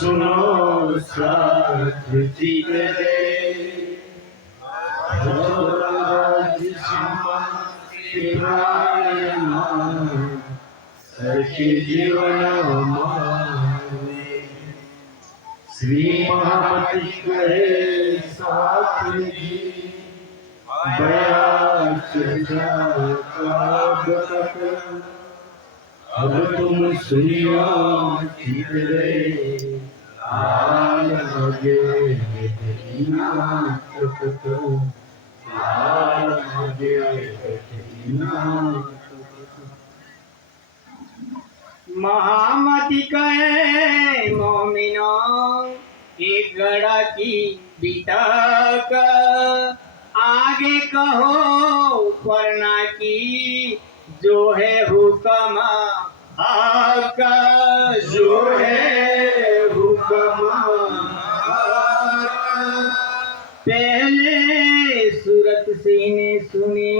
सुनो साथ जीते सखी जीवन श्री महामती कहे साथ जी अब तुम सुनियो चितरे आल लगे महामती कहे मोमिनो एक गड़ा की बितक आगे कहो वरना की जो है हुक्म हक जो है हुक्म पहले सूरत सिंह ने सुनी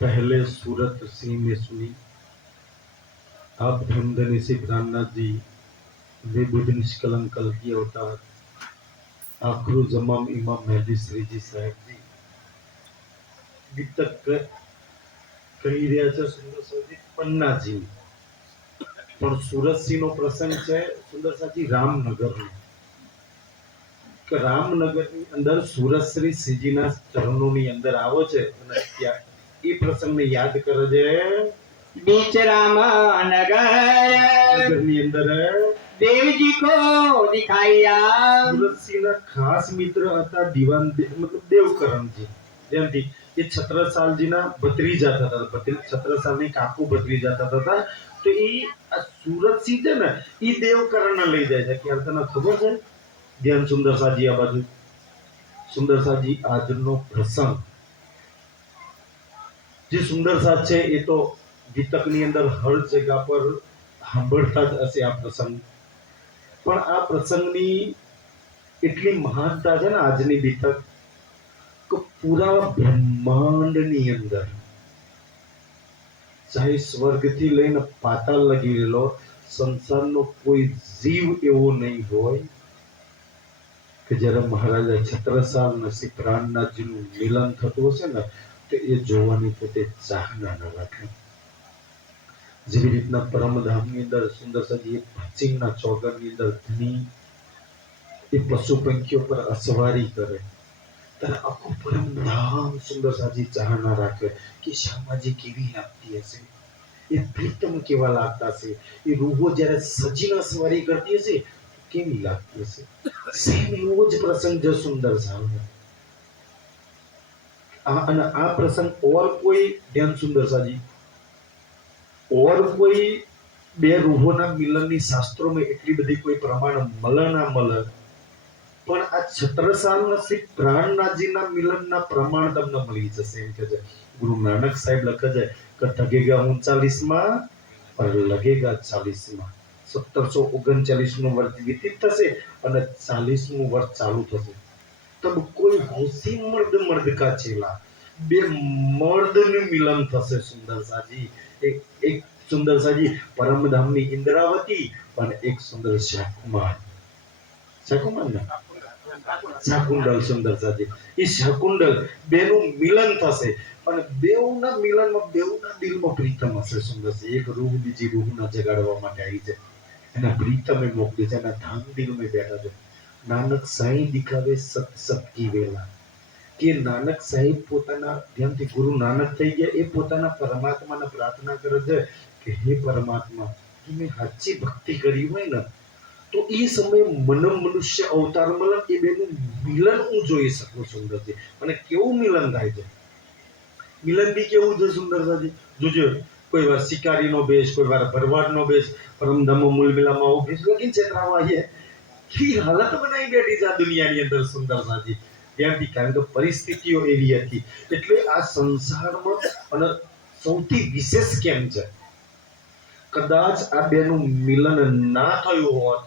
पहले सूरत सिंह ने सुनी। आप धमधनी से भ्रामनाथ जी वे बुद्ध निष्कलंक कल की अवतार आखरू जमाम इमाम मेहदी श्री जी साहेब जी गीतक કહી રહ્યા છે સુંદરસાજી પન્નાજી પણ સુરતસિંહ નો પ્રસંગ છે સુંદરસાજી રામનગરનો કે રામનગરની અંદર સુરતશ્રી શ્રીજીના ચરણોની અંદર આવો છે અને ત્યાં એ પ્રસંગને યાદ કરે છે बीच रामनगर ની અંદર देव जी को दिखाया સુરતસિંહના ખાસ મિત્ર હતા દીવાન મતલબ દેવકરણજી જેમથી એ છત્રસાલજીના ભત્રીજા હતા છત્રસાલની કાકુ ભત્રીજા હતા તો એ આ સુરતસિંહ છે ને એ દેવકરણને લઈ જાય છે ક્યારે તને ખબર છે ધ્યાન સુંદરસાજી આ બાજુ સુંદરસાજી આજનો પ્રસંગ જે સુંદરસાજ છે એ તો ગીતકની અંદર હર જગ્યા પર સાંભળતા જ હશે આ પ્રસંગ પણ આ પ્રસંગની એટલી મહાનતા છે ને આજની ગીતક કે પૂરા બ્રહ્માંડની અંદર ચાહે સ્વર્ગથી લઈને પાતાળ લગી રહેલો સંસારનો કોઈ જીવ એવો નહીં હોય કે જ્યારે મહારાજા છત્રસાલ નરસિંહ પ્રાણનાથજીનું મિલન થતું હશે ને તો એ જોવાની પોતે ચાહના ન રાખે જેવી રીતના પરમધામની અંદર સુંદરસાજી પશ્ચિમના ચોગરની અંદર ધની એ પશુ પંખીઓ પર અસવારી કરે ત્યારે આખું પરમધામ સુંદરસાજી ચાહના રાખે કે શામાજી કેવી લાગતી હશે એ પ્રીતમ કેવા લાગતા હશે એ રૂહો જ્યારે સજીના સવારી કરતી હશે કેવી લાગતી હશે સેમ એવો જ પ્રસંગ છે સુંદરસાનો અને આ પ્રસંગ ઓર કોઈ ધ્યાન સુંદરસાજી और कोई બે રૂહોના મિલનની શાસ્ત્રોમાં એટલી બધી કોઈ પ્રમાણ મળે ના મળે પણ આ છત્રસાલના શ્રી પ્રાણનાથજીના મિલનના પ્રમાણ તમને મળી જશે એમ કે છે ગુરુ નાનક સાહેબ લખે છે કે ટગેગા 39માં પર લગેગા 40માં 1739નું વર્ષ વ્યતીત થશે અને 40મું વર્ષ ચાલુ થશે તબ કોઈ હોશી મર્દ કા ચેલા બે મર્દનું મિલન થશે સુંદરસાજી એક સુંદરસાજી પરમધામની ઇન્દ્રાવતી અને એક સુંદર શાકુમાર ને શાકુંડલ સુંદરસાજી એ શાકુંડલ બેનું મિલન થશે અને બેઉના મિલનમાં બેઉના દિલમાં પ્રીતમ હશે સુંદરસી એક રૂહ બીજી રૂહના જગાડવા માટે આવી છે એના પ્રીતમે મોકલી છે એના ધામ દિલમાં બેઠા છે નાનક સાईं દિખાવે સત સતકી વેલા કે નાનક સાહેબ પોતાના ધ્યાનથી ગુરુ નાનક થઈ ગયા એ પોતાના પરમાત્માને પ્રાર્થના કરે છે કે હે પરમાત્મા તમે સાચી ભક્તિ કરી હોય ને તો એ સમયે મનુષ્ય અવતાર મળે એ બેનું મિલન હું જોઈ શકું સુંદરજી અને કેવું મિલન થાય છે મિલન બી કેવું છે સુંદરજી જોજો કોઈ વાર શિકારીનો બેસ કોઈ વાર ભરવાડનો બેસ પરમધામો મૂલમિલામાં આવો બેસ લગીન છેતરાવા આવીએ કે હાલત બનાવી બેઠી છે આ દુનિયાની અંદર સુંદરસાજી ત્યાંથી કારણ કે પરિસ્થિતિઓ એવી હતી એટલે આ સંસારમાં અને સૌથી વિશેષ કેમ છે કદાચ આ બેનું મિલન ના થયું હોત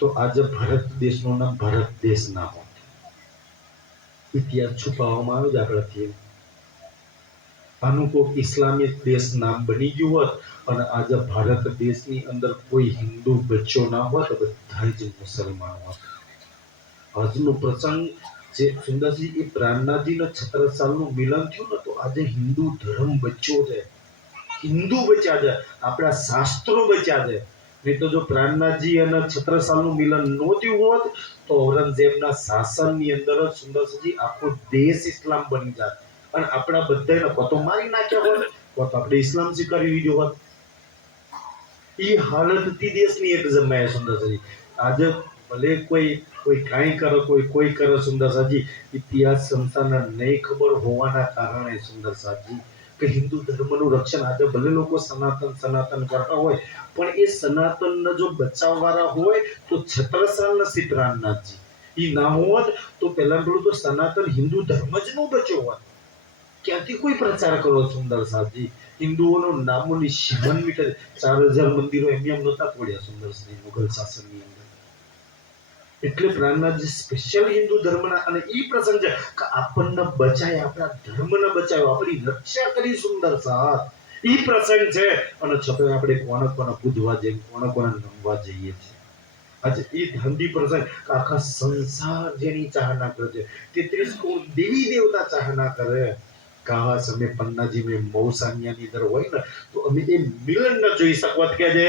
તો આજે ભારત દેશનું નામ ભારત દેશ ના હોત ઇતિહાસ છુપાવવામાં આવે છે આપણાથી આનું કોઈક ઇસ્લામિક દેશ નામ બની ગયું હોત અને આજે ભારત દેશની અંદર કોઈ હિન્દુ બચ્ચો ના હોત તો બધા જ મુસલમાન હોત. આજનો પ્રસંગ જે સુંદરજી એ પ્રાણનાથજીના 36 સાલનું મિલન થયું ને તો આજે હિન્દુ ધર્મ બચ્યો છે, હિન્દુ બચ્યા છે, આપણા શાસ્ત્રો બચ્યા છે. નહીં તો જો પ્રાણનાથજી અને 36 સાલનું મિલન ન થયું હોત તો ઔરંગઝેબના શાસનની અંદર જ સુંદરજી આખો દેશ ઇસ્લામ બની જાત અને આપણા બધાને કોતો મારી નાખ્યા હોત, કોતો આપણે ઇસ્લામ સ્વીકારી લીધો હોત. એ હાલત હતી દેશની એક જમાએ સુંદરજી. આજે ભલે કોઈ કાંઈ કરે, કોઈ કરે સુંદરજી, ઇતિહાસ સંસારના નહીં ખબર હોવાના કારણે સુંદરજી કે હિન્દુ ધર્મનું રક્ષણ આજે ભલે લોકો સનાતન કરતા હોય પણ એ સનાતનને જો બચાવવાળા હોય તો 36 સાલના શ્રી પ્રાણનાથજી એ ના હોત તો પહેલા તો સનાતન હિન્દુ ધર્મ જ ન બચ્યો હોત. ક્યાંથી કોઈ પ્રચાર કરો સુંદરજી? હિન્દુઓનું નામો નિશાન મીટર 4000 મંદિરો એમ નહોતા તોડ્યા સુંદરજી મુઘલ શાસનની અંદર. એટલે પ્રાણનાથજી સ્પેશિયલ હિન્દુ ધર્મના અને એ પ્રસંગ છે કે આપણને બચાય, આપણા ધર્મને બચાવ્યો, આપણી રક્ષા કરી સુંદર સાથ એ પ્રસંગ છે. અને છતાં આપણે કોને પૂજવા જઈએ, કોને નમવા જઈએ છીએ. આજે એ ગાંધી પ્રસંગ આખા સંસાર જેની ચાહના કરે છે, 33 કરોડ દેવી દેવતા ચાહના કરે. કાવા સમય પન્નાજી में મૌસાનિયાની અંદર હોય ને તો અમે એ મિલન ન જોઈ શકવત કે જે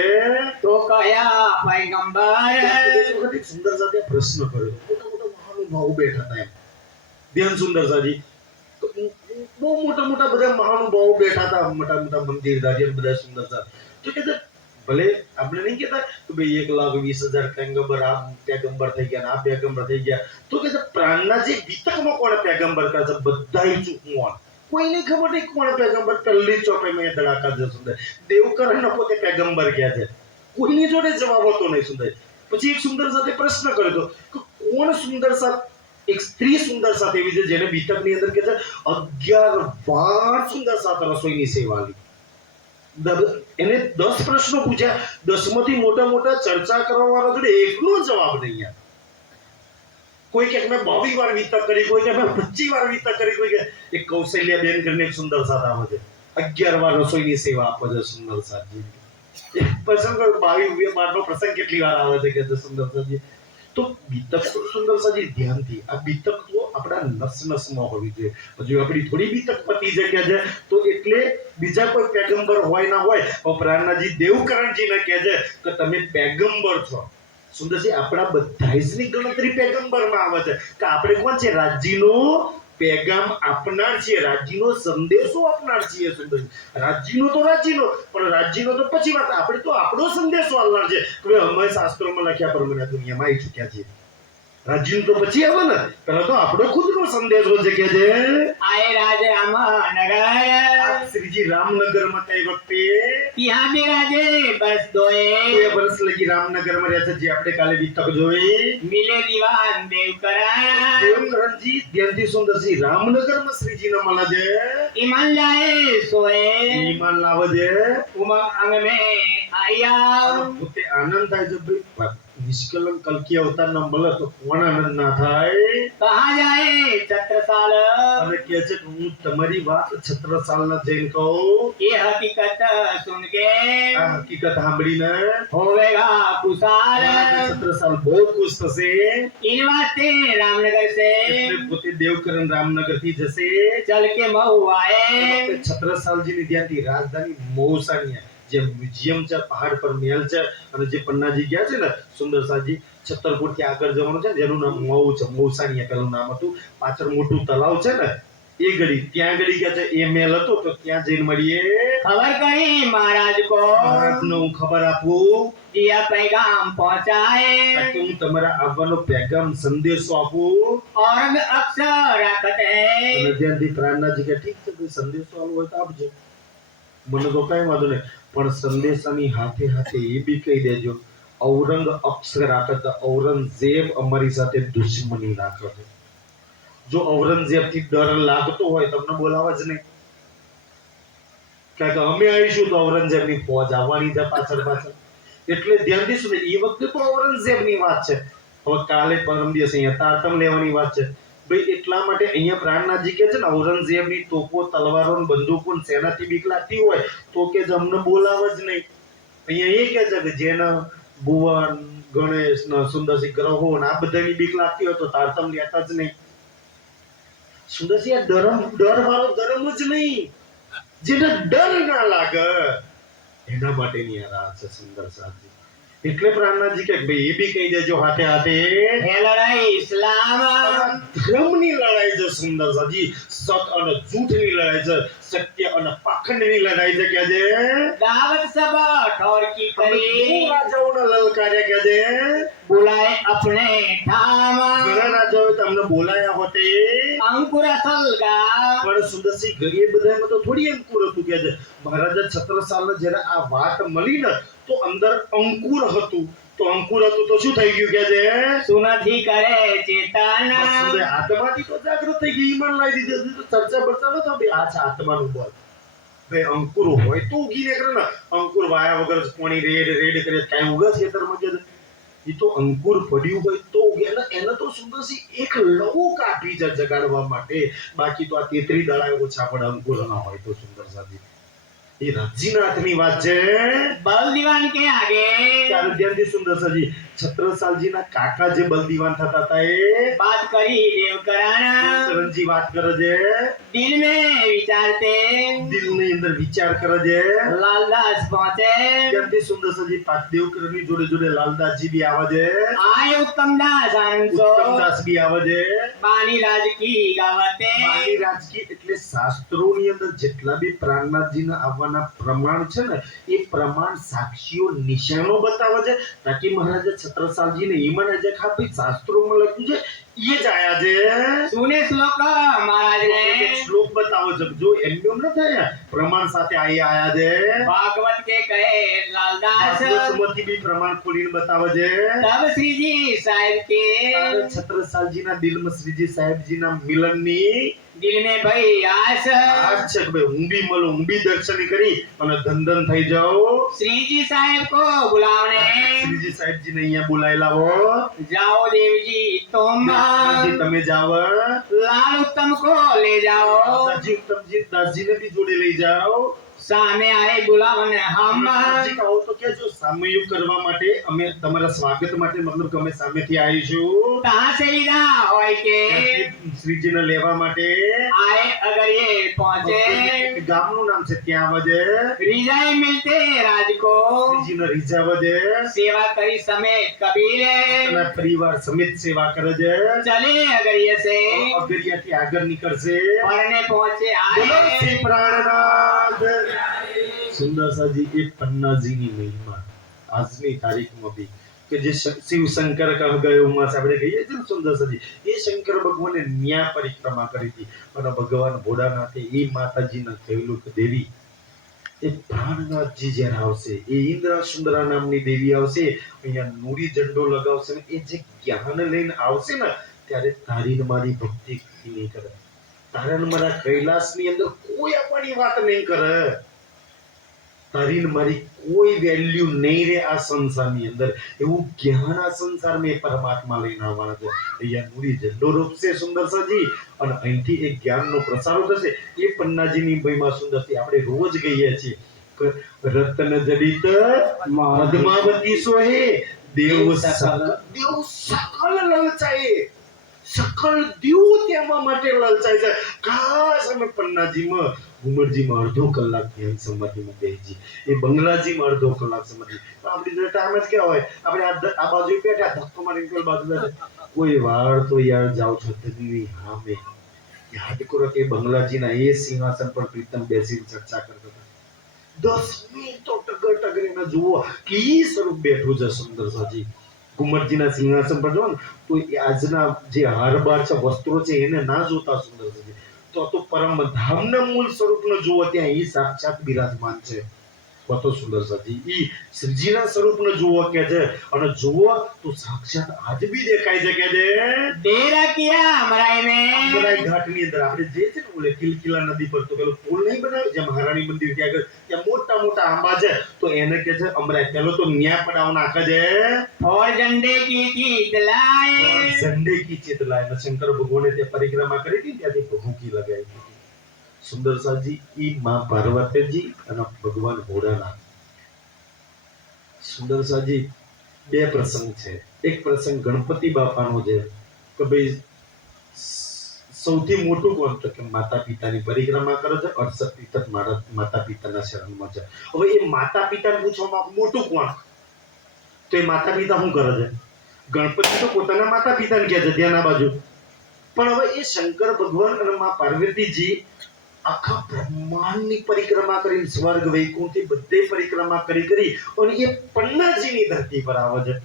તો કયા પૈગંબર સુંદર સાથે પ્રશ્ન કર્યો. મોટા મોટા મહાનુભાવો બેઠા હતા એમ ધ્યાન સુંદરજી, બહુ મોટા બધા મહાનુભાવો બેઠા હતા, મોટા મંદિરદારી બધા સુંદરતા. તો કે ભલે આપણે નહીં કહેતા કે ભાઈ 1,20,000 પેગંબર આ પેગંબર થઈ ગયા, આ પેગંબર થઈ ગયા. તો કે પ્રાણનાથજી વિતકમાં કોણ પેગંબર કરે છે? બધાય ચૂકવું, કોઈને ખબર નહીં કોણ પેગંબર. પહેલી ચોપે મેં ધડાકા જ સુંદર દેવકરણ પોતે પેગંબર કહે છે, કોઈની જોડે જવાબ હોતો નહીં સુંદર. પછી એક સુંદર સાથે પ્રશ્ન કર્યો હતો કે કોણ સુંદર સાથ, એક સ્ત્રી સુંદર સાથ એવી છે જેને બીતકની અંદર કે છે 11 વાર સુંદર સાથ રસોઈની સેવા લી. એને 10 પ્રશ્નો પૂછ્યા, 10 માંથી મોટા ચર્ચા કરવા વાળો જોડે એકનો જવાબ નહીં. યાર કોઈ કે મેં 22 વાર વિતક કરી, કોઈ કે મેં 25 વાર વિતક કરી, કોઈ કે એક કૌશલ્યા બેન કરીને એક સુંદર સાથ આવે છે 11 વાર રસોઈની સેવા આપે છે સુંદર સાથજી. એક પ્રસંગ 22 વારનો પ્રસંગ કેટલી વાર આવે છે કે સુંદર સાથજી. તો બીતક સુંદર સાથજી ધ્યાનથી આ બીતક તો આપણા નસમાં હોવી જોઈએ. હજુ આપણી થોડી બીતક પતી જગ્યા છે તો એટલે બીજા કોઈ પેગંબર હોય ના હોય પ્રાણનાથજી દેવકરણજીને કહે છે કે તમે પેગંબર છો. સુંદરજી આપણા બધાની ગણતરી પેગંબરમાં આવે છે કે આપણે કોણ છે? રાજ્યનો પેગામ આપનાર છીએ, રાજ્યનો સંદેશો આપનાર છીએ. સુંદરજી રાજ્યનો તો રાજ્યનો, પણ રાજ્યનો તો પછી વાત, આપણે તો આપણો સંદેશો આપનાર છે કે અમે શાસ્ત્રોમાં લખ્યા પ્રમાણે દુનિયામાં આવી ચૂક્યા છીએ. રાજ્યનો તો પછી આવે ને, પેલા તો આપણો ખુદનો સંદેશો છે કે છે આય રાજ રામનગર શ્રીજી રામનગરમાં તે વખતે ત્યાં બે રાજે બસ દોએ 2 વર્ષ લગી રામનગરમાં રહ્યા છે. જે આપણે કાલે વિતક જોઈ મિલે દીવાન દેવકરણ દેવકરણજી ધ્યાનથી સુંદરજી રામનગરમાં શ્રીજીને મળે છે. ઈમાન લાए સોએ ઈમાન લાવે છે, ઉમંગ અંગ में आया. પોતે આનંદ થાય છે. ભાઈ નિષ્કલંક કલ્કી અવતાર ના મળે તો કોણ આનંદ ના થાય? कहा जाए छत्रसाल અને કહે છે કે હું તમારી વાત 36 સાલના જઈને કહું, ये हकीकत सुन के આ હકીકત સાંભળીને होवेगा खुशाल. 36 સાલ બહુ ખુશ થશે. इन वास्ते रामनगर से એટલે પોતે દેવકરણ રામનગર થી જશે. चल के महू आए. 36 સાલજીની ધ્યાનથી રાજધાની મૌસાનિયા જે મ્યુઝિયમ છે, પહાડ પર મહેલ છે, અને જે પન્નાજી ગયા છે ને સુંદર સાજી છતરપુર થી આગળ જવાનું છે જેનું નામ મૌ છે, મૌસાનિયા પેલું નામ હતું. પાછળ મોટું તલાવ છે ને એ ગળી, ત્યાં ગળી ગયા છે એ મહેલ હતો તો ત્યાં જઈને મળીએ. खबर करी महाराज को મહારાજને હું ખબર આપું दिया पैगाम पहुंचाए. તાકે હું તમારા આવવાનો પેગામ સંદેશો આપું. और अक्सर रखत है અને ધ્યાનથી પ્રાણનાથજી કે ઠીક છે ભાઈ સંદેશો આવો હોય તો આપજો, મને તો કઈ વાંધો નહીં, પણ સંદેશાની હાથે હાથે એ બી કહી દેજો ઔરંગ અક્ષર રાખે છે, ઔરંગઝેબ અમારી સાથે દુશ્મની રાખે છે. જો ઔરંગઝેબ થી ડર લાગતો હોય તમને બોલાવા જ નહીં, કારણ કે અમે આવીશું તો ઔરંગઝેબની ફોજ આવવાની છે પાછળ. એટલે ધ્યાનથી શું એ વખતે તો ઔરંગઝેબની વાત છે. હવે કાલે પરમ દિવસે અહીંયા તારતમ લેવાની વાત છે. ભાઈ એટલા માટે અહીંયા પ્રાણનાથજી કે છે ને ઔરંગઝેબની તોપો તલવારો ને બંદૂકો ને સેનાથી બીક લાગતી હોય તો કે જ અમને બોલાવ જ નહીં. અહીંયા એ કે છે કે જેના ભુવન ગણેશ ને સુંદરસિંહ ગ્રહો ને આ બધાની બીક લાગતી હોય તો તારતમ લેતા જ નહીં. સુંદરસિંહ આ ડર વાળો ધર્મ જ નહીં, જેને ડર ના લાગે એના માટેની આ રાત છે સુંદર સાહેબજી. એટલે પ્રાણનાથજી કે ભાઈ એ બી કહી દેજો હાથે હાથે હે લડાઈ ઇસ્લામ ધર્મની લડાઈ છે સુંદર સાહેબજી, સત અને જૂઠની લડાઈ છે, સત્ય અને પાખંડની લડાઈ છે કે છે. દાવત સબ ठौर की करी રાજાઓના લલકાર્યા કે છે, बुलाए अपने ठाम ઘણા રાજાઓ તમને બોલાયા હોતે अंकुर सलगा પણ સુંદરસિંહ ગરીબ બધામાં તો થોડી અંકુર હતું કે છે. મહારાજા છત્રસાલને જ્યારે આ વાત મળી ને તો અંદર અંકુર હતું, તો અંકુર હતું તો શું થઈ ગયું કે છે, सुनती करे चेतना સુંદર આત્માથી તો જાગૃત થઈ ગઈ, ઈમાન લાવી દીધું. તો ચર્ચા બરચા ન થાય, આ છે આત્માનું બળ. ભાઈ અંકુર હોય તો ઉગીને કરે ને, અંકુર વાયા વગર પાણી રેડ કરે કાંઈ ઉગે ખેતરમાં કે એ તો અંકુર પડ્યું હોય તો ઉગે ને. એને તો સુંદરસિંહ એક લવું કાપી છે જગાડવા માટે, બાકી તો આ 33 દળાએ ઓછા પડે અંકુર ના હોય તો. સુંદર સાહેબ એ રજીનાથની વાત છે. बल दीवान के आगे ત્યારે ધ્યાનથી સુંદર સાહેબજી છત્રસાલજીના કાકા જે બલદીવાન થતા હતા એ बात करी देवकराना કરણજી વાત કરે છે, दिल में विचारते દિલની અંદર વિચાર કરે છે. लालदास पहुंचे ધ્યાનથી સુંદર સાહેબજી પાટદેવ કરણની જોડે જોડે લાલદાસજી બી આવે છે, आए उत्तम दास आनंद ઉત્તમદાસ બી આવે છે. बानी राज की गावते બાની રાજકી એટલે શાસ્ત્રોની અંદર જેટલા બી પ્રાણનાથજીના આવવાના પ્રમાણ છે ને એ પ્રમાણ સાક્ષીઓ નિશાનો બતાવે છે, તાકી મહારાજા છત્રસાલજીને ઈમાન છે કે હા ભાઈ શાસ્ત્રોમાં લખ્યું છે એ જ આયા છે. सुने श्लोक महाराज એક ने શ્લોક બતાવો છે, જો એમ ન થાય પ્રમાણ સાથે આયા છે. भागवत के कहे लालदास ભાગવતમાંથી બી પ્રમાણ ખોલીને બતાવે છે. तब श्री जी साहिब के છત્રસાલજીના દિલમાં શ્રીજી સાહેબજીના મિલનની दिल में भई आस આજ છે કે ભાઈ હું બી મળું, હું બી દર્શન કરી અને ધન થઈ જાઓ. श्री जी साहिब को बुलावने શ્રીજી સાહેબજીને અહીંયા બોલાવી લાવો. जाओ देव जी तुम દાસજી તમે જાઓ, लाल उत्तम को ले जाओ દાસજી ઉત્તમજી દાસજીને બી જોડે લઈ જાઓ. सामने आए बुलावन हम દાસજી કહો તો કે જો સામયું કરવા માટે અમે તમારા સ્વાગત માટે મતલબ કે અમે સામેથી આવીશું. कहाँ से विदा होय के શ્રીજીને લેવા માટે आए अगर ये पहुंचे ગામનું નામ છે ત્યાં આવે છે. रिजाई मिलते राज को શ્રીજીને રીઝાવે છે, सेवा करी समेत कबीरे પોતાના પરિવાર સમેત સેવા કરે છે. चले अगर ये से અગરિયાથી આગળ નીકળશે. पढ़ने पहुंचे બોલો आए શ્રી પ્રાણનાથ. સુંદર સાજી એ પન્નાજીની મહિમા આજની તારીખમાં બી કે જે શિવ શંકર કહે ગયો માં આપણે કહીએ છીએ ને સુંદર સાજી, એ શંકર ભગવાને ન્યા પરિક્રમા કરી હતી અને ભગવાન ભોળાનાથે એ માતાજીના કહેલું કે દેવી એ પ્રાણનાથજી જ્યારે આવશે એ ઇન્દ્રા સુંદરા નામની દેવી આવશે, અહીંયા નૂરી ઝંડો લગાવશે ને એ જે જ્ઞાન લઈને આવશે ને ત્યારે તારી ને મારી ભક્તિ નહીં કરે, તારા ને મારા કૈલાસની અંદર કોઈ આપણી વાત નહીં કરે, તારી ને મારી કોઈ વેલ્યુ નહીં રહે આ સંસારની અંદર. એવું જ્ઞાન આ સંસારમાં પરમાત્મા લઈને આવવાના છે. અહીંયા નૂરી ઝંડો રોપશે સુંદર સાજી અને અહીંથી એક જ્ઞાનનો પ્રસારો થશે. એ પન્નાજીની મહિમા સુંદરથી આપણે રોજ કહીએ છીએ કે રત્ન જડિત પદ્માવતી સોહે દેવ સકલ લલચાય, સકલ દેવ તેમાં માટે લલચાય છે. ખાસ અમે પન્નાજીમાં ઘુમરજીમાં અડધો કલાક ધ્યાન સમાધિમાં બેસી, એ બંગલાજીમાં અડધો કલાક સમાધિ. આપણી જોડે ટાઈમ જ ક્યાં હોય, આપણે આ બાજુ બેઠા ધક્કો મારીને પેલી બાજુ બેઠા. કોઈ વાર તો યાર જાવ છો ધનની સામે યાદ કરો કે બંગલાજીના એ સિંહાસન પર પ્રીતમ બેસીને ચર્ચા કરતા હતા. 10 મિનિટ તો ટગરીને જુઓ કે ઈ સ્વરૂપ બેઠું છે સુંદર સાજી. ઘુમરજીના સિંહાસન પર જો ને તો આજના જે હારબાર છે વસ્ત્રો છે એને ના જોતા સુંદર સાજી, તો પરમ ધામના મૂળ સ્વરૂપનો જુઓ ત્યાં ઈ સાક્ષાત બિરાજમાન છે. બતો સુંદર સાજી ઈ શ્રીજીના સ્વરૂપને જુઓ કે છે અને જુઓ તો સાક્ષાત આજ બી દેખાય છે કે છે. डेरा किया मराई में અમરાઈ ઘાટની અંદર આપણે જે છે ને ઓલે કિલકિલા નદી પર તો પેલો પુલ નહીં બનાવ્યો જે મહારાણી મંદિર ત્યાં આગળ ત્યાં મોટા મોટા આંબા છે તો એને કે છે અમરાય પેલો તો ન્યા પડાવ નાખે છે और झंडे की जीत लाए ઝંડે કી ચેતલાય અને શંકર ભગવાને તે પરિક્રમા કરી હતી ત્યાંથી ભભૂકી લગાવી હતી સુંદરસાજી ઈ માં પાર્વતીજી અને ભગવાન ભોળાનાથ સુંદરસાજી બે પ્રસંગ છે એક પ્રસંગ ગણપતિ બાપાનો છે કે ભાઈ સૌથી મોટું કોણ તો કે માતા પિતાની પરિક્રમા કરે છે 68 તીર્થ માતા પિતાના શરણમાં છે હવે એ માતા પિતાને પૂછવામાં મોટું કોણ તો એ માતા પિતા શું કરે છે ગણપતિ તો પોતાના માતા પિતાને કહે છે ધ્યાન આ બાજુ પણ હવે એ શંકર ભગવાન અને માં પાર્વતીજી આખા બ્રહ્માંડની પરિક્રમા કરીને સ્વર્ગ વૈકુંઠથી બધે પરિક્રમા કરી અને એ પન્નાજીની ધરતી પર આવે છે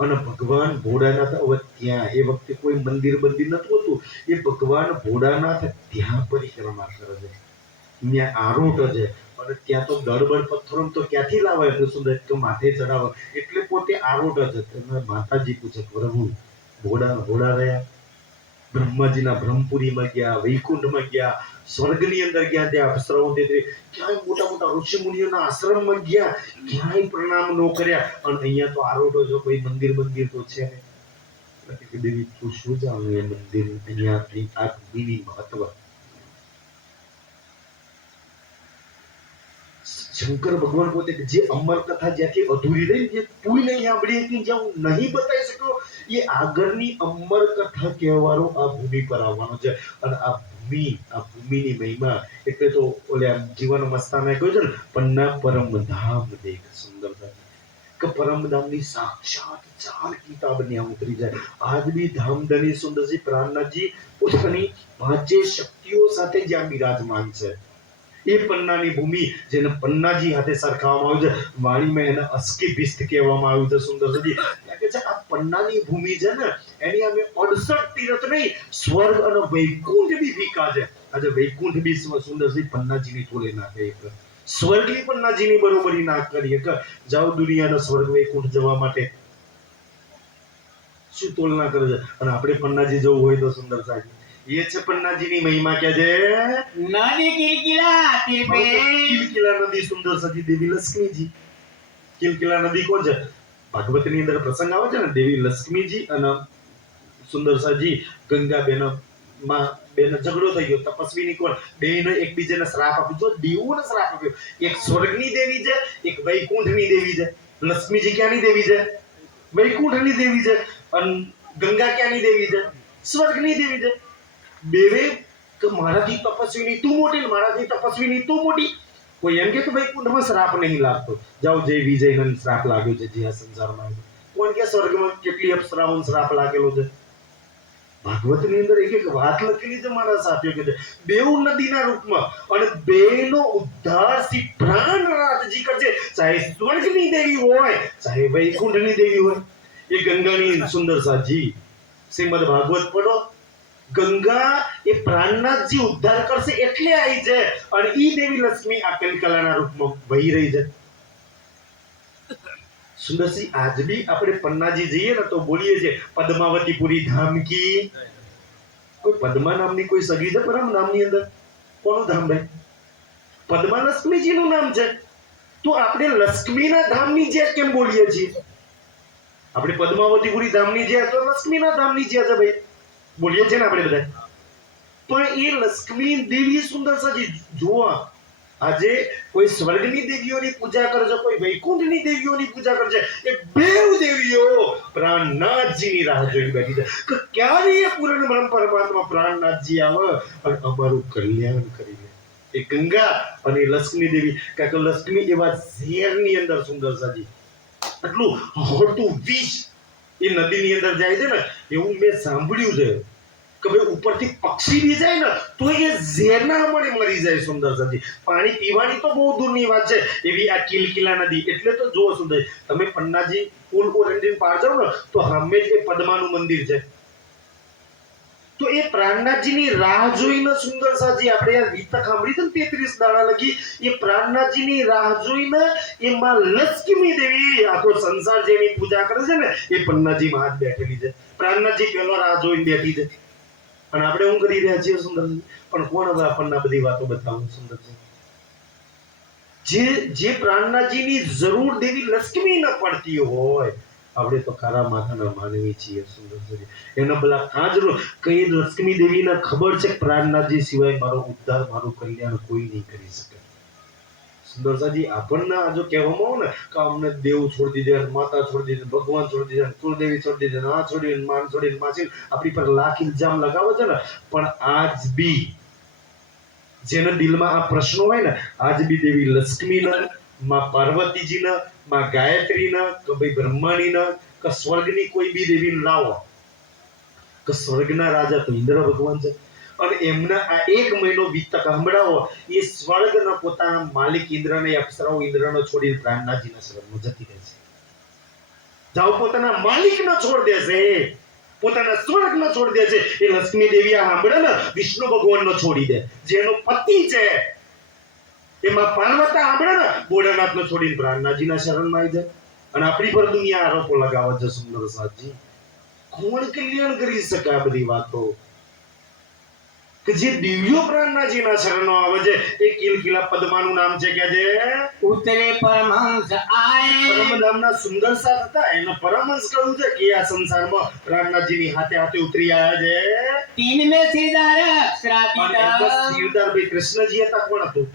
અને ભગવાન ભોળાનાથ હવે ત્યાં એ વખતે કોઈ મંદિર નતું હોતું એ ભગવાન ભોળાનાથ ત્યાં પરિક્રમા કરે છે ત્યાં આરોટ છે અને ત્યાં તો દળબળ પથ્થરો તો ક્યાંથી લાવે એટલું સુંદર તો માથે ચડાવે એટલે પોતે આરોટ છે માતાજી પૂછે પ્રભુ ભોળા રહ્યા બ્રહ્માજીના બ્રહ્મપુરીમાં ગયા વૈકુંઠમાં ગયા સ્વર્ગની અંદર ગયા ત્યાં અપ્સરાઓ ક્યાંય મોટા મોટા ઋષિ મુનિઓના આશ્રમમાં ગયા ક્યાંય પ્રણામ ન કર્યા અને અહીંયા તો આરોટો જો કોઈ મંદિર તો છે ને દેવી તું શું જાણું એ મંદિર અહીંયા આ ભૂમિની મહત્વ શંકર ભગવાન પોતે જે અમર કથા જ્યાંથી અધૂરી રહી જે કોઈ નહીં સાંભળી હતી જ્યાં હું નહીં બતાવી શક્યો એ આગળની અમર કથા કહેવાનો આ ભૂમિ પર આવવાનો છે અને આ ભૂમિની મહિમા એટલે તો ઓલે જીવન મસ્તાને કહ્યું છે ને પન્ના પરમધામ દેખ સુંદરતા કે પરમધામની સાક્ષાત ચાર કિતાબ ત્યાં ઉતરી જાય આજ બી ધામધની સુંદરજી પ્રાણનાથજી પોતાની પાંચે શક્તિઓ સાથે જ્યાં બિરાજમાન છે એ પન્નાની ભૂમિ જેને પન્નાજી હાથે સરખાવવામાં આવ્યું છે વાણીમાં એને અસ્કી ભિસ્ત કહેવામાં આવ્યું છે સુંદરજી કે છે આ પન્નાની ભૂમિ છે ને એની અમે 68 તીર્થ નહીં સ્વર્ગ અને વૈકુંઠ બી ફીકા છે આજે વૈકુંઠ બી સુંદરજી પન્નાજીની તોલે નાખે સ્વર્ગની પન્નાજીની બરોબરી ના કરીએ કે જાઓ દુનિયાના સ્વર્ગ વૈકુંઠ જવા માટે શું તોલના કરે છે અને આપણે પન્નાજી જવું હોય તો સુંદર સાહેબ ये છે પન્નાજીની મહિમા કે છે नदी किलकिला तिर पे કિલકિલા નદી સુંદર સતી દેવી લક્ષ્મીજી કિલકિલા નદી કોણ છે ભાગવતની અંદર પ્રસંગ આવે છે ને દેવી લક્ષ્મીજી અને સુંદરસાજી ગંગા બેન ઝઘડો થઈ ગયો તપસ્વીની કોણ બેને એકબીજાને શ્રાપ આપ્યો તો દેવોને શ્રાપ આપ્યો એક સ્વર્ગની દેવી છે એક વૈકુંઠની દેવી છે લક્ષ્મીજી ક્યાંની દેવી છે વૈકુંઠની દેવી છે અને ગંગા ક્યાંની દેવી છે સ્વર્ગની દેવી છે બેવે કે મારાથી તપસ્વીની તું મોટી મારાથી તપસ્વીની તું મોટી કોઈ એમ કે વૈકુંઠમાં શ્રાપ નહીં લાગતો જાઓ જય વિજયને શ્રાપ લાગ્યો છે જે આ સંસારમાં કોણ કે સ્વર્ગમાં કેટલી અપ્સરાઓનો શ્રાપ લાગેલો છે ભાગવતની અંદર એક વાત લખેલી છે મારા સાથીઓ કે છે બેઉ નદીના રૂપમાં અને બેનો ઉદ્ધાર શ્રી પ્રાણનાથજી કરશે ચાહે સ્વર્ગની દેવી હોય ચાહે વૈકુંઠની દેવી હોય એ ગંગાની સુંદર સાજી શ્રીમદ ભાગવત પઢો ગંગા એ પ્રાણનાથજી ઉદ્ધાર કરશે એટલે આવી છે અને ઈ દેવી લક્ષ્મી આ કલિકલાના રૂપમાં વહી રહી છે સુંદરસિંહ આજ બી આપણે પન્નાજી જઈએ ને તો બોલીએ છે પદ્માવતીપુરી ધામ કી કોઈ પદ્મા નામની કોઈ સગી છે પરમ નામની અંદર કોનું ધામ ભાઈ પદ્મા લક્ષ્મીજીનું નામ છે તો આપણે લક્ષ્મીના ધામની જે કેમ બોલીએ છીએ આપણે પદ્માવતીપુરી ધામની જે તો લક્ષ્મીના ધામની જે છે ભાઈ બોલીએ છે ને આપણે બધા પણ એ લક્ષ્મી દેવી સુંદર સજી જોવા આજે કોઈ સ્વર્ગની દેવીઓની પૂજા કરજો કોઈ વૈકુંઠની દેવીઓની પૂજા કરજે એ બેવ દેવીઓ પ્રાણનાથજીની રાહ જોઈ બેઠી છે કે ક્યારે એ પૂર્ણ બ્રહ્મ પરમાત્મા પ્રાણનાથજી આવે અને અમારું કલ્યાણ કરી લે એ ગંગા અને લક્ષ્મી દેવી કારણ કે લક્ષ્મી એવા ઝેરની અંદર સુંદર સાજી એટલું હોતું વિષ એ નદીની અંદર જાય છે ને એવું મેં સાંભળ્યું છે કે ભાઈ ઉપરથી પક્ષી બી જાય ને તો એ ઝેરના મળે મરી જાય સુંદર સાજી પાણી પીવાની તો બહુ દૂરની વાત છે એવી આ કિલકિલા નદી એટલે તો જો સુંદર તમે પન્નાજી પુલ ઓરંડીને પાર જાવ ને તો સામે જ એ પદ્માનું મંદિર છે તો એ પ્રાણનાથજીની રાહ જોઈને સુંદર સાજી આપણે યાર વિતક સાંભળી છે ને 33 દાડા લગી એ પ્રાણનાથજીની રાહ જોઈને એ માં લક્ષ્મી દેવી આખો સંસાર જેની પૂજા કરે છે ને એ પન્નાજી માં બેઠેલી છે પ્રાણનાથજી પહેલો રાહ જોઈને બેઠી છે અને આપણે શું કરી રહ્યા છીએ સુંદરજી પણ કોણ હવે આપણને આ બધી વાતો બતાવું સુંદરજી? જે પ્રાણનાથજીની જરૂર દેવી લક્ષ્મી ન પડતી હોય, આપણે તો કારા માથાના માનવી છીએ સુંદરજી. એના ભલા કાજનો કઈ લક્ષ્મી દેવીને ખબર છે કે પ્રાણનાથજી સિવાય મારો ઉદ્ધાર, મારું કલ્યાણ કોઈ નહીં કરી શકે. સુંદરસાજી આપણને આ જો કહેવામાં આવે ને કે અમને દેવ છોડી દીધે, માતા છોડી દીધી, ભગવાન છોડી દીધા, કુળદેવી છોડી દીધી, આ છોડી, માન છોડી, માસી, આપણી પર લાખ ઇલ્ઝામ લગાવે છે ને, પણ આજ બી જેના દિલમાં આ પ્રશ્નો હોય ને, આજ બી દેવી લક્ષ્મીના, માં પાર્વતીજીના, માં ગાયત્રીના, કે ભાઈ બ્રહ્માણીના, કે સ્વર્ગની કોઈ બી દેવીને લાવો, કે સ્વર્ગના રાજા તો ઇન્દ્ર ભગવાન છે, અને એમના આ 1 મહિનો વીતક સંભળાવો, એ સ્વર્ગના પોતાના માલિક ઇન્દ્રને, અપ્સરાઓ ઇન્દ્રનો છોડીને પ્રાણનાથજીના શરણમાં જતી રહેશે. જાઓ પોતાના માલિકનો છોડ દેશે, પોતાના સ્વર્ગનો છોડ દેશે. એ લક્ષ્મી દેવી આ સાંભળે ને, વિષ્ણુ ભગવાનનો છોડી દે, જેનો પતિ છે. એમાં પાર્વતી સાંભળે ને, ભોળાનાથનો છોડીને પ્રાણનાથજીના શરણમાં આવી જાય. અને આપણી પર દુનિયા આરોપો લગાવે છે સુંદર સાજી. કોણ કલ્યાણ કરી શકે આ બધી વાતો? કે જે દિવ્યો પ્રાણનાથજીના શરણો આવે છે, એ કિલકિલા પદ્માનું નામ છે કે જે ઉતરે પરમહંસ આય. પરમધામના સુંદર સાથ હતા, એને પરમહંસ કહ્યું છે કે આ સંસારમાં પ્રાણનાથજીની હાથે હાથે ઉતરી આવ્યા છે. तीन में सिरदार अक्षरातीत. અને બસ સિરદાર ભાઈ કૃષ્ણજી હતા. કોણ હતું?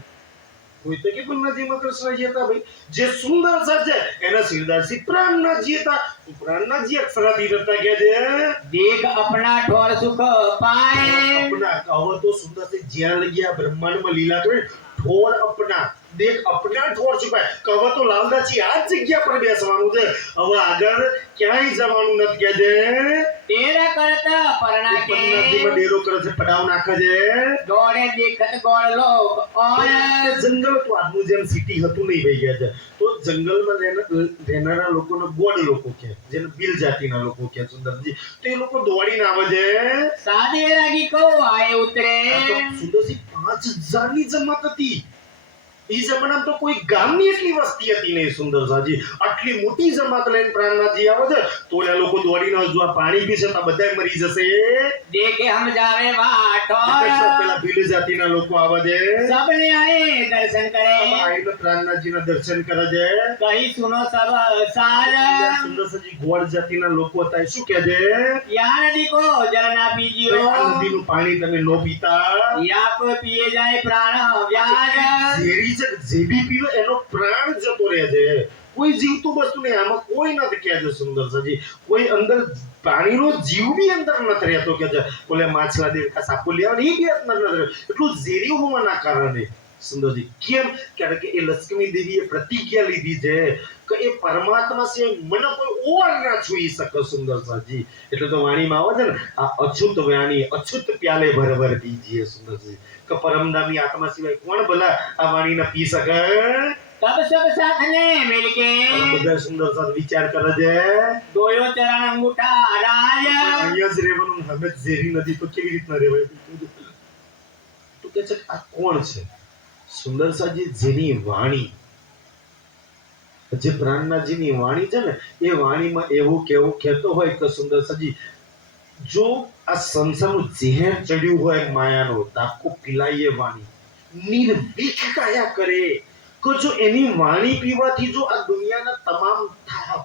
કોઈ તો કે પ્રાણનાથજીમાં કૃષ્ણજી હતા ભાઈ. જે સુંદર સાથ છે એના સિરદારજી પ્રાણનાથજી હતા. પ્રાણનાથજી અક્ષરાતીત હતા કે જે देख अपना ठोर सुख पाए. अपना कहो तो सुंदर से ज्ञान लगी आ ब्रह्मांड में लीला करे ठोर अपना देख अपना ठोर છુપાય. કહો તો લાલદાસજી આ જગ્યા પર બેસવાનું છે, હવે આગળ ક્યાંય જવાનું નથી કે છે. तेरा करता परना के પદ્માવતીમાં ડેરો કરે છે, પડાવ નાખે છે. दौड़े देखत गौड़ लोग और જંગલ તો આજનું જેમ સિટી હતું નહીં ભાઈ ગયા છે. તો જંગલમાં રહેનારા લોકોને ગોડ લોકો કહે, જેને બિલ જાતિના લોકો કહે સુંદરજી. તો એ લોકો દોડીને આવે છે. सादे रागी को आए उतरे. આ તો સુંદરજી 5000 ની જમાત હતી. ઈ જમાનામાં તો કોઈ ગામની એટલી વસ્તી હતી નહીં સુંદરસાજી. આટલી મોટી જમાત લઈને પ્રાણનાથજી આવે છે, તો એ લોકો દોડીને જો આ પાણી પીશે તો બધાય મરી જશે. देखे हम जावे वाटो. પેલા ભીલ જાતિના લોકો આવે છે, सबने आए दर्शन करे. આઈને પ્રાણનાથજીના દર્શન કરે છે. कही सुनो सब सार. સુંદરસાજી ગોળ જાતિના લોકો હતા, એ શું કહે છે? या नदी को जल ना ભાઈ, पीजियो. આ નદીનું પાણી તમે નો પીતા. या को पिए जाए प्राण व्याज. ઝેરી છે, જે બી પીવે એનો પ્રાણ જતો રહે છે. કોઈ જીવતું વસ્તુ નહીં, આમાં કોઈ નથી કહે છે સુંદરસાજી. કોઈ અંદર પાણીનો જીવ બી અંદર નથી રહેતો કે છે. બોલે માછલા દેવતા સાપો લેવા એ બી અંદર નથી રહેતો. એટલું ઝેરી હોવાના કારણે સુંદરજી. કેમ? કારણ કે એ લક્ષ્મી દેવીએ પ્રતિજ્ઞા લીધી છે કે એ પરમાત્મા છે, મને કોઈ ઓર ના છૂઈ શકે સુંદરસાજી. એટલે તો વાણીમાં આવે છે ને, આ અછૂત વાણી અછૂત પ્યાલે ભર ભર પીજીએ સુંદરજી. કે પરમધામની આત્મા સિવાય કોણ ભલા આ વાણીને પી શકે? तब सब साथ ने मिलके બધા સુંદર સાથ વિચાર કરે છે. दोयो चरण अंगूठा राज. અહીંયા જ રહેવાનું, હવે ઝેરી નદી તો કેવી રીતના રહેવાય? તો કે છે આ કોણ છે? સુંદરસાજી જેની વાણી, જે પ્રાણનાથજીની વાણી છે ને, એ વાણીમાં એવું કેવું કહેતો હોય કે સુંદરસાજી, જો આ સંસારનું ઝેર ચડ્યું હોય માયાનો, તાકો પીલાઈએ વાણી નિર્ભીક કાયા કરે. કે જો એની વાણી પીવાથી જો આ દુનિયાના તમામ થાપ,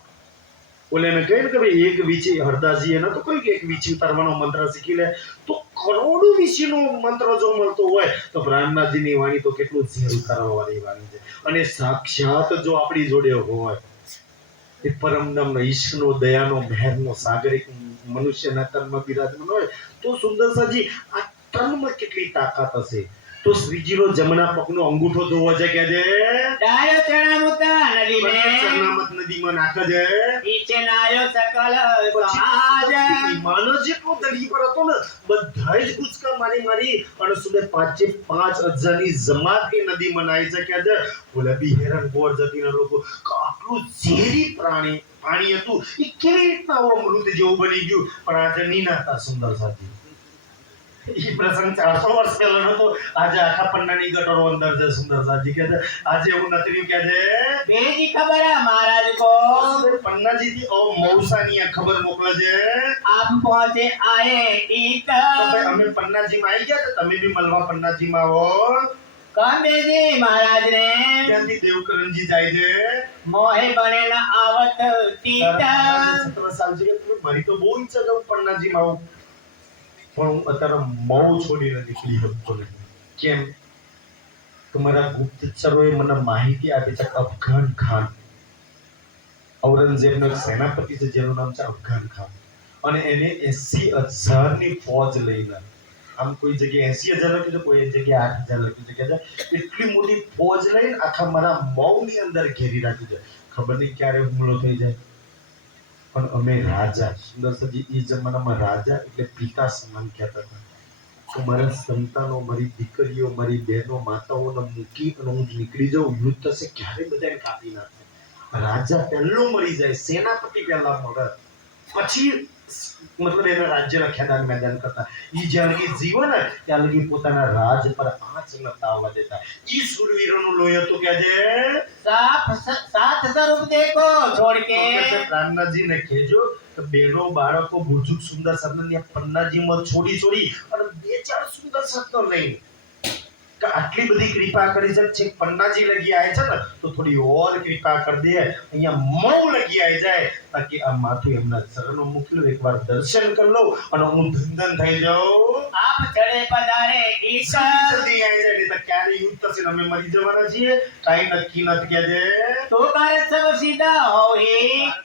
ઓલેને કહે ને કે ભાઈ એક વીછી, હરદાસજી એને તો કહ્યું કે એક વીછી ઉતારવાનો મંત્ર શીખી લે, તો કરોડો વીછીનો મંત્ર જો મળતો હોય તો પ્રાણનાથજીની વાણી તો કેટલું ઝેર ઉતારવાની વાણી છે. અને સાક્ષાત જો આપણી જોડે હોય એ પરમધામનો ઈશ્વરનો દયાનો મહેરનો સાગર એક મનુષ્યના તનમાં બિરાજમાન હોય, તો સુંદરસાજી આ તનમાં કેટલી તાકાત હશે. તો શ્રીજીનો જમણા પગનો અંગૂઠો જોવો છે કે છે डायो चरण मुता नदी में. ચરણામત નદીમાં નાખે છે. पीछे नायो सकल પછી समाज. ઈમાન જેટલો દડી પર હતો ને, બધાય જ કૂચકા મારી મારી અને સુધે 5,000 ની જમાત એ નદીમાં નાઈ છે કે છે. બોલે બિહેરન ગોળ જાતિના લોકો કે આટલું ઝેરી પાણી હતું, એ કેવી રીતના આવો અમૃત જેવું બની ગયું? પણ આજે નીનાતા સુંદર સાથી ઈ પ્રસંગ 400 વર્ષ પહેલાનો તો આજે આખા પન્નાની ગટરો અંદર છે સુંદર સાજી કે છે આજે એવું નથી રહ્યું કે છે बेजी खबर है महाराज को પન્નાજી થી મૌસાની આ ખબર મોકલે છે आप पहुंचे आए ईक તો ભાઈ અમે પન્નાજી માં આવી ગયા તો તમે બી મળવા પન્નાજી માં આવો कम बेजी महाराज ने ત્યાંથી દેવકરણજી જાય છે मोहे बने न आवत तीता 17 સાલ છે કે મારી તો બહુ ઈચ્છા છે હું પન્નાજી માં આવું પણ હું અત્યારે મઉ છોડીને નીકળી શકતો નથી કેમ તમારા ગુપ્તચરોએ મને માહિતી આપી છે કે અફઘાન ખાન ઔરંગઝેબનો એક સેનાપતિ છે જેનું નામ છે અફઘાન ખાન અને એને 80,000 ની ફોજ લઈને આમ કોઈ જગ્યાએ 80,000 લખ્યું છે કોઈ જગ્યાએ 8,000 લખ્યું છે કે એટલી મોટી ફોજ લઈને આખા મારા મૌની અંદર ઘેરી રાખ્યું છે ખબર નહીં ક્યારે હુમલો થઈ જાય પણ અમે રાજા સુંદરસજી એ જમાનામાં રાજા એટલે પિતા સમાન કહેતા હતા તો મારા સંતાનો મારી દીકરીઓ મારી બહેનો માતાઓને મૂકી અને હું નીકળી જાઉં યુદ્ધ થશે ક્યારે બધાને કાપી નાખે રાજા પહેલો મરી જાય સેનાપતિ પહેલા મરે પછી મતલબ એના રાજ્યના ખેદાન મેદાન કરતા ઈ જ્યાં લગી જીવન ત્યાં લગી પોતાના રાજ પર આંચ નતા આવવા દેતા ઈ સુરવીરોનું લોહી હતું કે જે सात स्वरूप देखो छोड़ के પ્રાણનાજી ને કહેજો કે બેનો બાળકો બુર્જુક સુંદર સદન પન્નાજી માં છોડી અને બે ચાર સુંદર સદનો લઈ કે આટલી બધી કૃપા કરી છે પન્નાજી લગી આવે છે ને તો થોડી ઓર કૃપા કરી દે અહીંયા મૌ લગી આવી જાય તાકી આ માથું એમના ચરણો મૂકી લો એકવાર દર્શન કરી લો અને હું ધંધન થઈ જાઉં आप चढ़े पधारे ईक જલ્દી આવી જાય નહીં તો ક્યારે યુદ્ધ થશે ને અમે મરી જવાના છીએ કાઈ નક્કી નથી કે છે तो कार्य सब सीधा हो ही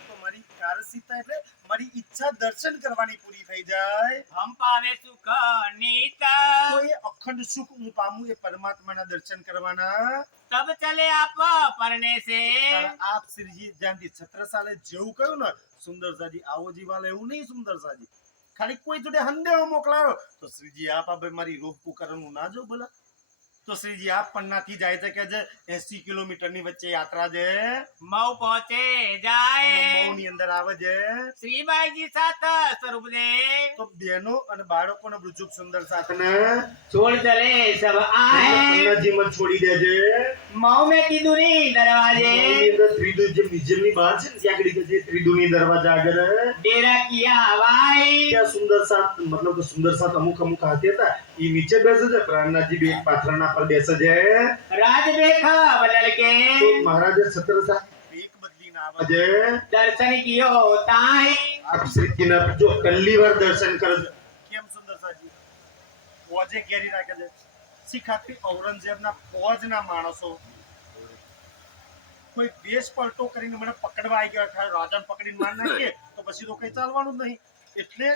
તો મારી કારસીતા એટલે મારી ઈચ્છા દર્શન કરવાની પૂરી થઈ જાય हम पावे सुख नीत તો એ અખંડ સુખ હું પામું એ પરમાત્માના દર્શન કરવાના तब चले आप परने से આપ શ્રીજી જ્યાંથી છત્રસાલે જેવું કહ્યું ને સુંદરસાજી આવો જીવાલે એવું નહીં સુંદરસાજી ખાલી કોઈ જોડે હંદેવો મોકલાયો તો શ્રીજી આપ આ મારી રોહ પુકારનું ના જો બોલા તો શ્રીજી આપ પન્નાથી જાય છે કે જે 80 કિલોમીટરની વચ્ચે યાત્રા છે मऊ पहुंचे जाए મૌની અંદર આવે છે श्रीबाई जी साथ स्वरूप दे તો બહેનો અને બાળકોને બૃજુક સુંદર સાથને छोड़ चले सब आए પન્નાજીમાં છોડી દે છે मऊ में की दूरी दरवाजे મૌની અંદર ત્રિદુ જે મ્યુઝિયમની બહાર છે ને ત્યાં આગળ કે છે ત્રિદુની દરવાજા આગળ डेरा किया हवाई ત્યાં સુંદર સાથ મતલબ કે સુંદર સાથ અમુક હાથી હતા ઈ નીચે બેસે છે પ્રાણનાથજી બે પાથરણા પર બેસે છે राज देखा बदल के તો મહારાજે છત્રસાલ બેક બદલીને આવે છે दर्शन कियो ताई આપ શ્રીજીના જો પહેલી વાર દર્શન કરે છે કેમ સુંદર સાજી ફોજે ઘેરી રાખે છે શીખ આખી ઔરંગઝેબના ફોજના માણસો કોઈ દેશ પલટો કરીને મને પકડવા આવી ગયા થાય રાજાને પકડીને માર નાખીએ તો પછી તો કઈ ચાલવાનું જ નહીં એટલે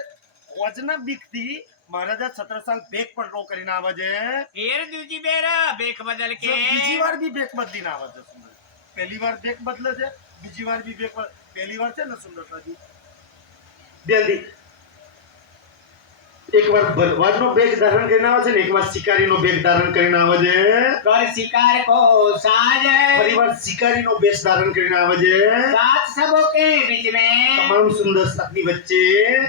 ફોજના બીકથી મહારાજા છત્રસાલ બેક પલટો કરીને આવે છે फिर दूजी बेर बेख बदल જો के બીજી વાર બી બેક બદલીને આવે છે સુંદર પહેલી વાર બેક બદલે છે બીજી વાર બી બેક પહેલી વાર છે ને સુંદરતાજી બેંદી એક વાર ભરવાડનો બેગ ધારણ કરીને આવે છે ને એક વાર શિકારીનો બેગ ધારણ કરીને આવે છે कर शिकार को साज પરિવાર શિકારીનો બેસ ધારણ કરીને આવે છે सात सबों के बीच में તમામ સુંદર સાથની વચ્ચે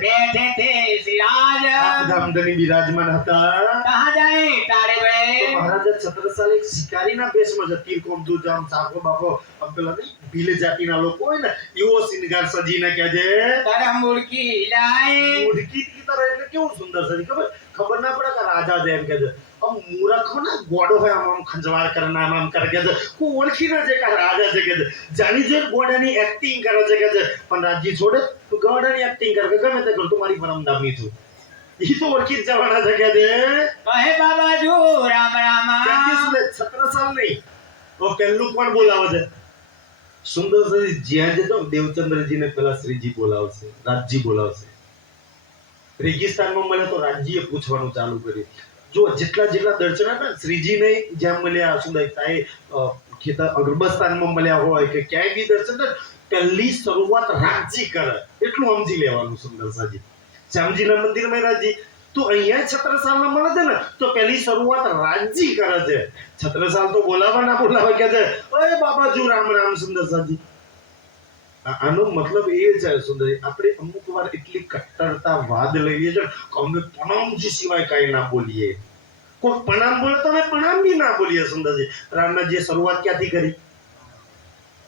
बैठे थे सिराज ધામધની બિરાજમાન હતા कहाँ जाए तारे તો में મહારાજા છત્રસાલ એક શિકારીના બેસમાં છે તીર કોમ જામ સાકો બાકો પેલા નહીં ભીલે જાતિના લોકો હોય ને એવો શિંગાર સજીને કહે છે कर मुड़की लाए ઉડકી કી તરહ એટલે કેવું સુંદર સજી ખબર ના પડે કે રાજા છે એમ કે છે આમ મૂરખ ને ગોડો હોય આમ ખંજવાળ કરે આમ કરે કે છે હું ઓળખી ના છે કે રાજા છે કે છે જાણી જે ગોડાની એક્ટિંગ કરે છે કે છે પણ રાજ્ય છોડે તું ગોડાની એક્ટિંગ કરે કે ગમે તે કર તું મારી પરમદામી છું ઈ તો ઓળખી જ જવાના છે કે છે कहे बाबा जो राम राम ક્યાંથી સુને છત્રસાલ નહીં તો પહેલું કોણ બોલાવે છે સુંદર સજી જ્યાં જતો દેવચંદ્રજીને પેલા શ્રીજી બોલાવશે રાજજી બોલાવશે રેગિસ્તાનમાં મળે તો રાજ્યએ પૂછવાનું ચાલુ કર્યું જો જેટલા દર્શન આપ્યા શ્રીજીને જ્યાં મળ્યા સુદાય ખેતર અગરબસ્તાનમાં મળ્યા હોય કે ક્યાંય બી દર્શન થાય પહેલી શરૂઆત રાજજી કરે એટલું સમજી લેવાનું સુંદર સાજી શ્યામજીના મંદિરમાં રાજજી તો અહીંયા છત્રસાલના મળે છે ને તો પહેલી શરૂઆત રાજજી કરે છે છત્રસાલ તો બોલાવા ના બોલાવા કે છે ઓય બાબાજુ રામ રામ સુંદર સાજી આનો મતલબ એ છે સુંદરી, આપણે અમુક વાર એટલી કટ્ટરતા વાદ લઈએ છે કે અમે પ્રણામજી સિવાય કાંઈ ના બોલીએ. કોઈ પ્રણામ બોલે તો અમે પ્રણામ બી ના બોલીએ. સુંદરજી, રામનાથજીએ શરૂઆત ક્યાંથી કરી?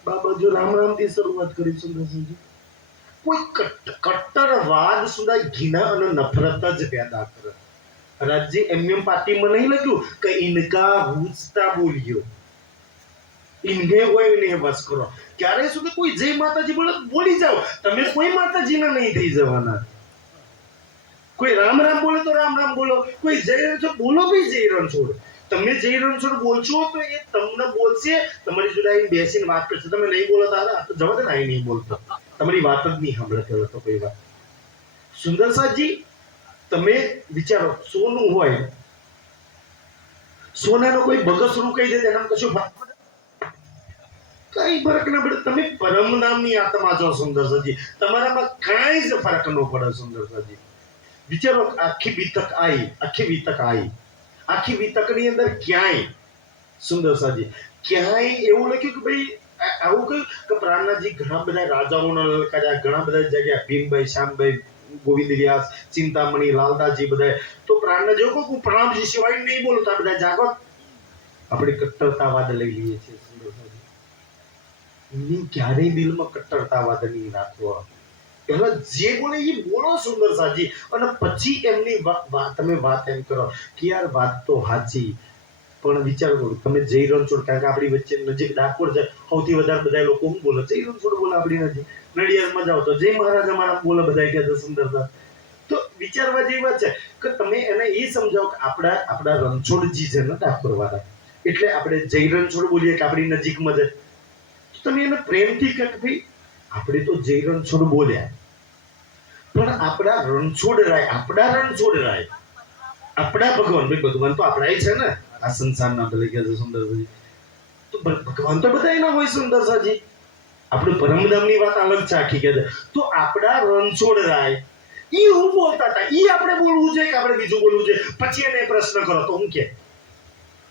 બાબાજો રામ રામથી શરૂઆત કરી. સુંદરસિંહજી, કોઈ કટ્ટરવાદ સુધા ઘીના અને નફરત જ પેદા કરે. રાજજી એમ પાર્ટીમાં નહીં લખ્યું કે ઇનકા હુંચતા બોલ્યો, ઇન્હે હોય ને બસ કરો. ક્યારે સુધી કોઈ જય માતાજી બોલે બોલી જાઓ, તમે કોઈ માતાજીના નહીં થઈ જવાના. કોઈ રામ રામ બોલે તો રામ રામ બોલો, કોઈ જય રણછોડ બોલો બી જય રણછોડ. તમે જય રણછોડ બોલશો તો એ તમને બોલશે, તમારી જોડે આવીને બેસીને વાત કરશે. તમે નહીં બોલો તો જવા દે ને, અહીં નહીં બોલતો, તમારી વાત જ નહીં સાંભળે તો કોઈ વાત. સુંદરસાજી, તમે વિચારો, સોનું હોય, સોનાનો કોઈ બગસરું કહી દે એના કશું કઈ ફરક ના પડે. તમે પરમ નામની આત્મા છો સુંદરસાજી, તમારામાં કાંઈ જ ફરક ન પડે. સુંદરસાજી, વિચારો, આખી વિતકની અંદર ક્યાંય સુંદરસાજી ક્યાંય એવું લખ્યું કે ભાઈ આવું કહ્યું કે પ્રાણનાથજી ઘણા બધા રાજાઓના લલકાર્યા, ઘણા બધા જગ્યા, ભીમભાઈ, શ્યામભાઈ, ગોવિંદ વ્યાસ, ચિંતામણી, લાલદાસજી બધા. તો પ્રાણનાથજી એવું કહું પ્રણામજી સિવાય નહીં બોલું તો બધા જાગો. આપણે કટ્ટરતાવાદ લઈ લઈએ છીએ. સુંદરસાજી, ક્યારેય દિલમાં કટ્ટરતાવાદ નહીં રાખવો. પહેલા જે બોલે એ બોલો સુંદરસાજી, અને પછી એમની તમે વાત એમ કરો કે યાર વાત તો સાચી, પણ વિચાર કરો તમે જય રણછોડ, કારણ કે આપણી વચ્ચે નજીક ડાકોર છે, સૌથી વધારે બધા લોકો શું બોલે? જય રણછોડ બોલે. આપણી નજીક નડિયાદમાં જાઓ તો જય મહારાજ અમારા બોલે, બધા કહે છે સુંદરતા. તો વિચારવા જેવી વાત છે કે તમે એને એ સમજાવો કે આપણા રણછોડજી છે ને ડાકોર વાળા, એટલે આપણે જય રણછોડ બોલીએ કે આપણી નજીકમાં છે. તમે એને પ્રેમથી કહે કે ભાઈ આપણે તો જય રણછોડ બોલ્યા, પણ આપણા રણછોડ રાય, આપણા ભગવાન, ભાઈ ભગવાન તો આપણા છે ને આ સંસારના, ભલે કે છે સુંદરસાજી, તો ભગવાન તો બધા એના હોય. સુંદરસાજી, આપણે પરમધામની વાત અલગ છે આખી, કે છે તો આપણા રણછોડ રાય ઈ હું બોલતા હતા, ઈ આપણે બોલવું છે કે આપણે બીજું બોલવું છે? પછી એને પ્રશ્ન કરો તો હું કે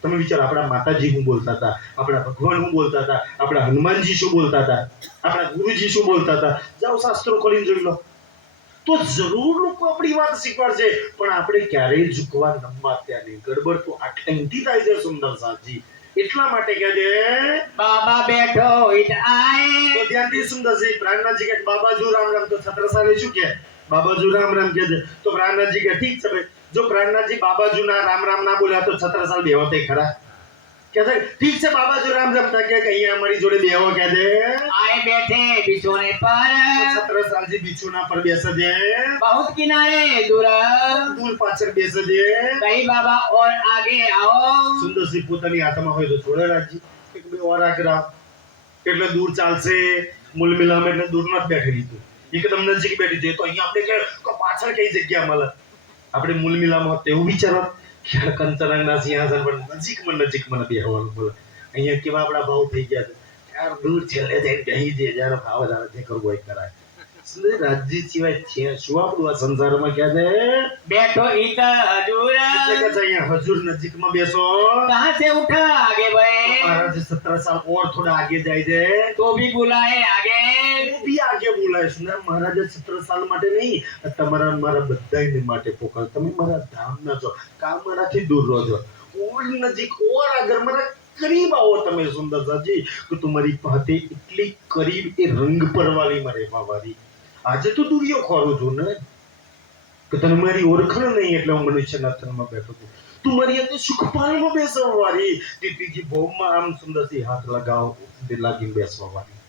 તમે વિચારો, આપણા માતાજી શું બોલતા હતા, આપણા ભગવાન શું બોલતા હતા, આપણા હનુમાનજી શું બોલતા હતા, આપણા ગુરુજી શું બોલતા હતા? જાઓ શાસ્ત્રો ખોલીને જોઈ લો. તો જરૂર લોકો આપણી વાત શીખવાડશે, પણ આપણે ક્યારેય ઝૂકવા નમવા ત્યાં નહીં. ગડબડ તો આટલી થાય છે સુંદરસાજી. એટલા માટે કહે છે બાબા બેઠો ઈટ આય. તો ધ્યાનથી સુંદરજી, પ્રાણનાથજી કે બાબાજુ રામ રામ, તો છત્રસાલે શું કે બાબાજુ રામ રામ કે છે. તો પ્રાણનાથજી કે ઠીક છે ભાઈ, જો પ્રાણનાથજી બાબાજુ ના રામ રામ ના બોલ્યા તો છત્રસાલ બેહો તે ખરા? કે છે ઠીક છે બાબાજુ રામ રામ કે અહીંયા અમારી જોડે બેહો કે છે. આય બેઠે બિછોને પર, છત્રસાલજી બિછોના પર બેસે છે, बहुत किनारे दूर દૂર પાછળ બેસે છે. कहीं बाबा और आगे आओ. સુંદરસિંહ પોતાની આત્મા હોય તો છોડે રાખજી, એક બે ઓર આગળ એટલે દૂર ચાલશે. મૂલ મિલામ એટલે દૂર નથી બેઠેલી, તું એકદમ નજીક બેઠી છે. તો અહીંયા આપણે કે પાછળ કઈ જગ્યા મળે? આપણે મૂલ મિલામાં એવું વિચારો કે કંચનના સિંહાસન પર નજીકમાં નથી આવવાનું બોલે. અહીંયા કેવા આપણા ભાવ થઈ ગયા છે, યાર દૂર છેલ્લે જઈને કહી દે, જયારે ભાવ આવે જે કરવું હોય કરાય. રાજજી સિવાય છે શું આપણું આ સંસારમાં? ક્યાં છે बैठो इत हजूर, એટલે કે અહીંયા હજુર નજીકમાં બેસો. कहाँ से उठा आगे बढ़े, મહારાજ 17 સાલ और थोड़ा आगे જાય છે, तो भी बुलाए आगे. वो भी आगे बोलाય છે. મહારાજ 17 સાલ માટે નહીં, તમારા મારા બધાને માટે પોકાર. તમે મારા ધામના છો, કામ મારાથી દૂર રહો છો, ઓર નજીક ઓર આગળ મારા કરીબ આવો તમે સુંદરસાજી, કે તમારી પાસે એટલી કરીબ એ રંગ પરવાળીમાં રહેવા વાળી. આજે તો દુરિયો ખોરું છું ને કે તને મારી ઓળખાણ નહીં એટલે હું મનુષ્યના તનમાં બેઠો છું. તું મારી અંદર સુખપાલમાં બેસવા વાળી, તીજી ભોગમાં આમ સુંદરથી હાથ લગાવ લાગીને બેસવા વાળી.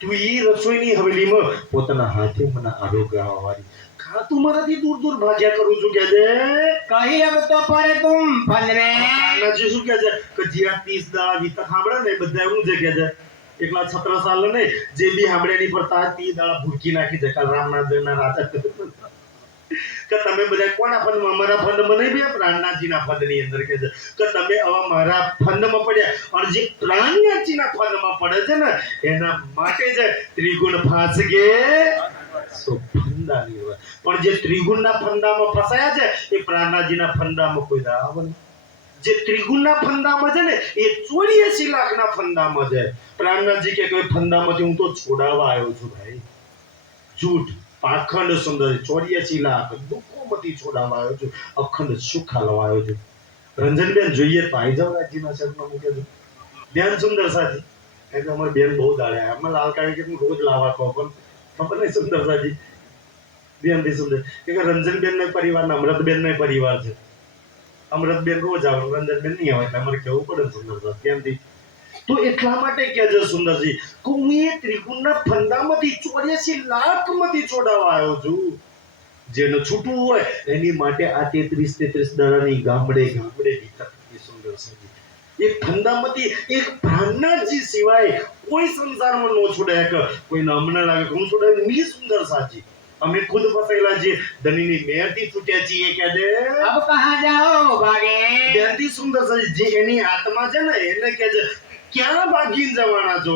તું ઈ રસોઈની હવેલીમાં પોતાના હાથે મને આરોગ્ય વાળી. કા તું મારાથી દૂર દૂર ભાગ્યા કરું છું કે છે. कहीं अब तो पर तुम फंद में, આનાજી શું કે છે કે જ્યાં 30 દાડા વીતા સાંભળે ને બધા એવું છે કે છે એકલા 17 સાલ ને જે બી સાંભળ્યાની પર તાર 30 દાડા ભૂકી નાખી છે. કાલ રામનાથના રાજા કે તમે બધા કોના ફંદમાં? અમારા ફંદમાં નહીં બે, પ્રાણનાથજીના ફંદની અંદર કે છે કે તમે હવે મારા ફંદમાં પડ્યા, અને જે પ્રાણનાથજીના ફંદમાં પડે છે ને એના માટે છે ત્રિગુણ ફાસગે સો ફંદાની હોય. પણ જે ત્રિગુણના ફંદામાં ફસાયા છે એ પ્રાણનાથજીના ફંદામાં કોઈ દાવ નહીં. જે ત્રિગુણના ફંદામાં છે ને એ 84 લાખના ફંદામાં છે. પ્રાણનાથજી કે કોઈ ફંદામાંથી હું તો છોડાવવા આવ્યો છું ભાઈ. જૂઠ પાખંડ સુંદર 84 લાખ દુઃખોમાંથી છોડાવવા આવ્યો છું. અખંડ સુખ હાલવા આવ્યો છું. રંજનબેન જોઈએ તો આઈ જાવ રાજ્યના શહેરમાં મૂકે છે. ધ્યાન સુંદર સાજી એટલે અમારી બેન બહુ દાડે આમાં લાલ કાળી કે હું રોજ લાવવા કહો પણ ખબર નહીં સુંદર સાજી ધ્યાનથી સુંદર કે રંજનબેન નો પરિવાર ને અમૃતબેન નો પરિવાર છે. અમૃતબેન રોજ આવે રંજનબેન નહીં આવે એટલે અમારે કહેવું પડે સુંદર સાહેબ ધ્યાનથી. તો એટલા માટે કહેજો સુંદરજી કે હું એ ત્રિગુણના ફંદામાંથી 84 લાખમાંથી છોડાવવા આવ્યો છું. જેને છૂટવું હોય એની માટે આ 33 દાડાની ગામડે વિતકતી સુંદર સાજી. એક ફંદામાંથી એક પ્રાણનાથજી સિવાય કોઈ સંસારમાં નો છોડાય કે કોઈને અમને લાગે કે હું છોડાવી ની સુંદર સાજી. અમે ખુદ ફસાયેલા છીએ ધનીની મેરથી છૂટ્યા છીએ કે દે अब कहाँ जाओ भागे ધ્યાનથી સુંદર સાજી જે એની આત્મા છે ને એને કે છે ક્યાં ભાગીને જવાના છો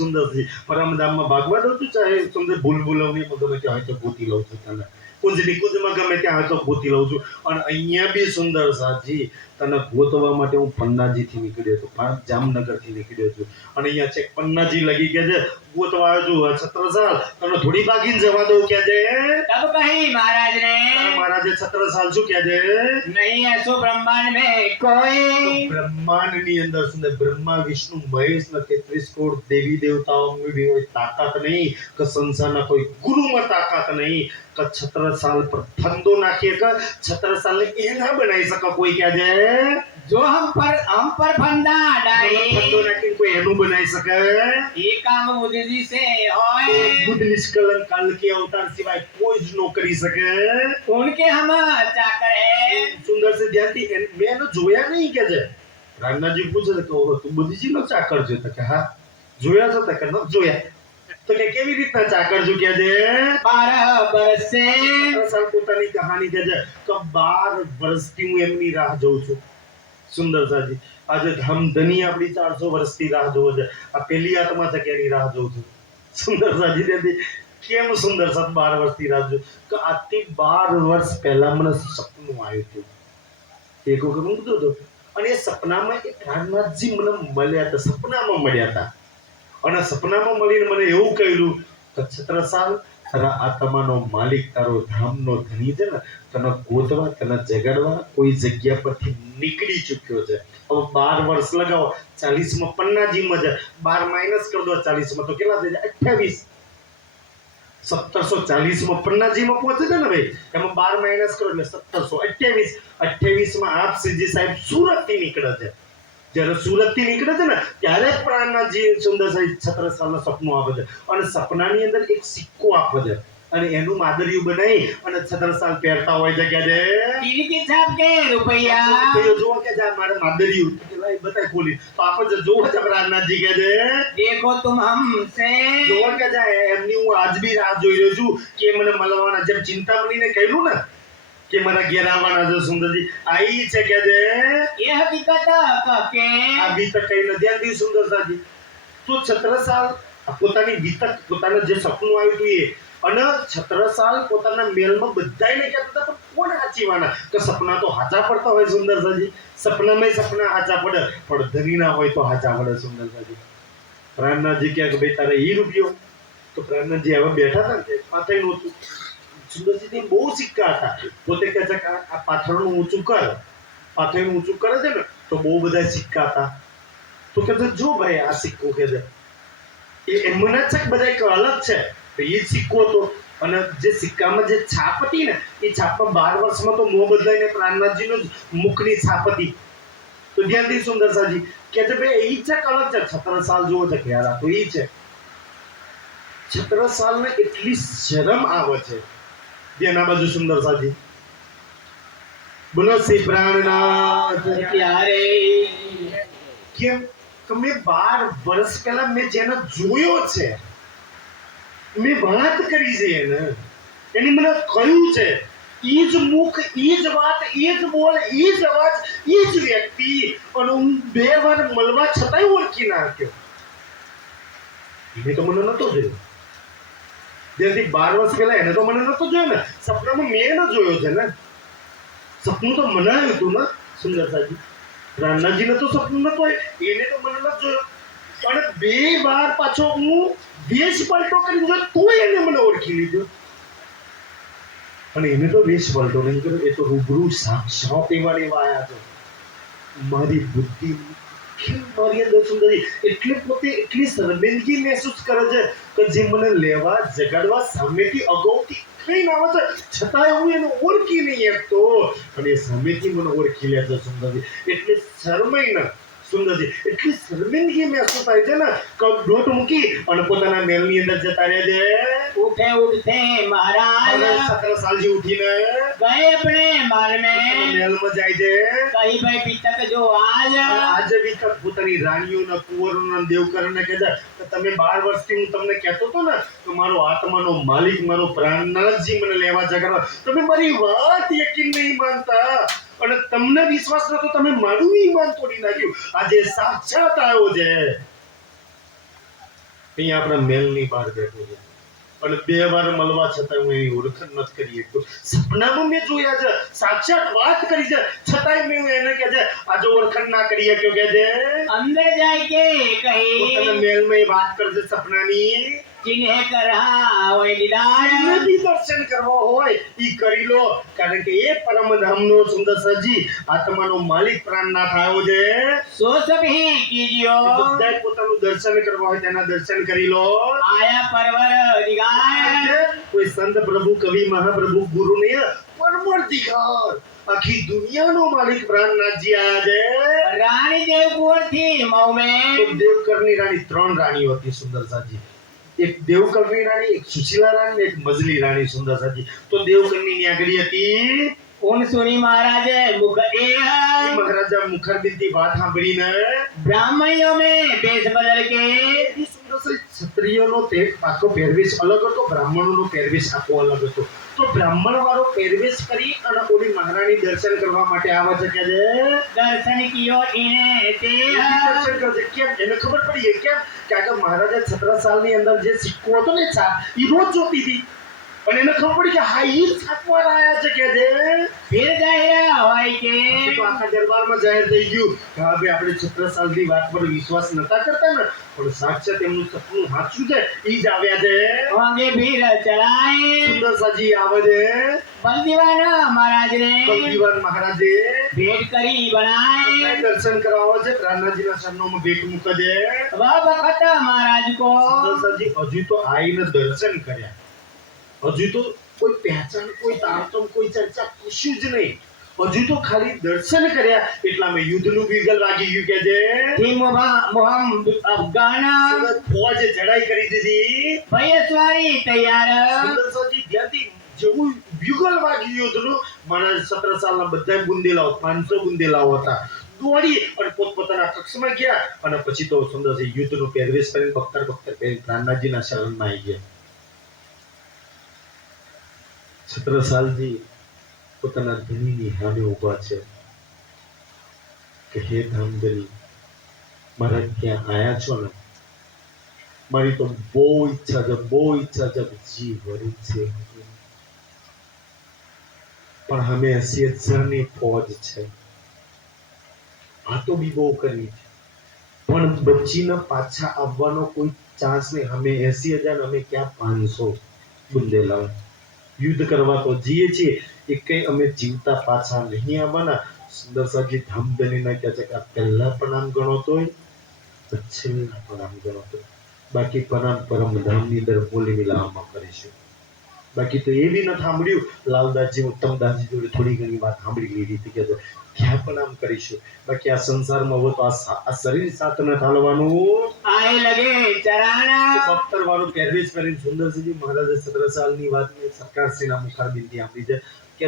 સુંદરજી. પરમધામમાં ભાગવા દઉં છું ચાહે સુંદર ભૂલભુલવની ગમે ત્યાં હોય તો ગોતી લઉં છું તને. કુંજની કુંજમાં ગમે ત્યાં હોય તો ગોતી લઉં છું. અને અહીંયા બી સુંદર સાજી તને ગોતવા માટે હું પન્નાજીથી નીકળ્યો છું. જામનગરથી નીકળ્યો છું અને અહીંયા ચેક પન્નાજી લગી કે છે ગોતવા આવ્યો છું. 17 સાલ તને થોડી ભાગીને જવા દઉં કે છે. तब कहीं महाराज ने મહારાજે 17 સાલ શું કે છે नहीं ऐसो ब्रह्मांड में कोई બ્રહ્માંડની અંદર સુંદર બ્રહ્મા વિષ્ણુ મહેશ ને 33 કરોડ દેવી દેવતાઓની બી કોઈ તાકાત નહીં કે સંસારના કોઈ ગુરુમાં તાકાત નહીં કે 17 સાલ પર ફંદો નાખીએ કે 17 સાલ ને એ ના બનાવી શકે કોઈ કે છે जो हम पर फंदा डाले ફંદો નાખીને કોઈ એનું બનાવી શકે ये काम बुद्धि से होए બુદ્ધ નિષ્કલંક કાલ કે અવતાર સિવાય કોઈ જ નો કરી શકે. उनके हम चाकर है સુંદર સે ધ્યાનથી મેં એનો જોયા નહીં કે છે. રામનાથજી પૂછે છે કે ઓહો તું બુદ્ધિજી નો ચાકર છે તો કે હા જોયા છો તો કે ન જોયા તો કે કેવી રીતના ચાકર છું કે છે 12 बरस से સાલ પોતાની કહાની કે છે કે 12 વર્ષથી હું એમની રાહ જોઉં છું. સુંદર સાજી આજે ધમધની આપણી 400 વર્ષથી રાહ જોવે છે. આ પેલી આત્મા છે કે એની રાહ જોઉં છું. સુંદર સાજી તેથી કેમ સુંદર સાત 12 વર્ષથી રાહ જોઉં કે આજથી 12 વર્ષ પહેલા મને સપનું આવ્યું હતું. એક વખત હું કીધું હતું અને એ સપનામાં એ પ્રાણનાથજી મને મળ્યા હતા. સપનામાં મળ્યા હતા અને સપનામાં મળીને મને એવું કહ્યું કે 17 સાલ તારા આત્માનો માલિક તારો ધામનો ધણી છે ને તને ગોતવા તને જગાડવા કોઈ જગ્યા પરથી નીકળી ચૂક્યો છે. હવે 12 વર્ષ લગાવો 40 માં પન્નાજીમાં છે 12 માઇનસ કરી દો 40 માં તો કેટલા થઈ જાય 28 1740 માં પન્નાજીમાં પહોંચે છે ને ભાઈ એમાં 12 માઇનસ કરો એટલે 1728 28 માં આપ સીજી સાહેબ સુરત થી નીકળે છે. જ્યારે સુરત થી નીકળે છે ને ત્યારે પ્રાણનાથજી સુંદર સાહેબ 17 સાલનું સપનું આપે છે અને સપનાની અંદર એક સિક્કો આપે છે અને એનું માદરિયું બનાવી અને 17 સાલ પહેરતા હોય છે કે છે टीवी के छाप के रुपया તો જોવો કે જા મારે માદરિયું કે ભાઈ બતાય ખોલી તો આપણે જોવો છે પ્રાણનાથજી કે છે देखो तुम हमसे જોવો કે જા એમની હું આજ બી રાહ જોઈ રહ્યો છું કે મને મળવાના જેમ ચિંતામણીને કહ્યું ને કે મારા ઘેર આવવાના છે સુંદરજી આઈ છે કે છે ये हकीकत के આ વિતક કઈ ન ધ્યાનથી સુંદર સાજી તો 17 સાલ પોતાની વિતક પોતાને જે સપનું આવ્યું હતું એ અને 17 સાલ પોતાના મેલમાં બધાયને કહેતા હતા પણ કોણ હાચીવાના કે સપના તો હાચા પડતા હોય સુંદર સાજી સપનામાં સપના હાચા પડે પણ ધરી ના હોય તો હાચા પડે સુંદર સાજી. પ્રાણનાથજી કહે કે ભાઈ તારે ઈ રૂપિયો તો પ્રાણનાથજી હવે બેઠા હતા ને પાથરી નહોતું. સુંદરજી બહુ સિક્કા હતા પોતે કહે છે કે આ પાથરનું ઊંચું કર પાથરનું ઊંચું કરે છે ને તો બહુ બધા સિક્કા હતા તો કે છે જો ભાઈ આ સિક્કો કે છે એ એમના છે બધા એક અલગ છે તો એ સિક્કો હતો અને જે સિક્કામાં જે છાપ હતી ને એ છાપમાં 12 વર્ષમાં તો મોં બદલાઈને પ્રાણનાથજીનો જ મુખની છાપ હતી. તો ધ્યાનથી સુંદર સાજી કે છે ભાઈ એ છે અલગ છે 17 સાલ જોવો છે ખ્યાલ આપો એ છે 17 સાલને એટલી શરમ આવે છે ધ્યાન બાજુ સુંદર સાજી બોલો શ્રી પ્રાણનાથ प्यारे કેમ કે મેં 12 વર્ષ પહેલા મેં જેને જોયો છે મેં વાત કરી છે એને એની મને કહ્યું છે ઈ જ મુખ ઈ જ વાત ઈ જ બોલ ઈ જ અવાજ ઈ જ વ્યક્તિ અને હું 2 વાર મળવા છતાંય ઓળખી ના શક્યો. એને તો મને નતો જોયો જેથી 12 વર્ષ પહેલા એને તો મને નતો જોયો ને સપનામાં મેં ન જોયો છે ને સપનું તો મને આવ્યું હતું ને સુંદર સાજી રાણાજીને તો સપનું નતું હોય, એને તો મને નથી જોયો. પણ 2 વાર પાછો હું વેશ પલટો કરીને જોયો, તોય એને મને ઓળખી લીધો. અને એને તો વેશ પલટો નહીં કર્યો, એ તો રૂબરૂ સાક્ષાત એવા ને એવા આયા છે. મારી બુદ્ધિ કેમ મારી અંદર સુંદરી એટલે પોતે એટલી શર્મિંદગી મહેસૂસ કરે છે કે જે મને લેવા જગાડવા સામેથી અગાઉથી કઈ આવે છે, છતાંય હું એને ઓળખી નહીં શકતો. અને એ સામેથી મને ઓળખી લે છે સુંદરજી. એટલે શરમાઈ ના સુંદરજી, એટલી શર્મિંદગી મહેસૂસ થાય છે ને કે દોટ મૂકી અને પોતાના મહેલની અંદર જતા રહે છે. उठे उठते महाराज 17 सालજી ઉઠીને गए अपने महल में, મહેલમાં જાય છે. कहीं भाई पितक जो आज આજે બી પોતાની રાણીઓના કુંવરોના દેવકરણને કહે છે કે તમે 12 વર્ષથી હું તમને કહેતો હતો ને કે મારો આત્માનો માલિક મારો પ્રાણનાથજી મને લેવા જગાડવા, તમે મારી વાત યકીન નહીં માનતા અને તમને વિશ્વાસ નતો, તમે મારું ઈમાન તોડી નાખ્યું. આજે સાક્ષાત આવ્યો છે. અહીંયા આપણા મહેલની બહાર બેઠો છે અને 2 વાર મળવા છતાં હું એની ઓળખાણ નથી કરી શકતો. સપનામાં મેં જોયા છે, સાક્ષાત વાત કરી છે, છતાંય મેં એને કહે છે આજે ઓળખાણ ના કરી શક્યો. કહે છે अंदर जाके પોતાના कही મહેલમાં એ વાત કરશે સપનાની. जिन्हें करा वो दीदार નદી દર્શન કરવા હોય ઈ કરી લો, કારણ કે એ પરમધામનો સુંદર સજી આત્માનો માલિક પ્રાણનાથ આવ્યો છે. सो सब ही कीजियो, બધાય પોતાનું દર્શન કરવા હોય તેના દર્શન કરી લો. आया परवर दिगार કોઈ સંત પ્રભુ કવિ મહાપ્રભુ ગુરુ ને પરમર્દિગાર આખી દુનિયાનો માલિક પ્રાણનાથજી આયા છે. रानी देवपुर थी मऊ તો में, દેવકરની રાણી 3 રાણીઓ હતી સુંદરસાજી. એક દેવકરની રાણી, એક સુશીલા રાણી ને એક મજલી રાણી સુંદરસાજી. તો દેવકરની ની આગળ હતી. उन सुनी महाराज मुख એ મહારાજા મુખરબિંદની વાત સાંભળીને ब्राह्मणियों में वेश बदल के એ સુંદરસી ક્ષત્રિયનો તે પાકો પહેરવેશ અલગ હતો, બ્રાહ્મણોનો પહેરવેશ આખો અલગ હતો. તો બ્રાહ્મણ વાળો પહેરવેશ કરી અને ઓલી મહારાણી દર્શન કરવા માટે આવે છે. કે છે दर्शन कियो इन्हें ते દર્શન કરે છે. કેમ? એને ખબર પડી કે કેમ કે આગળ મહારાજા 17 સાલની અંદર જે સિક્કો હતો ને છાપ ઈ રોજ જોતી હતી અને એને ખબર પડી કે હા ઈ છાપવાર આયા છે. કે છે फिर जाहिर હોય કે તો આખા દરબારમાં જાહેર થઈ ગયું કે હા ભાઈ આપણે 17 સાલની વાત પર વિશ્વાસ નતા કરતા ને, પણ સાક્ષાત એમનું સપનું સાચું છે, ઈ જ આવ્યા છે. होंगे भीड़ चलाए સુંદરસાજી આવે છે. बंदीवान महाराज ने બલદીવાન મહારાજે भेंट करी बनाए, દર્શન કરાવો છે, પ્રાણનાથજીના ચરણોમાં ભેટ મૂકે છે. वह वक्त महाराज को સુંદરસાજી હજુ તો આઈને દર્શન કર્યા, હજુ તો કોઈ પહેચાન, કોઈ તારતમ, કોઈ ચર્ચા કશું જ નહીં. હજુ તો ખાલી દર્શન કર્યા એટલામાં યુદ્ધનું બીગલ વાગી ગયું. કે છે थी मोहम्मद अफगान ફોજ ચડાઈ કરી દીધી. भयस्वारी तैयार, સુંદરસાજી ત્યાંથી જેવું બીગલ વાગી યુદ્ધનું, મારા 17 સાલના બધા બુંદેલાઓ 500 બુંદેલાઓ હતા, દોડી અને પોતપોતાના કક્ષમાં ગયા અને પછી તો સુંદરસિંહ યુદ્ધનો પહેરવેશ કરીને બખ્તર પહેરી પ્રાણનાથજીના શરણમાં આવી ગયા. 17 સાલજી પોતાના ધણીની સામે ઊભા છે કે હે ધામધણી, મારા ત્યાં આયા છો ને, મારી તો બહુ ઈચ્છા છે, બહુ ઈચ્છા છે કે જી વળી છે, પણ અમે 80,000ની ફોજ છે, આ તો બી બહુ કરી છે, પણ બચીને પાછા આવવાનો કોઈ ચાન્સ નહીં. અમે 80,000, અમે ક્યાં 500 બુંદેલાઓ. યુદ્ધ કરવા તો જઈએ છીએ, એ કઈ અમે જીવતા પાછા નહીં આવવાના. સુંદરસાજી ધામધણીના કહે છે કે આ પહેલા પ્રણામ ગણો તોય, પછી પ્રણામ ગણો તોય, બાકી પ્રણામ પરમધામની અંદર બોલી મિલાવવામાં કરીશું. બાકી તો એ બી ન સાંભળ્યું. લાલદાસજી ઉત્તમદાસજી જોડે થોડી ઘણી વાત સાંભળી લીધી હતી કે ક્યાં પ્રણામ કરીશું, બાકી આ સંસારમાં હવે તો આ શરીર સાથે ન ચાલવાનું. आए लगे चराना, બખ્તર વાળું પહેરવેશ કરીને સુંદરસિંહજી મહારાજે 17 સાલની વાતને સરકારશ્રીના મુખારબિંદી આપી છે. કે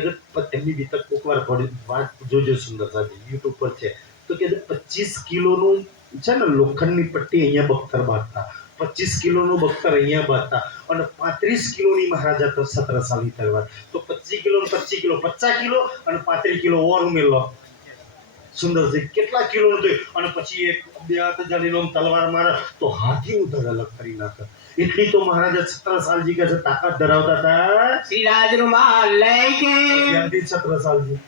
એમની બીતક કોકવાર વાત જોજો સુંદરસાજી, યુટ્યુબ પર છે. તો કે 25 કિલોનું છે ને લોખંડની પટ્ટી અહીંયા બખ્તર બાંધતા, 25 કિલોનું બખ્તર અહીંયા બાંધતા અને 35 કિલોની મહારાજા તો 17 સાલની તલવાર. તો 25 કિલો 25 કિલો 50 કિલો અને 35 કિલો ઓર ઉમેરલો. સુંદરસિંહ કેટલા કિલોનું થયું અને પછી એક બે હાથ જાણીનો તલવાર મારે તો હાથી ઉધર અલગ કરી નાખે. એટલી તો મહારાજા 17 સાલજી કે છે તાકાત ધરાવતા હતા. सिराज रुमाल लेके ધ્યાનથી 17 સાલજી,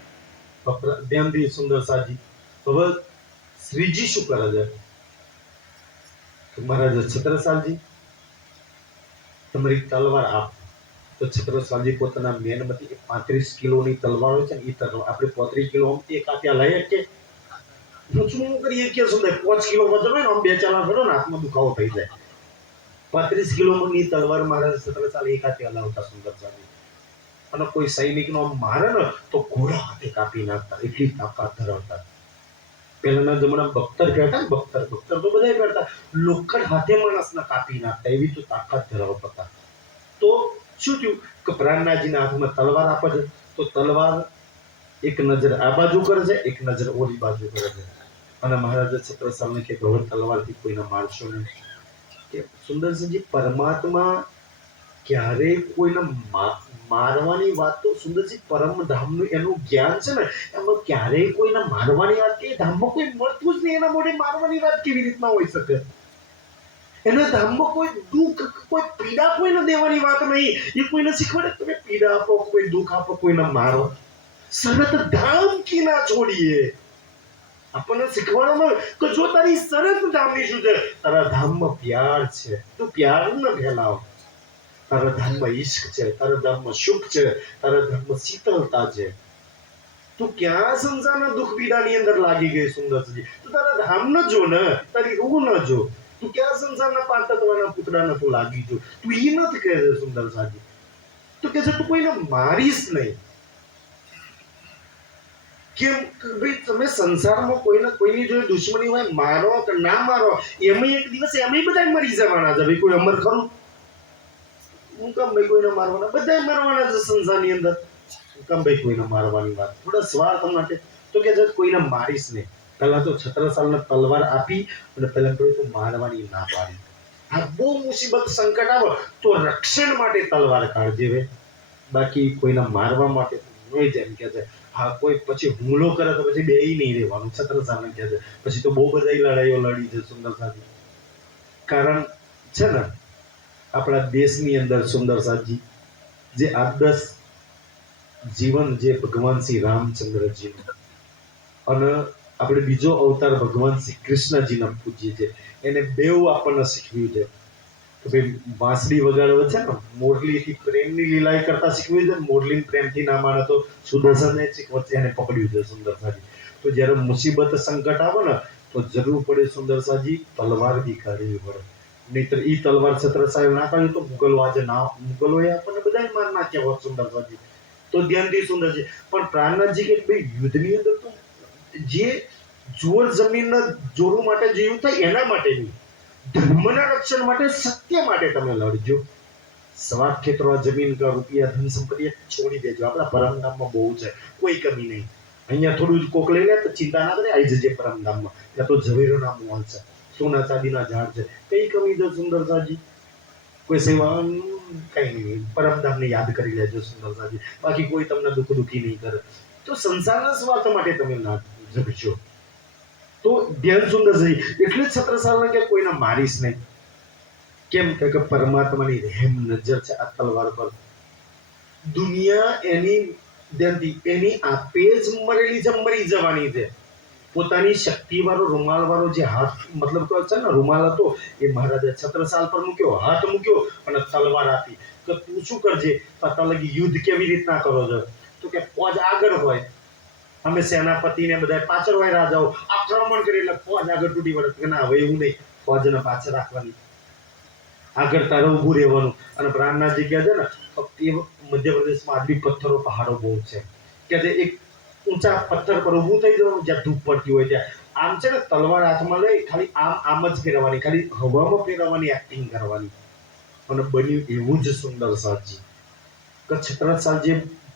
ધ્યાનથી સુંદરસાજી. હવે શ્રીજી શું કરે છે કે મહારાજ છત્રસાલજી તમારી તલવાર આપ. તો છત્રસાલજી પોતાના મેનમાંથી 35 કિલોની તલવાર હોય છે ને, એ તલવાર આપણે 35 કિલો એક આપ્યા લઈએ કે શું કરીએ કે સુંદર 5 કિલો વજન હોય ને, આમ બે ચાલા કરો ને હાથમાં દુખાવો થઈ જાય. 35 કિલોની તલવાર મહારાજ છત્રસાલ એક હાથે હલાવતા સુંદરસાજી. અને કોઈ સૈનિકનો આમ મારે ને તો ઘોડા હાથે કાપી નાખતા, એટલી તાકાત ધરાવતા. પહેલાના જમાના બખ્તર કહેતા ને, બખ્તર તો બધા કરતા, લોખંડ હાથે માણસને કાપી નાખતા, એવી તો તાકાત ધરાવતા હતા. તો શું થયું કે પ્રાણનાથજીના હાથમાં તલવાર આપે છે, તો તલવાર એક નજર આ બાજુ કરે છે, એક નજર ઓલી બાજુ કરે છે. અને મહારાજ છત્રસાલને કે હવે તલવારથી કોઈને મારશો નહીં. કે સુંદરસિંહજી, પરમાત્મા ક્યારેય કોઈને મારવાની વાત તો સુંદરસિંહ પરમધામનું એનું જ્ઞાન છે ને, એમાં ક્યારેય કોઈને મારવાની વાત કે ધામમાં કોઈ મળતું જ નહીં, એના મોઢે મારવાની વાત કેવી રીતના હોઈ શકે? એના ધામમાં કોઈ દુઃખ, કોઈ પીડા કોઈને દેવાની વાત નહીં. એ કોઈને શીખવાડે તમે પીડા આપો, કોઈ દુઃખ આપો, કોઈને મારો. સનત ધામ કી ના છોડીએ. આપણને શીખવાડવામાં કે જો તારી સરસ ધામની શું છે, તારા ધામમાં પ્યાર છે, તું પ્યાર ન ફેલાવ. તારા ધામમાં ઈશ્ક છે, તારા ધામમાં સુખ છે, તારા ધામમાં શીતળતા છે. તું ક્યાં સંસારના દુઃખ પીડાની અંદર લાગી ગઈ સુંદરજી? તું તારા ધામ ન જો ને, તારી રૂહ ન જો. તું ક્યાં સંસારના પાંતકવાના પુતળાને તું લાગી જો? તું ઈ નથી કહે છે સુંદર સાજી. તું કહે છે તું કોઈને મારીશ નહીં. કેમ ભાઈ, તમે સંસારમાં કોઈને કોઈની જોડે દુશ્મની હોય, મારો કે ના મારો, એમાં એક દિવસ એમાં બધા મરી જવાના છે. ભાઈ કોઈ અમર ખરું? હું કામ ભાઈ કોઈને મારવાના? બધા મારવાના છે સંસારની અંદર. હું કામ ભાઈ કોઈને મારવાની વાત? થોડા સ્વાર્થ માટે તો કે કોઈને મારીશ નહીં. પહેલા તો છત્રસાલને તલવાર આપી અને પહેલા તું મારવાની ના પાડી. આ બહુ મુસીબત સંકટ આવે તો રક્ષણ માટે તલવાર કાઢજે વે, બાકી કોઈને મારવા માટે નહીં. જેમ કે છે હા, કોઈ પછી હુમલો કરે તો પછી બેય નહીં રહેવાનું. છત્રસાલને કહે છે પછી તો બહુ બધા લડાઈઓ લડી છે સુંદરસાજી. કારણ છે ને આપણા દેશની અંદર સુંદરસાજી જે આદર્શ જીવન જે ભગવાન શ્રી રામચંદ્રજીનું અને આપણે બીજો અવતાર ભગવાન શ્રી કૃષ્ણજીના પૂજીએ છે, એને બેઉ આપણને શીખવ્યું છે કે ભાઈ વાંસળી વગાડવે છે ને, મોરલીથી પ્રેમની લીલાઈ કરતા શીખવ્યું છે. મોરલી પ્રેમથી ના માને તો સુદર્શનને વચ્ચે એને પકડ્યું છે સુંદરસાજી. તો જ્યારે મુસીબત સંકટ આવે ને તો જરૂર પડે સુંદરસાજી તલવાર બી કાઢવી પડે. નહીતર ઈ તલવાર છત્રસાલ ના કાઢ્યું તો મુગલો આજે ના, મુગલોએ આપણને બધા માર નાખ્યા હોત સુંદરસાજી. તો ધ્યાનથી સુંદરજી. પણ પ્રાણનાથજી કે ભાઈ યુદ્ધની અંદર તો જે જોર જમીનના જોરું માટે જે યુદ્ધ થાય એના માટે નહીં, ધર્મના રક્ષણ માટે, સત્ય માટે તમે લડજો. સ્વાર્થ ખેતરો, જમીન કા રૂપિયા, ધન સંપત્તિ છોડી દેજો. આપણા પરમધામમાં બહુ છે, કોઈ કમી નહીં. અહીંયા થોડું જ કોક લઈ લે તો ચિંતા ના કરે, આવી જજે પરમધામમાં. ત્યાં તો ઝવેરોના મોલ છે, સોના ચાંદીના ઝાડ છે. કઈ કમી છે સુંદરસાજી? કોઈ સેવા કઈ નહીં. પરમધામને યાદ કરી લેજો સુંદરસાજી, બાકી કોઈ તમને દુઃખી નહીં કરે. તો સંસારના સ્વાર્થ માટે તમે ના જગશો. તો ધ્યાન સુંદરજી. એટલે જ છત્રસાલને કે કોઈને મારીશ નહીં. કેમ કે પરમાત્માની રહેમ નજર છે આ તલવાર પર. દુનિયા એની ધ્યાનથી એની આપે જ મરેલી છે, મરી જવાની છે. પોતાની શક્તિ વાળો રૂમાલ વાળો જે હાથ, મતલબ કે છે ને રૂમાલ હતો, એ મહારાજે છત્રસાલ પર મૂક્યો, હાથ મૂક્યો અને તલવાર આપી કે તું શું કરજે. તલગી યુદ્ધ કેવી રીતના કરો છો? તો કે ફોજ આગળ હોય, અમે સેનાપતિને બધા પાછળ હોય, રાજાઓ આક્રમણ કરી એટલે ફોજ આગળ તૂટી પડે. કે ના, હવે એવું નહીં, ફોજને પાછળ રાખવાની, આગળ તારે ઊભું રહેવાનું. અને પ્રાણનાથજી કહે છે ને એ મધ્યપ્રદેશમાં આદમી પથ્થરો પહાડો બહુ છે, કે જે એક ઊંચા પથ્થર પર ઊભું થઈ જવાનું જ્યાં ધૂપ પડતી હોય ત્યાં. આમ છે ને તલવાર હાથમાં લઈ ખાલી આમ જ ફેરવવાની, ખાલી હવામાં ફેરવવાની એક્ટિંગ કરવાની. અને બન્યું એવું જ સુંદરસાજી કે છત્રસાલ જે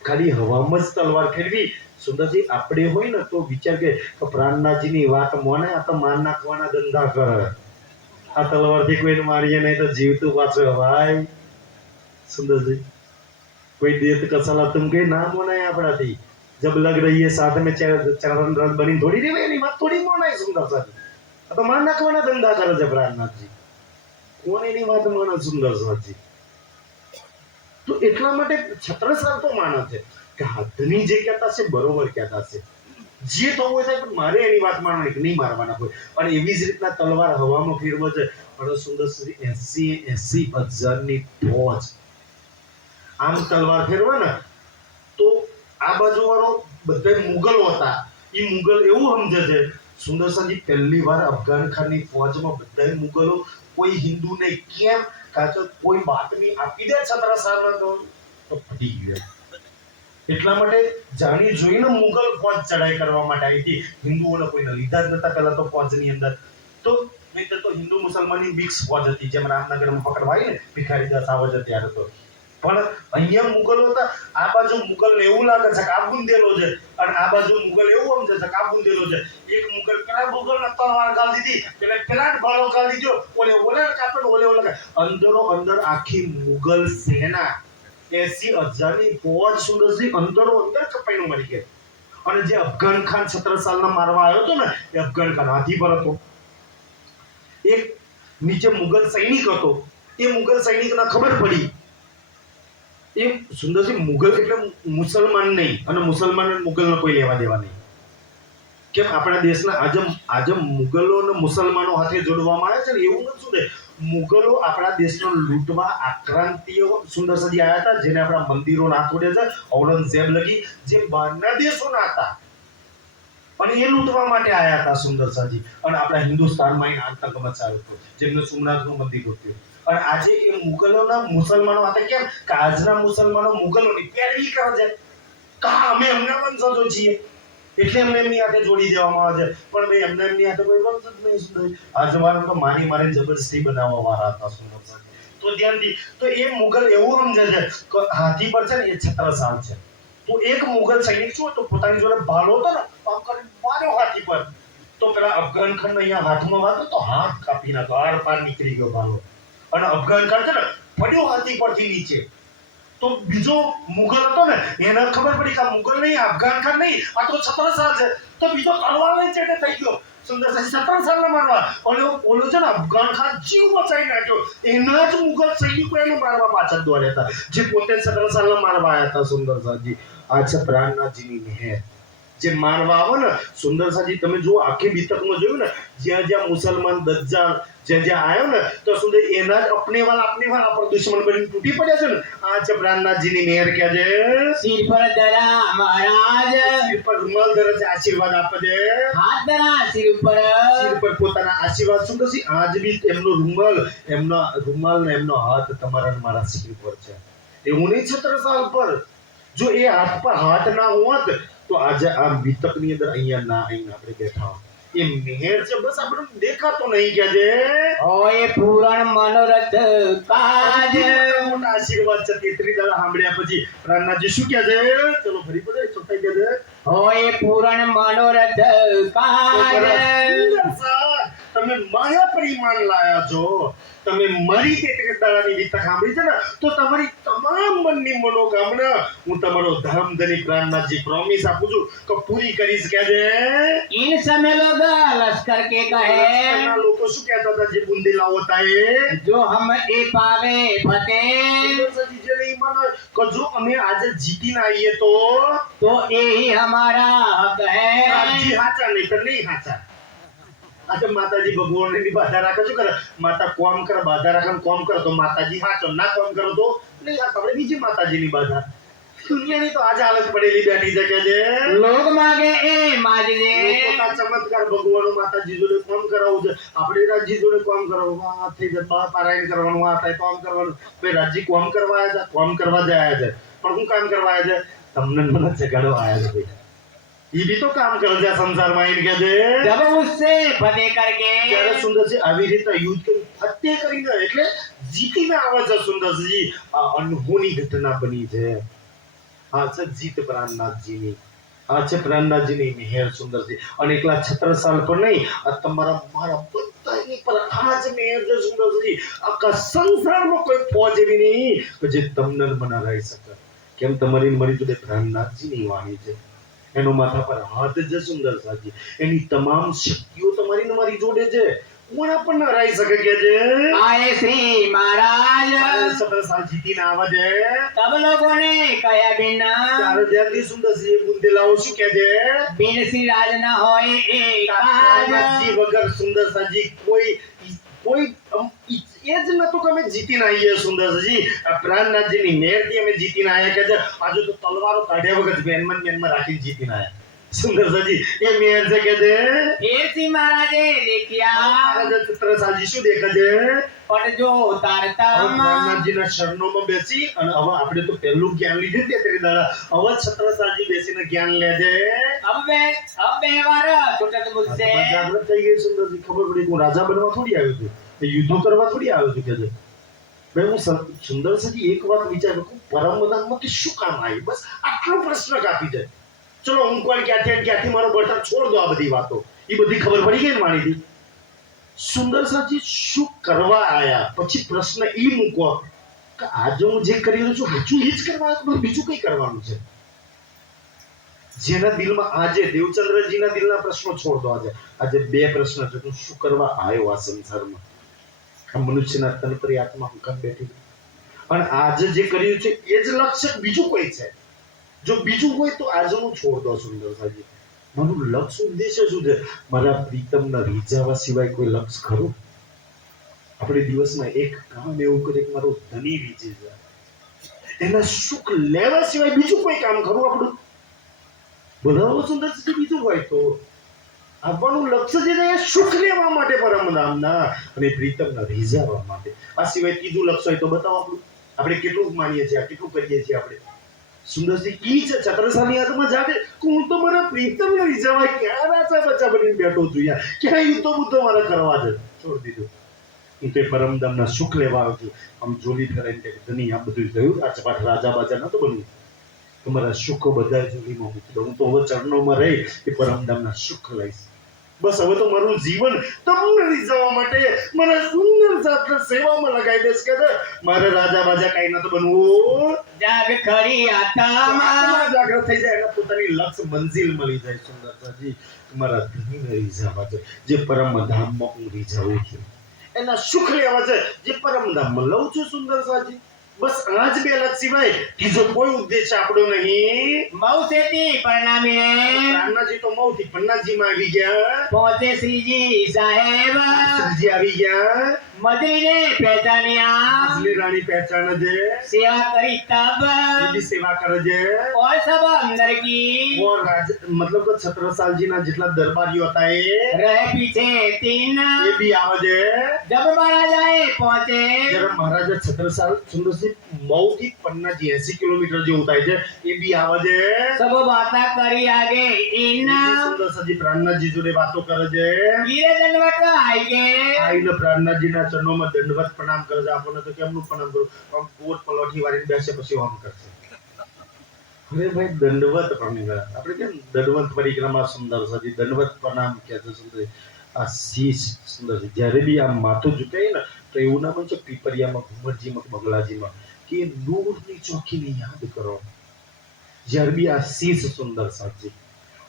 ખાલી હવામાં જ તલવાર ફેરવી. સુંદરજી આપણે હોય ને તો વિચાર કે પ્રાણનાથજીની વાત મોને, આ તો માર નાખવાના ધંધા કરે. આ તલવારથી કોઈને મારીએ નહીં તો જીવતું પાછો ભાઈ. સુંદરજી કોઈ દેત કસલા તુમ કઈ ના મોનાય આપણાથી. जब लग रही है साथ में चरण रन बनी थोड़ी नहीं, एनी बात थोड़ी मोनाय सुंदरसाजी. આ તો માર નાખવાના ધંધા કરે છે પ્રાણનાથજી. કોણ એની વાત માને સુંદરસાજી? તો એટલા માટે છત્રસાલ તો માને છે કે હાથની જે કહેતા છે બરોબર કહેતા છે. જે થવું હોય થાય, પણ મારે એની વાત માનવાની કે નહીં મારવાના હોય. અને એવી જ રીતના તલવાર હવામાં ફેરવે છે. અને સુંદરસિંહ 80,000ની ફોજ આમ તલવાર ફેરવે ને તો આ બાજુ વાળો બધા મુગલો હતા. એ મુગલ એવું સમજે છે સુંદરસિંહજી પહેલી વાર અફઘાન ખાનની ફોજમાં બધા મુગલો કોઈ હિન્દુને કેમ કાં તો કોઈ બાતમી આપી દે છત્રસાલના તો ફટી ગયો. એટલા માટે જાણી જોઈને મુગલ ફોજ ચડાઈ કરવા માટે આવી હતી. હિન્દુઓને કોઈને લીધા જ નતા પહેલા તો ફોજની અંદર. તો નહીં તો હિન્દુ મુસલમાનની મિક્સ ફોજ હતી, જેમ રામનગરમાં પકડવા આવી ને ભિખારી દાસ આવે છે ત્યારે તો. પણ અહીંયા મુગલો હતા. આ બાજુ મુગલને એવું લાગે છે કે આ બુંદેલો છે, અને આ બાજુ મુગલ એવું સમજે છે કે આ બુંદેલો છે. એક મુગલ પેલા મુગલને તલવાર ગાળી દીધી, એટલે પેલા જ ભાલો ગાળી દીધો, ઓલે કાપે ઓલે અંદરો અંદર આખી મુગલ સેના 80,000ની ફોજ સુંદરસિંહ અંદરો અંદર કપાઈને મરી ગયા. અને જે અફઘાન ખાન છત્રસાલના મારવા આવ્યો હતો ને, એ અફઘાન ખાન હાથી પર હતો. એક નીચે મુગલ સૈનિક હતો. એ મુગલ સૈનિકને ખબર પડી એ સુંદરસિંહ મુગલ એટલે મુસલમાન નહીં, અને મુસલમાન મુગલને કોઈ લેવા દેવા નહીં. કેમ આપણા દેશના આજે મુગલો અને મુસલમાનો હાથે જોડવામાં આવે છે ને, એવું નથી. મુગલો આપણા દેશનો લૂંટવા આક્રાંતિઓ સુંદરસિંહજી આવ્યા હતા, જેને આપણા મંદિરો ના તોડે છે ઔરંગઝેબ લગી, જે બહારના દેશોના હતા અને એ લૂંટવા માટે આવ્યા હતા સુંદરસિંહજી. અને આપણા હિન્દુસ્તાનમાં એને આતંક મચાવ્યો હતો, જેમને સોમનાથનું મંદિર તોડ્યું. અને આજે એ મુગલોના મુસલમાનો હતા. કેમ કે આજના મુસલમાનો મુગલોની પેરવી કરે છે, અમે એમના વંશજો છીએ એટલે એમને એમની હાથે જોડી દેવામાં આવે છે. પણ ભાઈ એમને એમની હાથે કોઈ વંશ જ નહીં. આ જમાનામાં તો મારી જબરદસ્તી બનાવવા વાળા હતા સુંદરસિંહ. તો ધ્યાનથી તો એ મુગલ એવું સમજે છે કે હાથી પર છે ને એ છત્રસાલ છે. તો એક મુગલ સૈનિક શું હતો, પોતાની જોડે ભાલો હતો ને, આમ કરીને માર્યો હાથી પર. તો પેલા અફઘાન ખાન અહીંયા હાથમાં વાગ્યો તો હાથ કાપી નાખ્યો, આર પાર નીકળી ગયો ભાલો. અને અફઘાન ખાન છે ને પડ્યો હાથી પરથી નીચે. તો બીજો મુગલ હતો ને, એને ખબર પડી કે આ મુગલ નહીં, અફઘાન ખાન નહીં, આ તો છત્રસાલ છે. તો બીજો તલવાર લઈને ચેટે થઈ ગયો સુંદરસિંહ છત્રસાલને મારવા. અને ઓલો છે ને અફઘાન ખાન જીવ બચાવી નાખ્યો. એના જ મુગલ સૈનિકો એને મારવા પાછળ દોડ્યા હતા, જે પોતે છત્રસાલને મારવા આવ્યા હતા સુંદરસિંહજી. આ છે પ્રાણનાથજીની મહેર. જે મારવા આવો ને સુંદરસિંહજી, તમે જુઓ આખી બીતકમાં જોયું ને, જ્યાં જ્યાં મુસલમાન દજ્જાલ જ્યાં આવ્યો ને, તો સુંદર એના જ अपने वाला पर दुश्मन બની તૂટી પડ્યા છે ને. આ છે પ્રાણનાથજીની મહેર. કે છે સિર પર ધરા મહારાજ, સિર પર રૂમાલ ધરે છે, આશીર્વાદ આપે છે. હાથ ધરા સિર પર પોતાના આશીર્વાદ. સુંદરસિંહ આજ બી એમનો રૂમાલ ને એમનો હાથ તમારા મારા સિર પર છે. એવું નહીં છત્રસાલ પર. જો એ હાથ પર હાથ ના હોત તો આજે આ વિતકની અંદર અહીંયા ના અહીંયા આપણે બેઠા. એ મહેર છે, બસ આપણે દેખાતો નહીં. કે છે હોય પૂરણ મનોરથ કાજ. મોટા આશીર્વાદ છે. 33 દાડા સાંભળ્યા પછી પ્રાણનાથજી શું કહે છે? ચલો ફરી પડે ચોથાઈ કહે છે હોય પૂરણ મનોરથ કાજ. તમે માયા પરિમાણ લાયા છો. તમે મારી 33 દાડાની વિતક સાંભળી છે ને, તો તમારી તમામ મનની મનોકામના હું તમારો ધર્મધની પ્રાણનાથજી પ્રોમિસ આપું છું કે પૂરી કરીશ. કે છે इन समय लोग लश्कर के कहे, લોકો શું કહેતા હતા જે બુંદેલા હોતા એ, जो हम ए पावे फतेह, જો અમે આજે જીતીને આવીએ તો यही हमारा हक है. જી હાચા નહીં તો નહીં હાચા. આજે માતાજી ભગવાન ની બાધા રાખે શું કરે? માતા કોમ કરે, બાધા રાખે, કોમ કરે તો માતાજી હાચો, ના કોમ કરો તો નહીં. આપણે બીજી માતાજીની બાધા. દુનિયાની તો આજે હાલત પડેલી બેઠી છે. કે છે लोग मांगे ए माजरे, પોતા ચમત્કાર ભગવાન માતાજી જોડે કોમ કરાવવું છે. આપણે રાજી જોડે કોમ કરાવવું, આ થઈ જાય પારાયણ કરવાનું, આ થાય કોમ કરવાનું. ભાઈ રાજી કોમ કરવા આવ્યા છે, કોમ કરવા જ આવ્યા છે, પણ શું કામ કરવા આવ્યા છે? તમને મને જગાડવા આવ્યા છે. ये भी तो काम कर दिया संसार में. इनके दे जब उससे फतेह करके, ત્યારે સુંદરસિંહ આવી રીતે યુદ્ધ કરી ફતેહ કરીને એટલે જીતીને આવે છે સુંદરસિંહ. આ અનહોની ઘટના બની છે. આ છે જીત પ્રાણનાથજીની. આ છે પ્રાણનાથજીની મહેર સુંદરસિંહ. અને એકલા છત્રસાલ પર નહીં, આ તમારા મારા બધાની પર આ જ મહેર છે સુંદરસિંહ. આખા સંસારમાં કોઈ ફોજ એવી નહીં કે જે તમને મને રહી શકે. કેમ? તમારી મારી જોડે પ્રાણનાથજીની વાણી છે. એનો માથા પર હાથ છે સુંદરસિંહજી. એની તમામ શક્તિઓ તમારી ને મારી જોડે છે. કોના પણ ન હરાઈ શકે કે છે આય શ્રી મહારાજ સતર સાલ જીતીને આવે છે તબ લોકોને કયા બિન તારે ધ્યાનથી સુંદરસિંહ બુંદેલાઓ શું કહે છે બિન શ્રી રાજ ન હોય એ કાજ કાકાજી વગર સુંદરસાજી કોઈ કોઈ એ જ નતું કે અમે જીતીને આવીએ સુંદરજી આ પ્રાણનાથજીની મહેરથી અમે જીતીને આવ્યા કે છે આજુ તો તલવારો કાઢ્યા વગર મેનમાં રાખીને જીતીને આવ્યા સુંદરજી એ મેર છે કે છે એ શ્રી મહારાજે દેખ્યા મહારાજ ચિત્રસાજી શું દેખે છે પણ જો તારતા પ્રાણનાથજીના શરણોમાં બેસી અને હવે આપણે તો પહેલું જ્ઞાન લીધું તે તેરી દાડા હવે છત્રસાજી બેસીને જ્ઞાન લે છે अब બે વાર છૂટત મુझसे જાગૃત થઈ ગઈ સુંદરજી ખબર પડી કે હું રાજા બનવા થોડી આવ્યો છું એ યુદ્ધો કરવા થોડી આવ્યો છું કે છે ભાઈ હું સુંદરજી એક વાત વિચારું કે પરમદાનમાંથી શું કામ આવી બસ આટલો પ્રશ્ન કાપી જાય ચલો હું કોણ ક્યાંથી મારો બળતણ છોડ દો આ બધી વાતો એ બધી ખબર પડી ગઈ ને માણીથી સુંદરજી શું કરવા આયા પછી પ્રશ્ન ઈ મૂકો કે આજે હું જે કરી રહ્યો છું સાચું એ જ કરવાનું બીજું કઈ કરવાનું છે જેના દિલમાં આજે દેવચંદ્રજીના દિલના પ્રશ્નો છોડ દો આજે બે પ્રશ્ન છે તું શું કરવા આવ્યો આ સંસારમાં આ મનુષ્યના તન પર આત્મા હુકમ બેઠી અને આજે જે કર્યું છે એ જ લક્ષ્ય બીજું કોઈ છે જો બીજું હોય તો આજનું છોડ દો સુંદરસાજી મારું લક્ષ્ય ઉદ્દેશ્ય શું છે મારા પ્રીતમના રીઝાવા સિવાય કોઈ લક્ષ્ય ખરું આપણે દિવસમાં એક કામ એવું કરીએ કે મારો ધની રીઝે જાય એના સુખ લેવા સિવાય બીજું કોઈ કામ ખરું આપણું બોલાવો સુંદરજી બીજું હોય તો આપવાનું લક્ષ્ય જે છે એ સુખ લેવા માટે પરમધામના અને પ્રીતમના રીઝાવા માટે આ સિવાય ત્રીજું લક્ષ્ય હોય તો બતાવો આપણે કેટલું માનીએ છીએ કેટલું કરીએ છીએ આપણે સુંદરજી ઈ છે ચક્રસાની હાથમાં જાગે હું તો મારા પ્રીતમને રીઝાવા ક્યાં રાજા બચ્ચા બનીને બેઠો છું યાર ક્યાં યુદ્ધો બુદ્ધો મારા કરવા છે છોડ દીધું હું તે પરમધામના સુખ લેવા આવ્યો છું આમ જોલી ફેરાઈને કે ધની આ બધું થયું રાજપાટ રાજા બાજા નતો બનવું તમારા સુખો બધા જોડીમાં મૂકી દો હું તો હવે ચરણોમાં રહી એ પરમધામના સુખ લઈશ બસ હવે તો મારું જીવન તમને રીઝવવા માટે મારા સુંદર સાથે સેવામાં લગાવી દેશ કે મારે રાજા બાજા કઈ નતો બનવું જાગ ખરી આત્મા જાગૃત થઈ જાય એટલે પોતાની લક્ષ્ય મંજિલ મળી જાય સુંદરતાજી મારા ધણીને રીઝવવા છે જે પરમધામમાં હું રીઝવું છું એના સુખ લેવા છે જે પરમધામમાં લઉં છું સુંદરતાજી બસ આજ બે લક્ષ સિવાય બીજો કોઈ ઉદ્દેશ આપણો નહીં મૌસેતી પરણામે રામનાજી તો મૌથી પન્નાજી માં આવી ગયા પહોંચે શ્રીજી સાહેબ શ્રીજી આવી ગયા મદરીને પહેચાન્યા અસલી રાણી પહેચાન છે સેવા કરી તબ એની સેવા કરે છે और सब अंदर की वो मतलब કે છત્રસાલજી ના જેટલા દરબારીઓ હતા એ रहे पीछे तीन એ બી આવે છે जब महाराज आए पहुंचे જ્યારે મહારાજા છત્રસાલ સુંદરસિંહ મઉ થી પન્નાજી 80 કિલોમીટર જેવું થાય છે એ બી આવે છે सब बाता करी आगे इन સુંદરસિંહ પ્રાણનાથજી જોડે વાતો કરે છે गिरे दंडवत आई के આઈને પ્રાણનાથજીના ચરણોમાં દંડવત પ્રણામ કરે છે આપણને તો કેમનું પ્રણામ કરું આમ ગોળ પલોઠી વાળીને બેસે પછી આમ કરશે અરે ભાઈ દંડવત પ્રણામ આપણે કેમ દંડવત પરિક્રમા સુંદરસાજી દંડવત પ્રણામ કહે છે સુંદર આ શીશ સુંદર જ્યારે બી આમ માથું ઝુકાય ને તો એવું ના બનશે પીપરિયામાં ઘુમરજીમાં બંગલાજીમાં કે નૂરની ચોકીને યાદ કરો જ્યારે બી આ શીશ સુંદરસાજી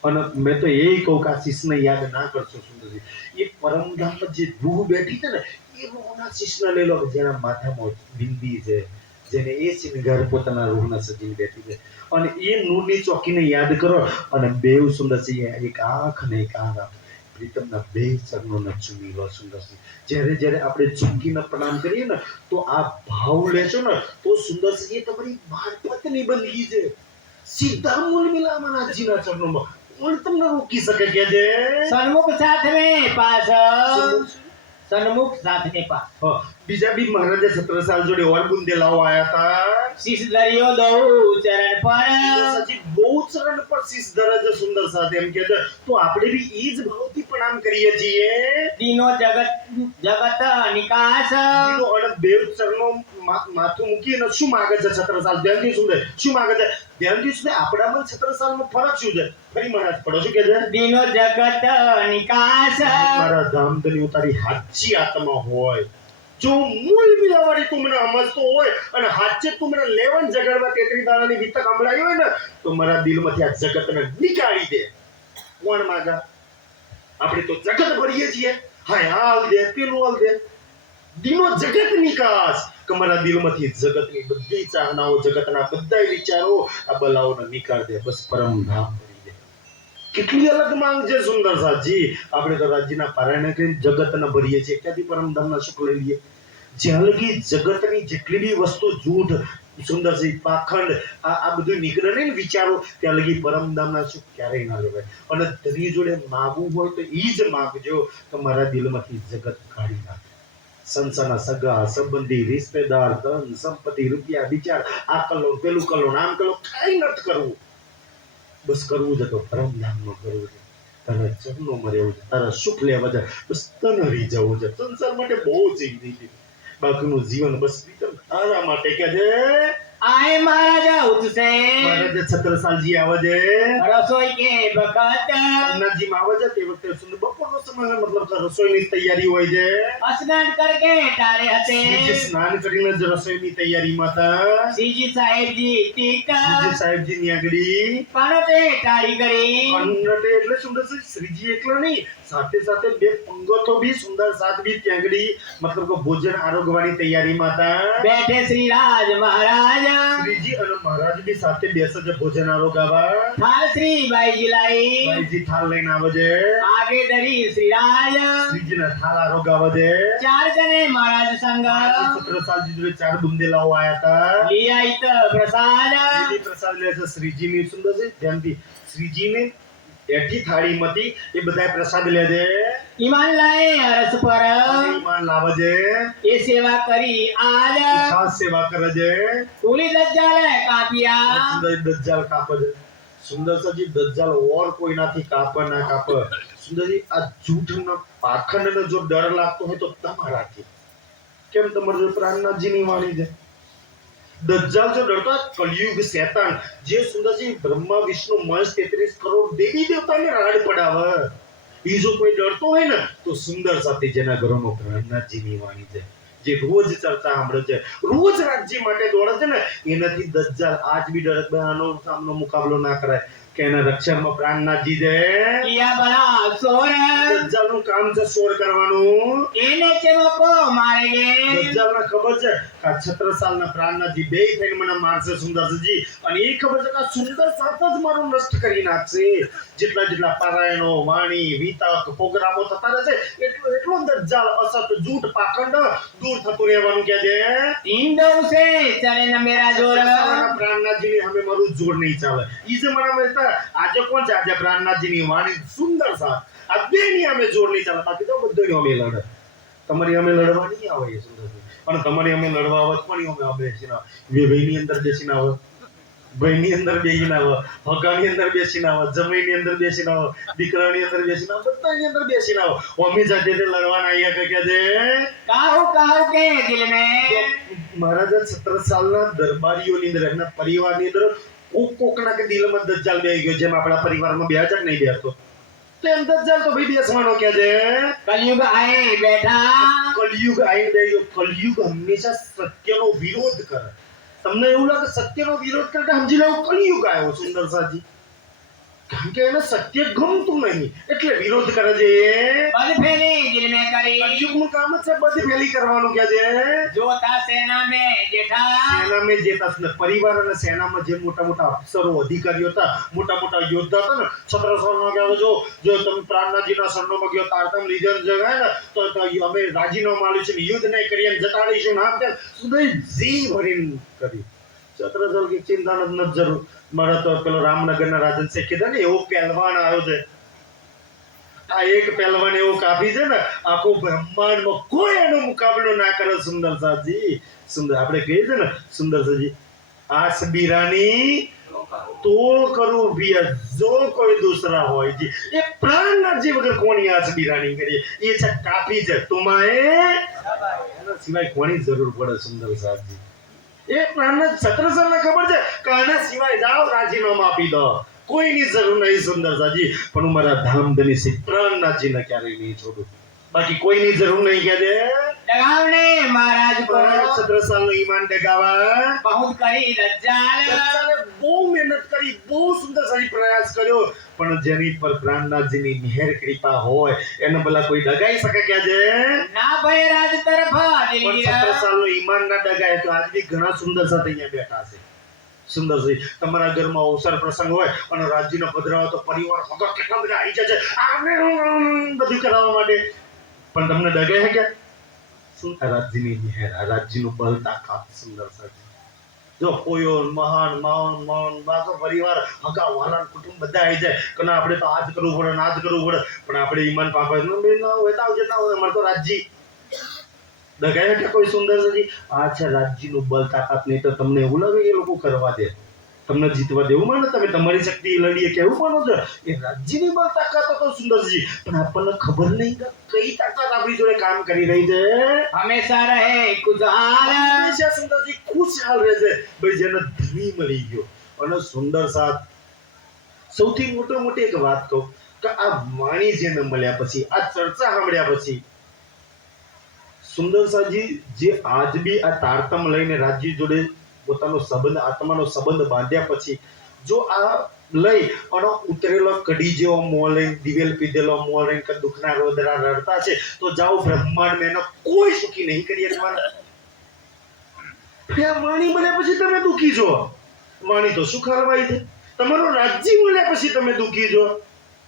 અને મેં તો એ કહું કે આ શીશને યાદ ના કરશો સુંદરજી એ પરમધામમાં જે રૂહ બેઠી છે ને એ રૂહના શીશને લઈ લો જેના માથામાં બિંદી છે જેને એ શિંગાર પોતાના રૂહના સજીને બેઠી છે અને એ નૂરની ચોકીને યાદ કરો અને બેવ સુંદરસિંહ એક આંખ ને એક આંખ પ્રીતમના બે ચરણોને ચૂમી લો સુંદરસિંહ જ્યારે જ્યારે આપણે ઝુંકીને પ્રણામ કરીએ ને તો આ ભાવ લેશો ને તો સુંદરસિંહ એ તમારી મારફતની બંદગી છે સીધા મૂળ મિલામનાથજીના ચરણોમાં કોણ તમને રોકી શકે કે છે सन्मुख साथ में पास सन्मुख साथ के पास બીજા બી મહારાજા 17 સાલ જોડે ઓર બુંદેલાઓ આયા હતા शीश दरियो दो चरण पर સચી બહુ ચરણ પર શીશ ધરે છે સુંદર સાથે એમ કે છે તો આપણે બી ઈ જ ભાવથી પ્રણામ કરીએ છીએ तीनों जगत जगत निकास દીનો અને બેવ ચરણો માથું મૂકીને શું માંગે છે 17 સાલ ધ્યાનથી સુંદર શું માંગે છે ધ્યાનથી સુંદર આપણામાં 17 સાલનો ફરક શું છે ફરી મહારાજ પડો શું કે છે तीनों जगत निकास મારા ધામધની ઉતારી હાચી આત્મા હોય જો મૂળ મિલાવાળી તું મને સમજતો હોય અને હાચે તું મને લેવન જગડવા તેત્રી દાડાની વિતક સંભળાઈ હોય ને તો મારા દિલમાંથી આ જગતને નીકાળી દે કોણ માંગા આપણે તો જગત ભરીએ છીએ હા હાલ દે પેલું હાલ દે દિનો જગત નિકાસ તમારા દિલમાંથી જગતની બધી ચાહનાઓ જગતના બધા વિચારો આ બલાઓને નીકાળ દે બસ પરમ ધામ કરી દે કેટલી અલગ માંગ છે સુંદર સાજી આપણે તો રાજ્યના પારાયણ કરીને જગતને ભરીએ છીએ ક્યાંથી પરમધામના સુખ લઈ લઈએ જ્યાં લગી જગતની જેટલી બી વસ્તુ જૂઠ સુંદરસિંહ પાખંડ આ બધું નીકળે ને વિચારો ત્યાં લગી પરમધામના સુખ ક્યારેય ના લેવાય અને ધરી જોડે માગવું હોય તો ઈ જ માગજો કે મારા દિલમાંથી જગત કાઢી નાખે સંસારના સગા સંબંધી રિશ્તેદાર ધન સંપત્તિ રૂપિયા વિચાર આ કલો પેલું કલો નામ કલો કઈ નથી કરવું બસ કરવું છે તો પરમધામમાં કરવું છે તારા ચરણોમાં રહેવું છે તારા સુખ લેવા છે બસ તને હરી જવું છે સંસાર માટે બહુ જિંદગી છે બાકીનું જીવન બસ તારા માટે કે છે आए महाराजा उठसे મહારાજ છત્રસાલજી આવે છે रसोई के बखत अन्नाजी માં આવે છે તે વખતે સુંદર બપોરનો સમય છે, મતલબ કે રસોઈની તૈયારી હોય છે स्नान करके टारे हते શ્રીજી સ્નાન કરીને જ રસોઈની તૈયારીમાં હતા सीजी साहेब जी टीका શ્રીજી સાહેબજીની આગળી पाणते टाળી કરી કન્નટે એટલે સુંદર છે શ્રીજી એકલા નહીં સાથે સાથે બે પંગતો બી સુંદર સાત બી ત્યાં આગળી મતલબ કે ભોજન આરોગવાની તૈયારીમાં હતા बैठे श्री राज महाराज શ્રીજી અને મહારાજ બી સાથે બેસે છે ભોજન આરોગાવા थाल श्री बाई जिलाई ભાઈજી થાળ લઈને આવે છે आगे धरी श्री राज શ્રીજીના થાળ આરોગાવે છે चार जने महाराज संग છત્રસાલજી જોડે ચાર બુંદેલાઓ આયા હતા लिया इत प्रसाद શ્રીજી પ્રસાદ લે છે શ્રીજીની સુંદર છે ધ્યાનથી શ્રીજીને એઠી થાળીમાંથી એ બધા પ્રસાદ લે છે ईमान लाए अरस पर ઈમાન લાવે છે ये सेवा करी आज ખાસ સેવા કરે છે पूरी दज्जाल कापिया સુંદર દજ્જાલ કાપે છે સુંદર સજી દજ્જાલ ઓર કોઈ નાથી કાપે ના કાપે સુંદરજી આ જૂઠના પાખંડનો જો ડર લાગતો હોય તો તમારાથી કેમ તમારે પ્રાણનાથજીની વાણી છે દજ્જાલ જો ડરતો કલયુગ શેતાન જે સુંદરજી બ્રહ્મા વિષ્ણુ મહેશ 33 કરોડ દેવી દેવતાને રાડ પડાવે ઈ જો કોઈ ડરતો હોય ને તો સુંદર સાથે જેના ઘરોમાં પ્રાણનાથજીની વાણી છે જે રોજ ચર્ચા સાંભળે છે રોજ રાજ્ય માટે દોડે છે ને એનાથી દજ્જાલ આજ બી ડરે આનો સામનો મુકાબલો ના કરાય કે એના રક્ષણમાં પ્રાણનાથજી છે किया बड़ा सोर દજ્જાલનું કામ છે સોર કરવાનું એને ચમકો મારેગે દજ્જાલને ખબર છે કે આ છત્રસાલના પ્રાણનાથજી બેય થઈને મને મારશે સુંદરજી અને એ ખબર છે કે આ સુંદર સાથ જ મારું નષ્ટ કરી નાખશે જેટલા પારાયણો વાણી વિતક પ્રોગ્રામો થતા રહેશે એટલો દજ્જાલ અસત જૂઠ પાખંડ દૂર થતું રહેવાનું કે છે तीन दो से चले न मेरा जोर પ્રાણનાથજીની સામે મારું જોર નહીં ચાલે ઈ જે મારા માં આજે કોણ છે આજે પ્રાણનાથજીની વાણી સુંદર સાથ આ બેની અમે જોર નહીં ચાલે બાકી તો બધું અમે લડે તમારી અમે લડવા નહીં આવે એ સુંદરજી અને તમારી અમે લડવા આવે કોની અમે બેસીને ભાઈની અંદર બેસીને આવે ભાઈની અંદર બેસીને આવે હગાની અંદર બેસીને આવે જમીનની અંદર બેસીને આવે દીકરાની અંદર બેસીને આવે બધાની અંદર બેસીને આવે અમે જાતે લડવાના અહીંયા કે છે काहू के दिल में મહારાજા છત્રસાલના દરબારીઓની અંદર એમના પરિવારની અંદર કોકના કે દિલમાં દજ્જાલ બેહી ગયો જેમ આપણા પરિવારમાં બે હજાર નહીં બેસતો તો એમ દજ્જાલ તો ભાઈ બેસવાનો કે છે कलयुग आए बैठा કલયુગ આઈને બેહી ગયો કલયુગ હંમેશા સત્યનો વિરોધ કરે તમને એવું લાગે સત્યનો વિરોધ કરે તો સમજી લેવું કલયુગ આવ્યો સુંદર સાજી કારણ કે એને સત્ય ગમતું નહીં એટલે વિરોધ કરે છે पद फैले दिल में करी કલયુગનું કામ જ છે બધી ફેલી કરવાનું કે છે जो था सेना में जेठा સેનામાં જે હતા પરિવાર અને સેનામાં જે મોટા મોટા અફસરો અધિકારીઓ હતા મોટા મોટા યોદ્ધા હતા ને છત્રસાલમાં કહેવાય જો તમે પ્રાણનાથજીના શરણોમાં ગયો તારતમ લીધન જગાય ને તો અમે રાજીનામું આલ્યું છે ને યુદ્ધ નહીં કરીએ ને જતા રહીશું નામ તેમ સુધી જી ભરીને કરી છત્રસાલ કે ચિંતા નથી જરૂર મારા તો પેલો રામનગરના રાજન છે કીધા ને એવો પહેલવાન આવ્યો છે આ એક પહેલવાન એવો કાપી છે ને આખો બ્રહ્માંડમાં કોઈ એનો મુકાબલો ના કરે સુંદર સાજી સુંદર આપણે કહીએ છે ને સુંદર સાજી આસ બીરાની તો કરું ભિયા જો કોઈ દૂસરા હોય જી એ પ્રાણનાથજી વગર કોની આસ બીરાની કરીએ એ છે કાપી છે તુમાએ એના સિવાય કોની જરૂર પડે સુંદર સાજી એ પ્રાણનાથ છત્રસાલને ખબર છે કે આના સિવાય જાઓ રાજીનામું આપી દો કોઈની જરૂર નહીં સુંદર સાજી પણ હું મારા ધામધની સિદ્ધ પ્રાણનાથજીને ક્યારેય નહીં છોડું બાકી કોઈની જરૂર નહીં કે દે डगावने महाराज को 17 સાલનો ઈમાન ડગાવા बहुत करी दज्जाल દજ્જાલે બહુ મહેનત કરી, બહુ સુંદર સારી પ્રયાસ કર્યો, પણ જેની પર પ્રાણનાથજીની મહેર કૃપા હોય એને ભલા કોઈ ડગાઈ શકે કે છે? ना भय राज तरफ પણ दिल्ली 17 સાલનો ઈમાન ના ડગાય તો આજ બી ઘણા સુંદર સાથે અહીંયા બેઠા છે. સુંદર છે. તમારા ઘરમાં અવસર પ્રસંગ હોય અને રાજ્યનો પધરાવો તો પરિવાર વગર કેટલા બધા આવી જાય છે આને બધું કરાવવા માટે, પણ તમને ડગે છે કે શું? આ રાજ્યની મહેર, આ રાજ્યનું બળ તાકાત સુંદર છે. જો કોયો મહાન માન બાકો પરિવાર હગા વાલા કુટુંબ બધા આવી જાય કે ના આપણે તો આજ કરવું પડે ને આજ કરવું પડે, પણ આપણે ઈમાન પાપા ના હોય તો આવજે, ના હોય અમારે તો રાજ્ય દગાય કે કોઈ સુંદર સજી. આ છે રાજ્યનું બળ તાકાત. નહીં તો તમને એવું લાગે એ લોકો કરવા દે, તમને જીતવા દેવું માને તમે તમારી શક્તિ લડીએ કેવું માનો છો? એ રાજ્યની બળ તાકાત તો સુંદરજી, પણ આપણને ખબર નહીં કે કઈ તાકાત આપણી જોડે કામ કરી રહી છે. हमेशा रहे खुशहाल હંમેશા સુંદરજી ખુશહાલ રહે છે. ભાઈ જેને ધણી મળી ગયો અને સુંદર સાથ. સૌથી મોટી એક વાત કહું કે આ વાણી જેને મળ્યા પછી, આ ચર્ચા સાંભળ્યા પછી સુંદરસાજી જે આજ બી આ તારતમ લઈને રાજ્ય જોડે પોતાનો સંબંધ, આત્માનો સંબંધ બાંધ્યા પછી જો આ લઈ અને ઉતરેલો કડી જેવો મોં લઈને, દિવેલ પીધેલો મોં લઈને કે દુઃખના રોદરા રડતા છે તો જાઓ બ્રહ્માંડ મેં કોઈ સુખી નહીં કરી શકવાના. વાણી મળ્યા પછી તમે દુઃખી છો, વાણી તો સુખ હલવાય છે. તમારું રાજ્ય મળ્યા પછી તમે દુઃખી છો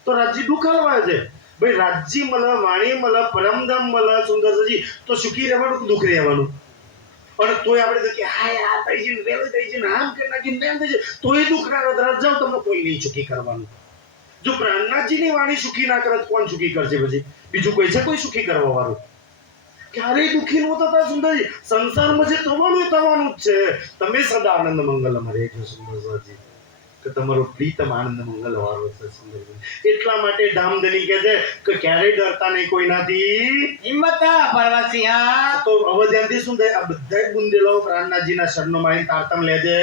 તો રાજ્ય દુઃખ હલવાય છે. ભાઈ રાજ્ય મળે, વાણી મળે, પરમધામ મળે સુંદરજી તો સુખી રહેવાનું કે દુઃખ રહેવાનું? પણ તોય આપણે તો કે હાય આ થઈ છે ને રેલ થઈ છે ને આમ કરી નાખીને તેમ થઈ છે, તોય દુઃખ ના રદ જાવ તમને કોઈ નહીં સુખી કરવાનું. જો પ્રાણનાથજીની વાણી સુખી ના કરે તો કોણ સુખી કરશે? પછી બીજું કોઈ છે કોઈ સુખી કરવા વાળું? ક્યારેય દુઃખી ન થતા સુંદરજી. સંસારમાં જે થવાનું જ છે. તમે સદા આનંદ મંગલમાં રહેજો સુંદરજી, કે તમારો પ્રીતમ આનંદ મંગલ વાળો છે સુંદરજી. એટલા માટે ધામધની કહે છે કે ક્યારેય ડરતા નહીં કોઈનાથી. हिम्मत पर्वसिया તો અવધ્યાનથી શું થાય? આ બધા બુંદેલો પ્રાણનાથજીના શરણો માં તારતમ લે છે.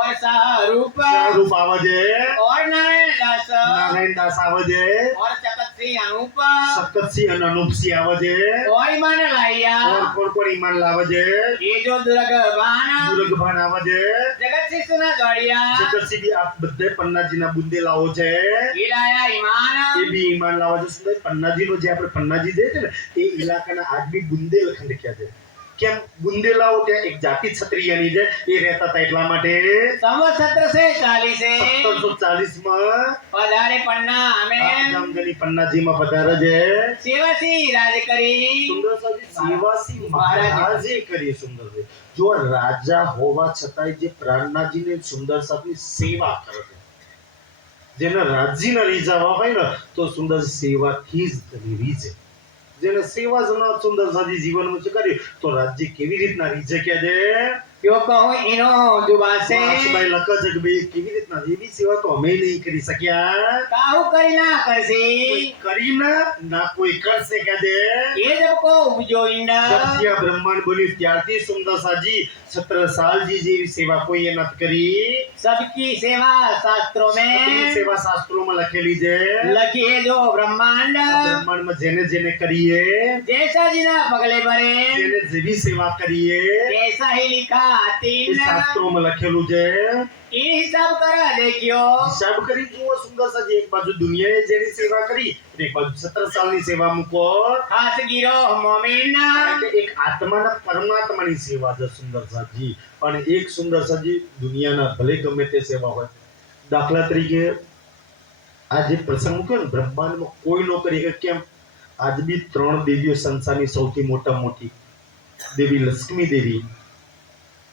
और सारूप રૂપ આવે છે, और नारायण दास નારાયણ દાસ આવે છે, और चकत सिंह अनूप સતતસિંહ અને અનુપસિંહ આવે છે, और ईमान लाइया કોણ ઈમાન લાવે છે, ये जो दुर्गवान દુર્ગભાન આવે છે, जगत सिंह सुना गौड़िया જગતસિંહ બી આ બધા પન્નાજીના બુંદેલાઓ છે, ये लाया ईमान એ બી ઈમાન લાવે છે. સુંદર પન્નાજીનો જે આપણે પન્નાજી દે છે ને એ ઇલાકાના આજ બી બુંદેલખંડ કહે છે. કેમ? બુંદેલાઓ ત્યાં એક જાતિ ક્ષત્રિયની છે, એ રહેતા હતા એટલા માટે संवत 1740 1740 માં पधारे पन्ना हमें ધામધની પન્નાજીમાં પધારે છે. सेवासी राज करी સુંદરજી સેવાસી મહારાજે કરી. સુંદરજી જો રાજા હોવા છતાંય જે પ્રાણનાથજીને સુંદર સાથની સેવા કરે છે, જેને રાજ્યના રીઝાવા હોય ને તો સુંદર સેવાથી જ રીઝે. જેને સેવા જ ન સુંદર સાથી જીવનમાં છે કરી તો રાજ્ય કેવી રીતના રીઝે કે છે? यो कहूँ इनो दुबासे વાસુભાઈ લખે છે કે ભાઈ કેવી રીતના એવી સેવા તો અમે નહીં કરી શક્યા. काहू करी ना करसी કોઈ કરી ના કોઈ કરશે કે છે? ये जब को उपजो इंडा સત્ય બ્રહ્માંડ બન્યું ત્યારથી સુંદર સાજી 17 સાલજી જેવી સેવા કોઈએ નથી કરી. सबकी सेवा शास्त्रों બધી में સેવા શાસ્ત્રોમાં લખેલી છે. लखी है जो ब्रह्मांड બ્રહ્માંડમાં જેને જેને કરીએ, जैसा जिना पगले भरे જેને જેવી સેવા કરીએ कैसा ही लिखा એ तीन શાસ્ત્રોમાં લખેલું છે. ये हिसाब करा देखियो હિસાબ કરી જુઓ સુંદર સાજી. એક બાજુ દુનિયાએ જેની સેવા કરી અને એક બાજુ 17 સાલની સેવા મૂકો. खास गिरो मोमिन કારણ કે એક આત્માના પરમાત્માની સેવા છે સુંદર સાજી. અને એક સુંદર સાજી દુનિયાના ભલે ગમે તે સેવા હોય. દાખલા તરીકે આ જે પ્રસંગ મૂક્યો ને બ્રહ્માંડમાં કોઈ ન કરી શકે. કેમ? આજ બી 3 દેવીઓ સંસારની સૌથી મોટી દેવી લક્ષ્મી દેવી,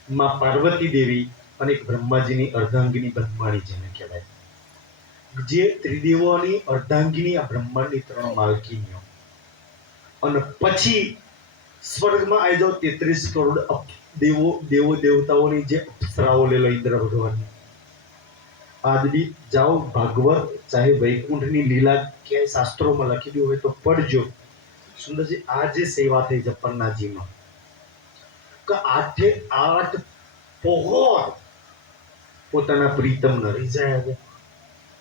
માં પાર્વતી દેવી અને એક બ્રહ્માજીની અર્ધાંગિની બ્રહ્માણી જેને કહેવાય. જે ત્રિદેવોની અર્ધાંગિની આ બ્રહ્માંડની 3 માલકીનીઓ. અને પછી સ્વર્ગમાં આવી જાઓ 33 કરોડ દેવો દેવતાઓની જે અપ્સરાઓ લેલો ઇન્દ્ર ભગવાનની. આદિ જાઓ ભાગવત ચાહે વૈકુંઠની લીલા ક્યાંય શાસ્ત્રોમાં લખેલી હોય તો પડજો. સુંદરજી આ જે સેવા થઈ છે પન્નાજીમાં કે 8 પહોર પોતાના પ્રીતમને રીઝાયા છે.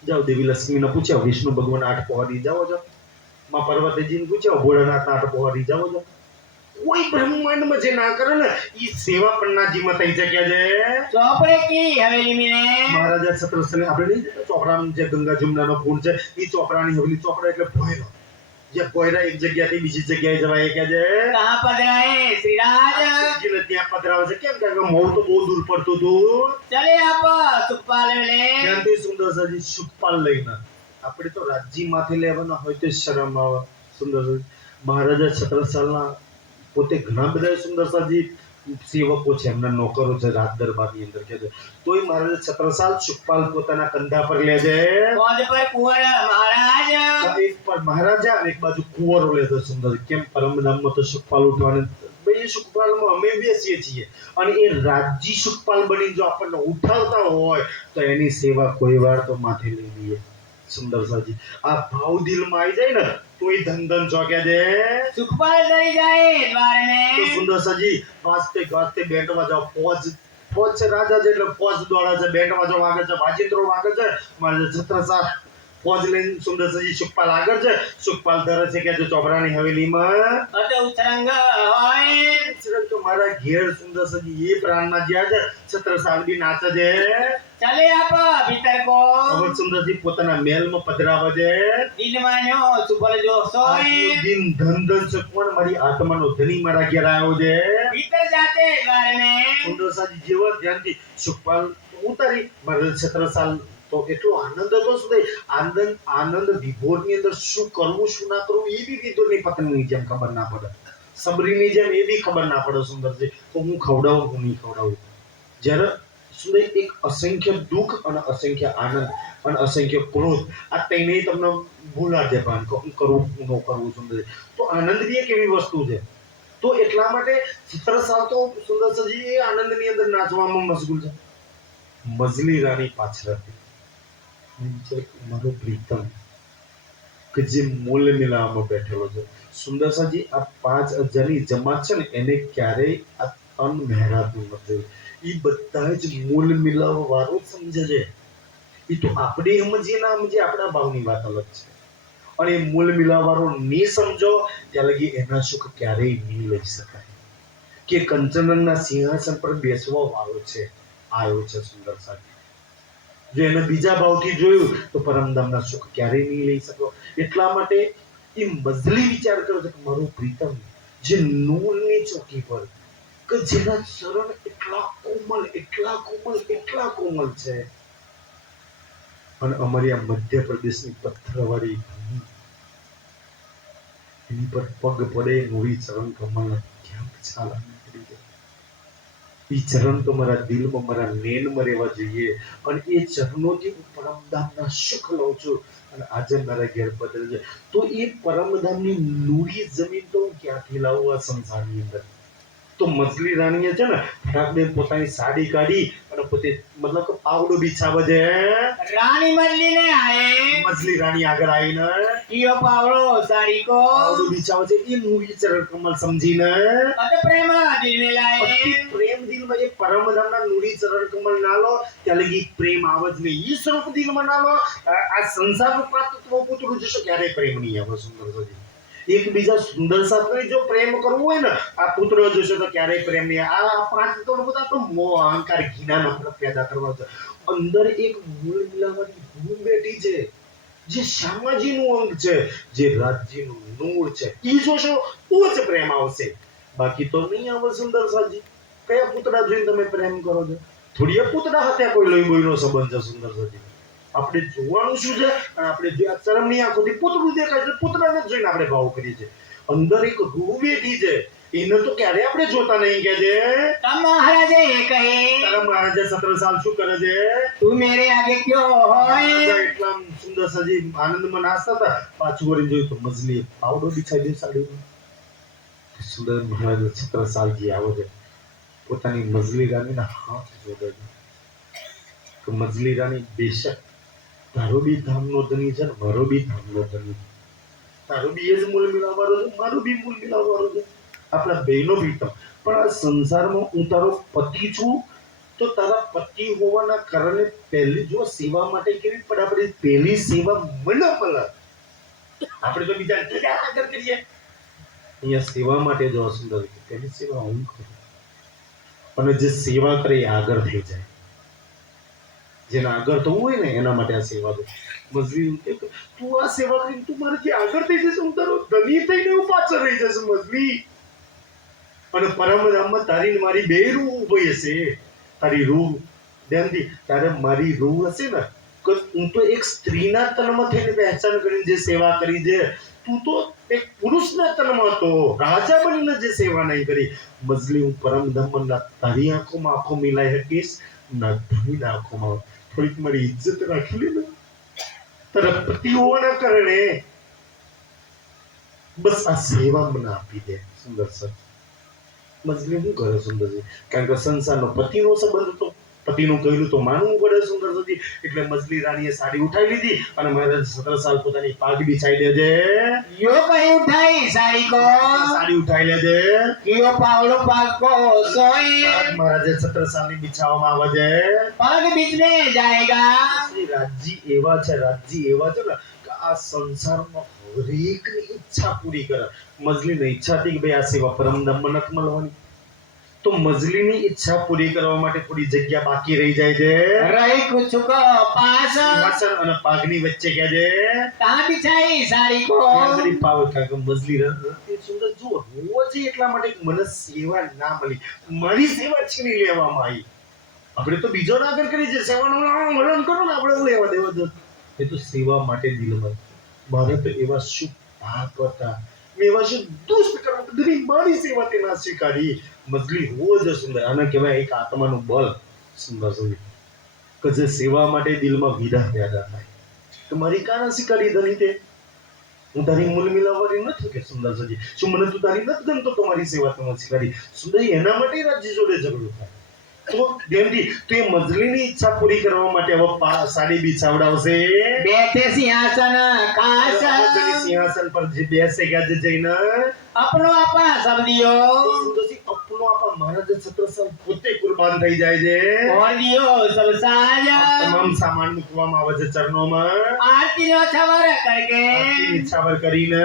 જાઓ દેવી લક્ષ્મીને પૂછ્યા, વિષ્ણુ ભગવાન 8 પહોર રીઝાવો છો, માં પાર્વતીજીને પૂછ્યા ભોળાનાથના 8 પહોર રીઝાવો છો. કોઈ બ્રહ્માંડમાં જે ના કરે ને એ સેવા પણ ના જીમાં થઈ શકે છે. ચોપड़े की हवेली में ने મહારાજા છત્રસલે આપણે નહીં જોતા ચોપડામાં જે ગંગા જમનાનો કુંડ છે એ ચોપડાની હવેલી. ચોપડા એટલે ભોયરો, જે ભોયરા એક જગ્યાથી બીજી જગ્યાએ જવાય કે છે कहाँ पधराए श्रीराज શ્રીજીને ત્યાં પધરાવે છે. કેમ કારણ કે મોર તો બહુ દૂર પડતું હતું. चले आप सुखपाल में ले ત્યાંથી સુંદરસાજી સુખપાલ લઈને આપણે તો રાજ્ય માથે લેવાના હોય તો શરમ આવે. સુંદરસાજી મહારાજા છત્રસાલના પોતે ઘણા બધા સુંદરસાજી સેવકો છે, એમના નોકરો છે રાજ દરબારની અંદર કે છે. તોય મહારાજા છત્રસાલ સુખપાલ પોતાના કંધા પર લે છે. पौध पर कुंवर महाराज એક પર મહારાજા અને એક બાજુ કુંવરો લેતો. સુંદર કેમ પરમધામમાં તો સુખપાલ ઉઠવાને ભાઈ સુખપાલમાં અમે બેસીએ છીએ અને એ રાજ્ય સુખપાલ બની જો આપણને ઉઠાવતા હોય તો એની સેવા કોઈ વાર તો માથે લઈ લઈએ. સુંદરસાજી આ ભાવ દિલમાં આવી જાય ને તોય ધન ધન ચોક્યા છે. सुखपाल डरी जाए द्वार તો में સુંદરસાજી વાજતે ગાજતે બેન્ટ વાજાવ. ફોજ છે રાજા છે એટલે ફોજ દોડે છે, બેન્ટ વાજો વાગે છે, વાજિંત્રો વાગે છે. મારે છત્રસાલ ફોજ લઈને સુંદરસાજી સુખપાલ આગળ છે. સુખપાલ ધરે છે કે જો ચોપડાની હવેલીમાં अत उत्तरंग होय તો મારા ઘેર સુંદરસાજી એ પ્રાણમાં જ્યાં છે છત્રસાલ બી નાચે છે. चले आप भीतर को હવે સુંદરજી પોતાના મહેલમાં પધરાવે છે. दिन मान्यो सुफल जो सोय આજનો દિન ધન ધન છે. કોણ મારી આત્માનો ધણી મારા ઘેર આવ્યો છે. भीतर जाते द्वार में સુંદરસાજી જેવા ધ્યાનથી સુખપાલ ઉતારી મારા છત્રસાલ તો એટલો આનંદ હતો. શું આનંદ વિભોરની અંદર શું કરવું શું ના કરવું એ બી વિદુરની પત્નીની જેમ ખબર ના પડે, સબરીની જેમ એ બી ખબર ના પડે. સુંદરજી તો હું ખવડાવું હું નહીં ખવડાવું. જ્યારે સુંદર એક અસંખ્ય દુઃખ અને અસંખ્ય આનંદ અને અસંખ્ય ક્રોધ આ ત્રણેય તમને ભૂલા દે ભાન કે હું કરું હું ન કરવું. સુંદર તો આનંદ બી એક એવી વસ્તુ છે. તો એટલા માટે છત્રસાલ તો સુંદરજી એ આનંદની અંદર નાચવામાં મશગુલ છે. મજલી રાણી પાછળ હતી. મારો પ્રીતમ કે જે મૂલ મિલાવવામાં બેઠેલો છે. સુંદરસાજી આ 5000ની જમાત છે ને એને ક્યારેય આ તન મહેરાતું નથી. એ બધા જ મૂલ મિલાવવા વાળો સમજે છે. એ તો આપણે સમજીએ ના સમજીએ આપણા ભાવની વાત અલગ છે. અને એ મૂલ મિલાવવા વાળો નહીં સમજો ત્યાં લગી એના સુખ ક્યારેય નહીં લઈ શકાય. કે કંચનના સિંહાસન પર બેસવા વાળો છે આવ્યો છે સુંદરસાજી. જો એને બીજા ભાવથી જોયું તો પરમધામના સુખ ક્યારેય નહીં લઈ શકો. એટલા માટે એ મજલી વિચાર કર્યો છે કે મારું પ્રીતમ જે નૂરની ચોકી પર કે જેના ચરણ એટલા કોમલ એટલા કોમલ એટલા કોમલ છે અને અમારી આ મધ્યપ્રદેશની પથ્થરવાળી ભૂમિ એની પર પગ પડે નૂરી ચરણ કમલ ક્યાંક છાલા નીકળી જાય. એ ચરણ તો મારા દિલમાં મારા નેનમાં રહેવા જોઈએ અને એ ચરણોથી હું પરમધામના સુખ લઉં છું. અને આજે મારા ઘેર પધરે છે તો એ પરમધામની નૂરી જમીન તો હું ક્યાંથી લાવું આ સંસારની અંદર. તો મજલી રાણીએ છે ને ફટાકડે પોતાની સાડી કાઢી અને પોતે મતલબ કે પાવડો બિછાવે છે. रानी मजली ने आए મજલી રાણી આગળ આવીને कियो पावड़ो साड़ी को પાવડો બિછાવે છે. એ નૂરી ચરણ કમલ સમજીને अत प्रेम दिल में लाए અતિ પ્રેમ દિલમાં એ પરમધામના નૂરી ચરણ કમલ ના લો ત્યાં લગી પ્રેમ આવે જ નહીં. ઈ સ્વરૂપ દિલમાં ના લો આ સંસારનું પાત્ર પૂતળું જશો ક્યારેય પ્રેમ નહીં આવે. સુંદરજી એકબીજા સુંદર સાથે જો પ્રેમ કરવો હોય ને આ પુત્ર જશો તો ક્યારેય પ્રેમ નહીં. આ પાંચ તો બધા તો મોહ અહંકાર ઘીના નફરત પેદા કરવા છે. અંદર એક મૂળ મિલાવવાની ભૂમ બેઠી છે જે શામાજીનું અંગ છે, જે રાજ્યનું નૂર છે. ઈ જોશો તો જ પ્રેમ આવશે, બાકી તો નહીં આવે. સુંદરસાજી કયા પુતળા જોઈને તમે પ્રેમ કરો છો? થોડી પુતળા હતા કોઈ લોહી બોહીનો સંબંધ છે. સુંદરસાજી આપણે જોવાનું શું છે અને આપણે જે આ ચરમની આંખોથી પુતળું દેખાય છે પુતળાને જોઈને આપણે ભાવ કરીએ છીએ. અંદર એક રૂહ બેઠી છે એને તો ક્યારે આપણે જોતા નહીં. કે છે तब महाराजे कहे તારા મહારાજા છત્રસાલ શું કરે છે? तू मेरे आगे क्यों होए મહારાજા એટલા સુંદરસાજી આનંદમાં નાચતા હતા. પાછું વળી જોયું તો મજલી પાવડો બિછાવી દે સાડીમાં. સુંદર મહારાજા છત્રસાલજી આવે છે પોતાની મજલી રાણીના હાથ જોડે છે તો મજલી રાણી બેશક તારો બી ધામનો ધણી છે ને મારો બી ધામનો ધણી. તારો બી એ જ મૂળ મિલાવવાનો છે મારો બી મૂળ મિલાવવાનો છે. આપણા બહેનો પ્રીતમ પણ આ સંસારમાં હું તારો પતિ છું તો તારા પતિ હોવાના કારણે પહેલી જો સેવા માટે કેવી પડે આપણે પહેલી સેવા મને મળે. આપણે તો બીજા આગળ કરીએ અહીંયા સેવા માટે જો સુંદર રીતે તેની સેવા હું કરું અને જે સેવા કરે એ આગળ થઈ જાય, જેને આગળ થવું હોય ને એના માટે આ સેવા દો. મજલી એમ કે તું આ સેવા કરીને તું મારાથી આગળ થઈ જશે, હું તારો ધની થઈને હું પાછળ રહી જશે મજલી. અને પરમધામમાં તારી ને મારી બે રૂહ ઉભી હશે. તારી રૂહ ધ્યાનથી, તારે મારી રૂહ હશે ને કે હું તો એક સ્ત્રીના તનમાં થઈને પહેચાન કરીને જે સેવા કરી છે, તું તો એક પુરુષના તનમાં હતો, રાજા બનીને જે સેવા નહીં કરી મજલી. હું પરમધામમાં ના તારી આંખોમાં આંખો મિલાઈ શકીશ ના ધણીના આંખોમાં. થોડીક મારી ઇજ્જત રાખી લે ને તારા પતિ હોવાના કારણે. બસ આ સેવા મને આપી દે સુંદર સર. મજલી શું કરે સુંદરજી? કારણ કે સંસારનો પતિનો સંબંધ હતો, પતિનું કહેલું તો માનવું પડે સુંદરજી. એટલે મજલી રાણીએ સાડી ઉઠાવી લીધી અને મહારાજ 17 સાલ પોતાની પાઘ બિછાઈ દેજે. यो कहीं उठाई साड़ी को, સાડી ઉઠાઈ લેજે. यो पावलो पाग को सोए, મહારાજે 17 સાલની બિછાવવામાં આવે છે. पग बीच में जाएगा। શ્રી રાજજી એવા છે, રાજજી એવા છે ને કે આ સંસારમાં હરેકની ઈચ્છા પૂરી કરે. મજલીની ઈચ્છા હતી કે ભાઈ આ સેવા પરમધામમાં નથી મળવાની, તો મજલીની ઈચ્છા પૂરી કરવા માટે થોડી જગ્યા બાકી રહી જાય છે. रही कुछ को पास, સિંહાસન અને પાઘની વચ્ચે કે છે कहाँ बिछाई साड़ी को, ત્યાં આગળ પાવ કારણ કે મજલી રડતી સુંદર જો રોજ એટલા માટે કે મને સેવા ના મળી, મારી સેવા છીની લેવામાં આવી. આપણે તો બીજો ના આગળ કરી છે, સેવાનું વર્ણન કરો ને આપણે લેવા દેવા દો. એ તો સેવા માટે દિલમાં. મારે તો એવા શું પાપ હતા, મેં એવા શું દુષ્ટ કર્મ બધી મારી સેવા તે ના સ્વીકારી. મજલી રોજ સુંદર, આને કહેવાય એક આત્માનું બળ સુંદર સુંદર કે જે સેવા માટે દિલમાં વિરહ પેદા થાય. તો મારી કાના સ્વીકારી ધની તે હું તારી મૂલ મિલાવવાની નથી કે સુંદર સજી, શું મને તું તારી નથી ગમતો તમારી સેવા તમે સ્વીકારી સુંદર? એના માટે રાજ્ય જોડે ઝઘડો થાય. તો દેવજી તો એ મજલીની ઈચ્છા પૂરી કરવા માટે હવે સાડી બિછાવડાવશે. बैठे सिंहासन खास, સિંહાસન પર જે બેસે ગાજે જઈને अपनो आपा सब दियो, સુંદરજી અપનો આપા મહારાજ 17 સાલ પોતે કુરબાન થઈ જાય છે. और दियो सब साज, તમામ સામાન મૂકવામાં આવે છે ચરણોમાં. आरती नो छवर करके, આરતી નિછાવર કરીને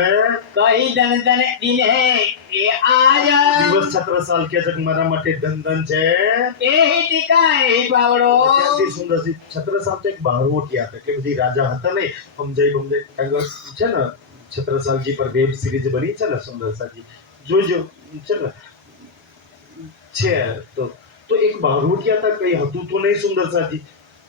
कही धन धन दिन है ये आज, દિવસ 17 સાલ કે છે કે મારા માટે ધન છે. यही टीका यही पावड़ो, ત્યાંથી સુંદરજી 17 સાલ તો એક બહારવટિયા હતા, એટલે બધી રાજા હતા નહીં. સમજાઈ બમજાઈ આગળ છે ને 17 સાલજી પર વેબ સિરીઝ બની છે ને સુંદરસાજી, જોજો છે ને છે. તો એક બહારવટિયા હતા, કઈ હતું તો નહીં સુંદરસાજી.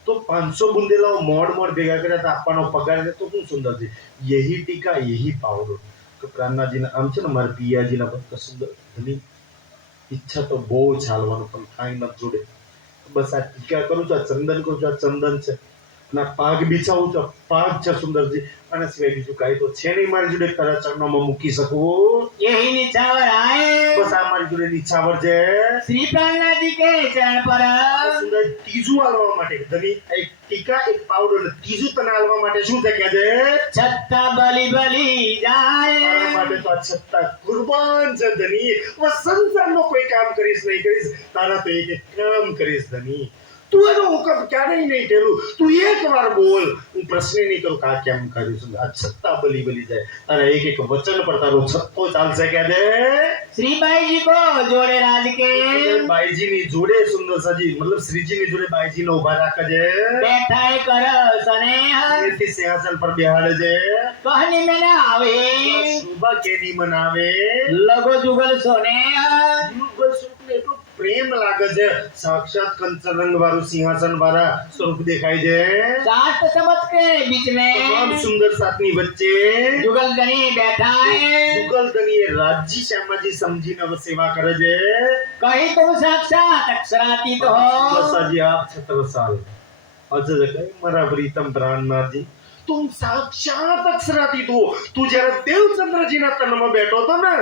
તો 500 બુંદેલાઓ મોડ ભેગા કર્યા હતા, આપવાનો પગાર છે. તો શું સુંદરજી યહી ટીકા યહી પાવડો કે પ્રાણનાજીના આમ છે ને મારા પિયાજીના ભક્ત સુંદર ધની ઈચ્છા તો બહુ ચાલવાનું પણ કાંઈ ન જોડે. બસ આ ટીકા કરું છું, આ ચંદન કરું છું, આ ચંદન છે અને આ પાઘ બિછાવું છું, પાઘ છે સુંદરજી. આના સિવાય બીજું કાંઈ તો છે નહીં મારી જોડે તારા ચરણોમાં મૂકી શકું. यही निछावर आए, બસ આ મારી જોડે નિછાવર છે. श्री प्राणनाथ जी के चरण पर, સુંદર ત્રીજું આલવા માટે ધની એક ટીકા એક પાવડો અને ત્રીજું તને આલવા માટે શું છે કે છે छत्ता बलि बलि તારા जाए, માટે તો આ છત્તા કુરબાન છે ધની. હવે સંસારનો કોઈ કામ કરીશ નહીં કરીશ, તારા તો એક એક કામ કરીશ ધની. તું એનો હુકમ ક્યારેય નહીં ટેલું, તું એક વાર બોલ, હું પ્રશ્ન નહીં કરું કે આ કેમ કરીશું. આ છત્તા બલી બલી જાય, તારા એક એક વચન પર તારો છત્તો ચાલશે કે છે. श्री बाई जी को जोड़े राज के, બાઈજીની જોડે સુંદર સજી મતલબ શ્રીજીની જોડે બાઈજીને ઉભા રાખે છે. बैठा कर स्नेह, એથી સિંહાસન પર બેહાડે છે. कहनी में न आवे, શોભા કેની મનાવે. लगो जुगल सोने, યુગલ સ્વરૂપને એટલો પ્રેમ લાગે છે. સાક્ષાત કંચન રંગ વાળું સિંહાસન વાળા સ્વરૂપ દેખાય છે. शास्त्र समझ के बीच તમામ में સુંદર સાતની વચ્ચે जुगल गनी बैठा है, યુગલ ધનીએ રાજજી શ્યામાજી સમજીને હવે સેવા કરે છે. कहीं तुम साक्षात अक्षरातीत हो, બસાજી આપ 17 સાલ અજય કઈ મારા પ્રીતમ પ્રાણનાથજી તું સાક્ષાત અક્ષરાતીત હો. તું જ્યારે દેવચંદ્રજીના તનમાં બેઠો હતો ને,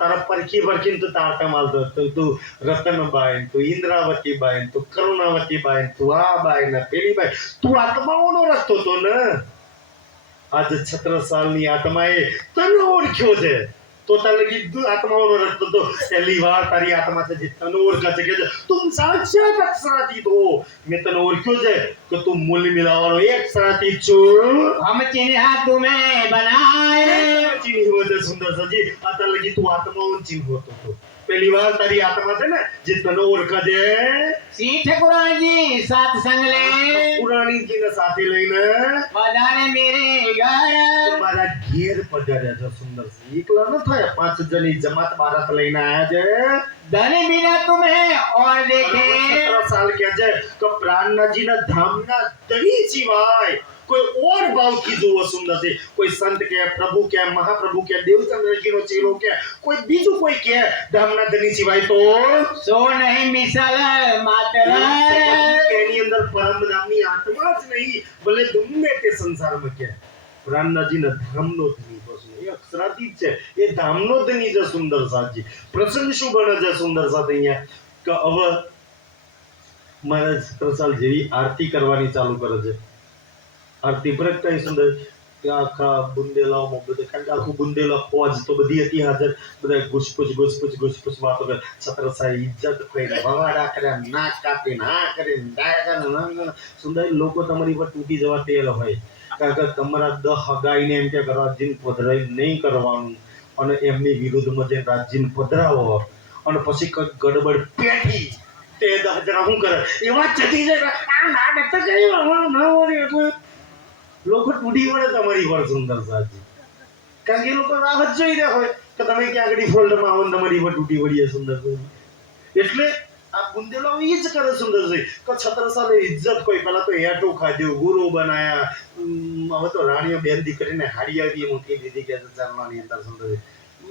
તારા પરખી પરખીને તું તારકા માલતો હતો. તું રતનબાઈ, તું ઇન્દ્રાવતી બાઈ, તું કરુણાવતી બાઈ, તું આ બાઈ ને પેલી બાઈ, તું આત્માઓનો રસ્તો હતો ને. આજે 17 સાલની આત્માએ તને ઓળખ્યો છે. તો તને કીધું આત્માઓનો રસ્તો તો પહેલી વાર તારી આત્મા છે જે તને ઓળખે છે કે તું સાક્ષાત અક્ષરાતીત હો. મેં તને ઓળખ્યો છે કે કે તું મૂલ મિલાવાનો એક સાથી છું हम चिन्हा तुम्हें बनाए ચીની હોતે સુંદર સજી આતા લગી તું આત્માઓ ચીન હોતો તો પહેલી વાર તારી આત્મા છે ને જે તને ઓળખે છે सीठ कुरान जी सात संग ले પુરાણી જીને સાથે લઈને बधाने मेरे घर તમારા ઘેર પધાર્યા છે સુંદર સજી એકલા ન થાય 5 જણી જમાત બારાત લઈને આયા છે धन बिना तुम्हें और देखे 17 साल કે છે કે પ્રાણનાજીના ધામના ધણી સિવાય કોઈ ઓર ભાવ કીધું સુંદર છે કોઈ સંત કે પ્રભુ કે મહાપ્રભુ કે દેવચંદ્રજીનો ચેલો કે કોઈ બીજું કોઈ કે ધામના ધણી સિવાય તો सो नहीं मिसल मातर એની અંદર પરમ ધામની આત્મા જ નહીં ભલે ગમે તે સંસારમાં કે પ્રાણનાજીના ધામનો ધણી બસ એ અક્ષરાતીત છે એ ધામનો ધણી છે સુંદર સાજી પ્રસંગ શું બને છે સુંદર સાથ અહીંયા કે હવે મહારાજ પ્રસાદ જેવી આરતી કરવાની ચાલુ કરે છે આરતી પ્રગટાઈ સુંદર કે આખા બુંદેલાઓમાં બધે કારણ કે આખું બુંદેલા ફોજ તો બધી હતી હાજર બધા ઘુસપુસ વાતો કરે છત્રસાઈ ઇજ્જત કરીને ભવાડા કરે નાક કાપીને હા કરીને ડાયરા સુંદર લોકો તમારી પર તૂટી જવા તૈયાર હોય કારણ કે તમારા હગાઈને એમ કે રાજ્યને પધરાઈ નહીં કરવાનું અને એમની વિરુદ્ધમાં જે રાજ્યને પધરાવો અને પછી કંઈક ગડબડ પેઠી તે 10 જણા શું કરે એવા ચટી જાય આ ના નતો કર્યું ના વળી એટલે લોકો તૂટી પડે તમારી પર સુંદર સાજી કારણ કે એ લોકો રાહ જ જોઈ રહ્યા હોય કે તમે ક્યાં આગળ ફોલ્ડરમાં આવો ને તમારી પર તૂટી પડીએ સુંદર સાજી એટલે આ બુંદેલો એ જ કરે સુંદર સાજી કે છત્રસાલે ઇજ્જત કોઈ પહેલા તો હેટો ખાધ્યો ગુરુ બનાયા હવે તો રાણીઓ બેન દીકરીને હાડી આવી મૂકી દીધી કે ચાલવાની અંદર સુંદર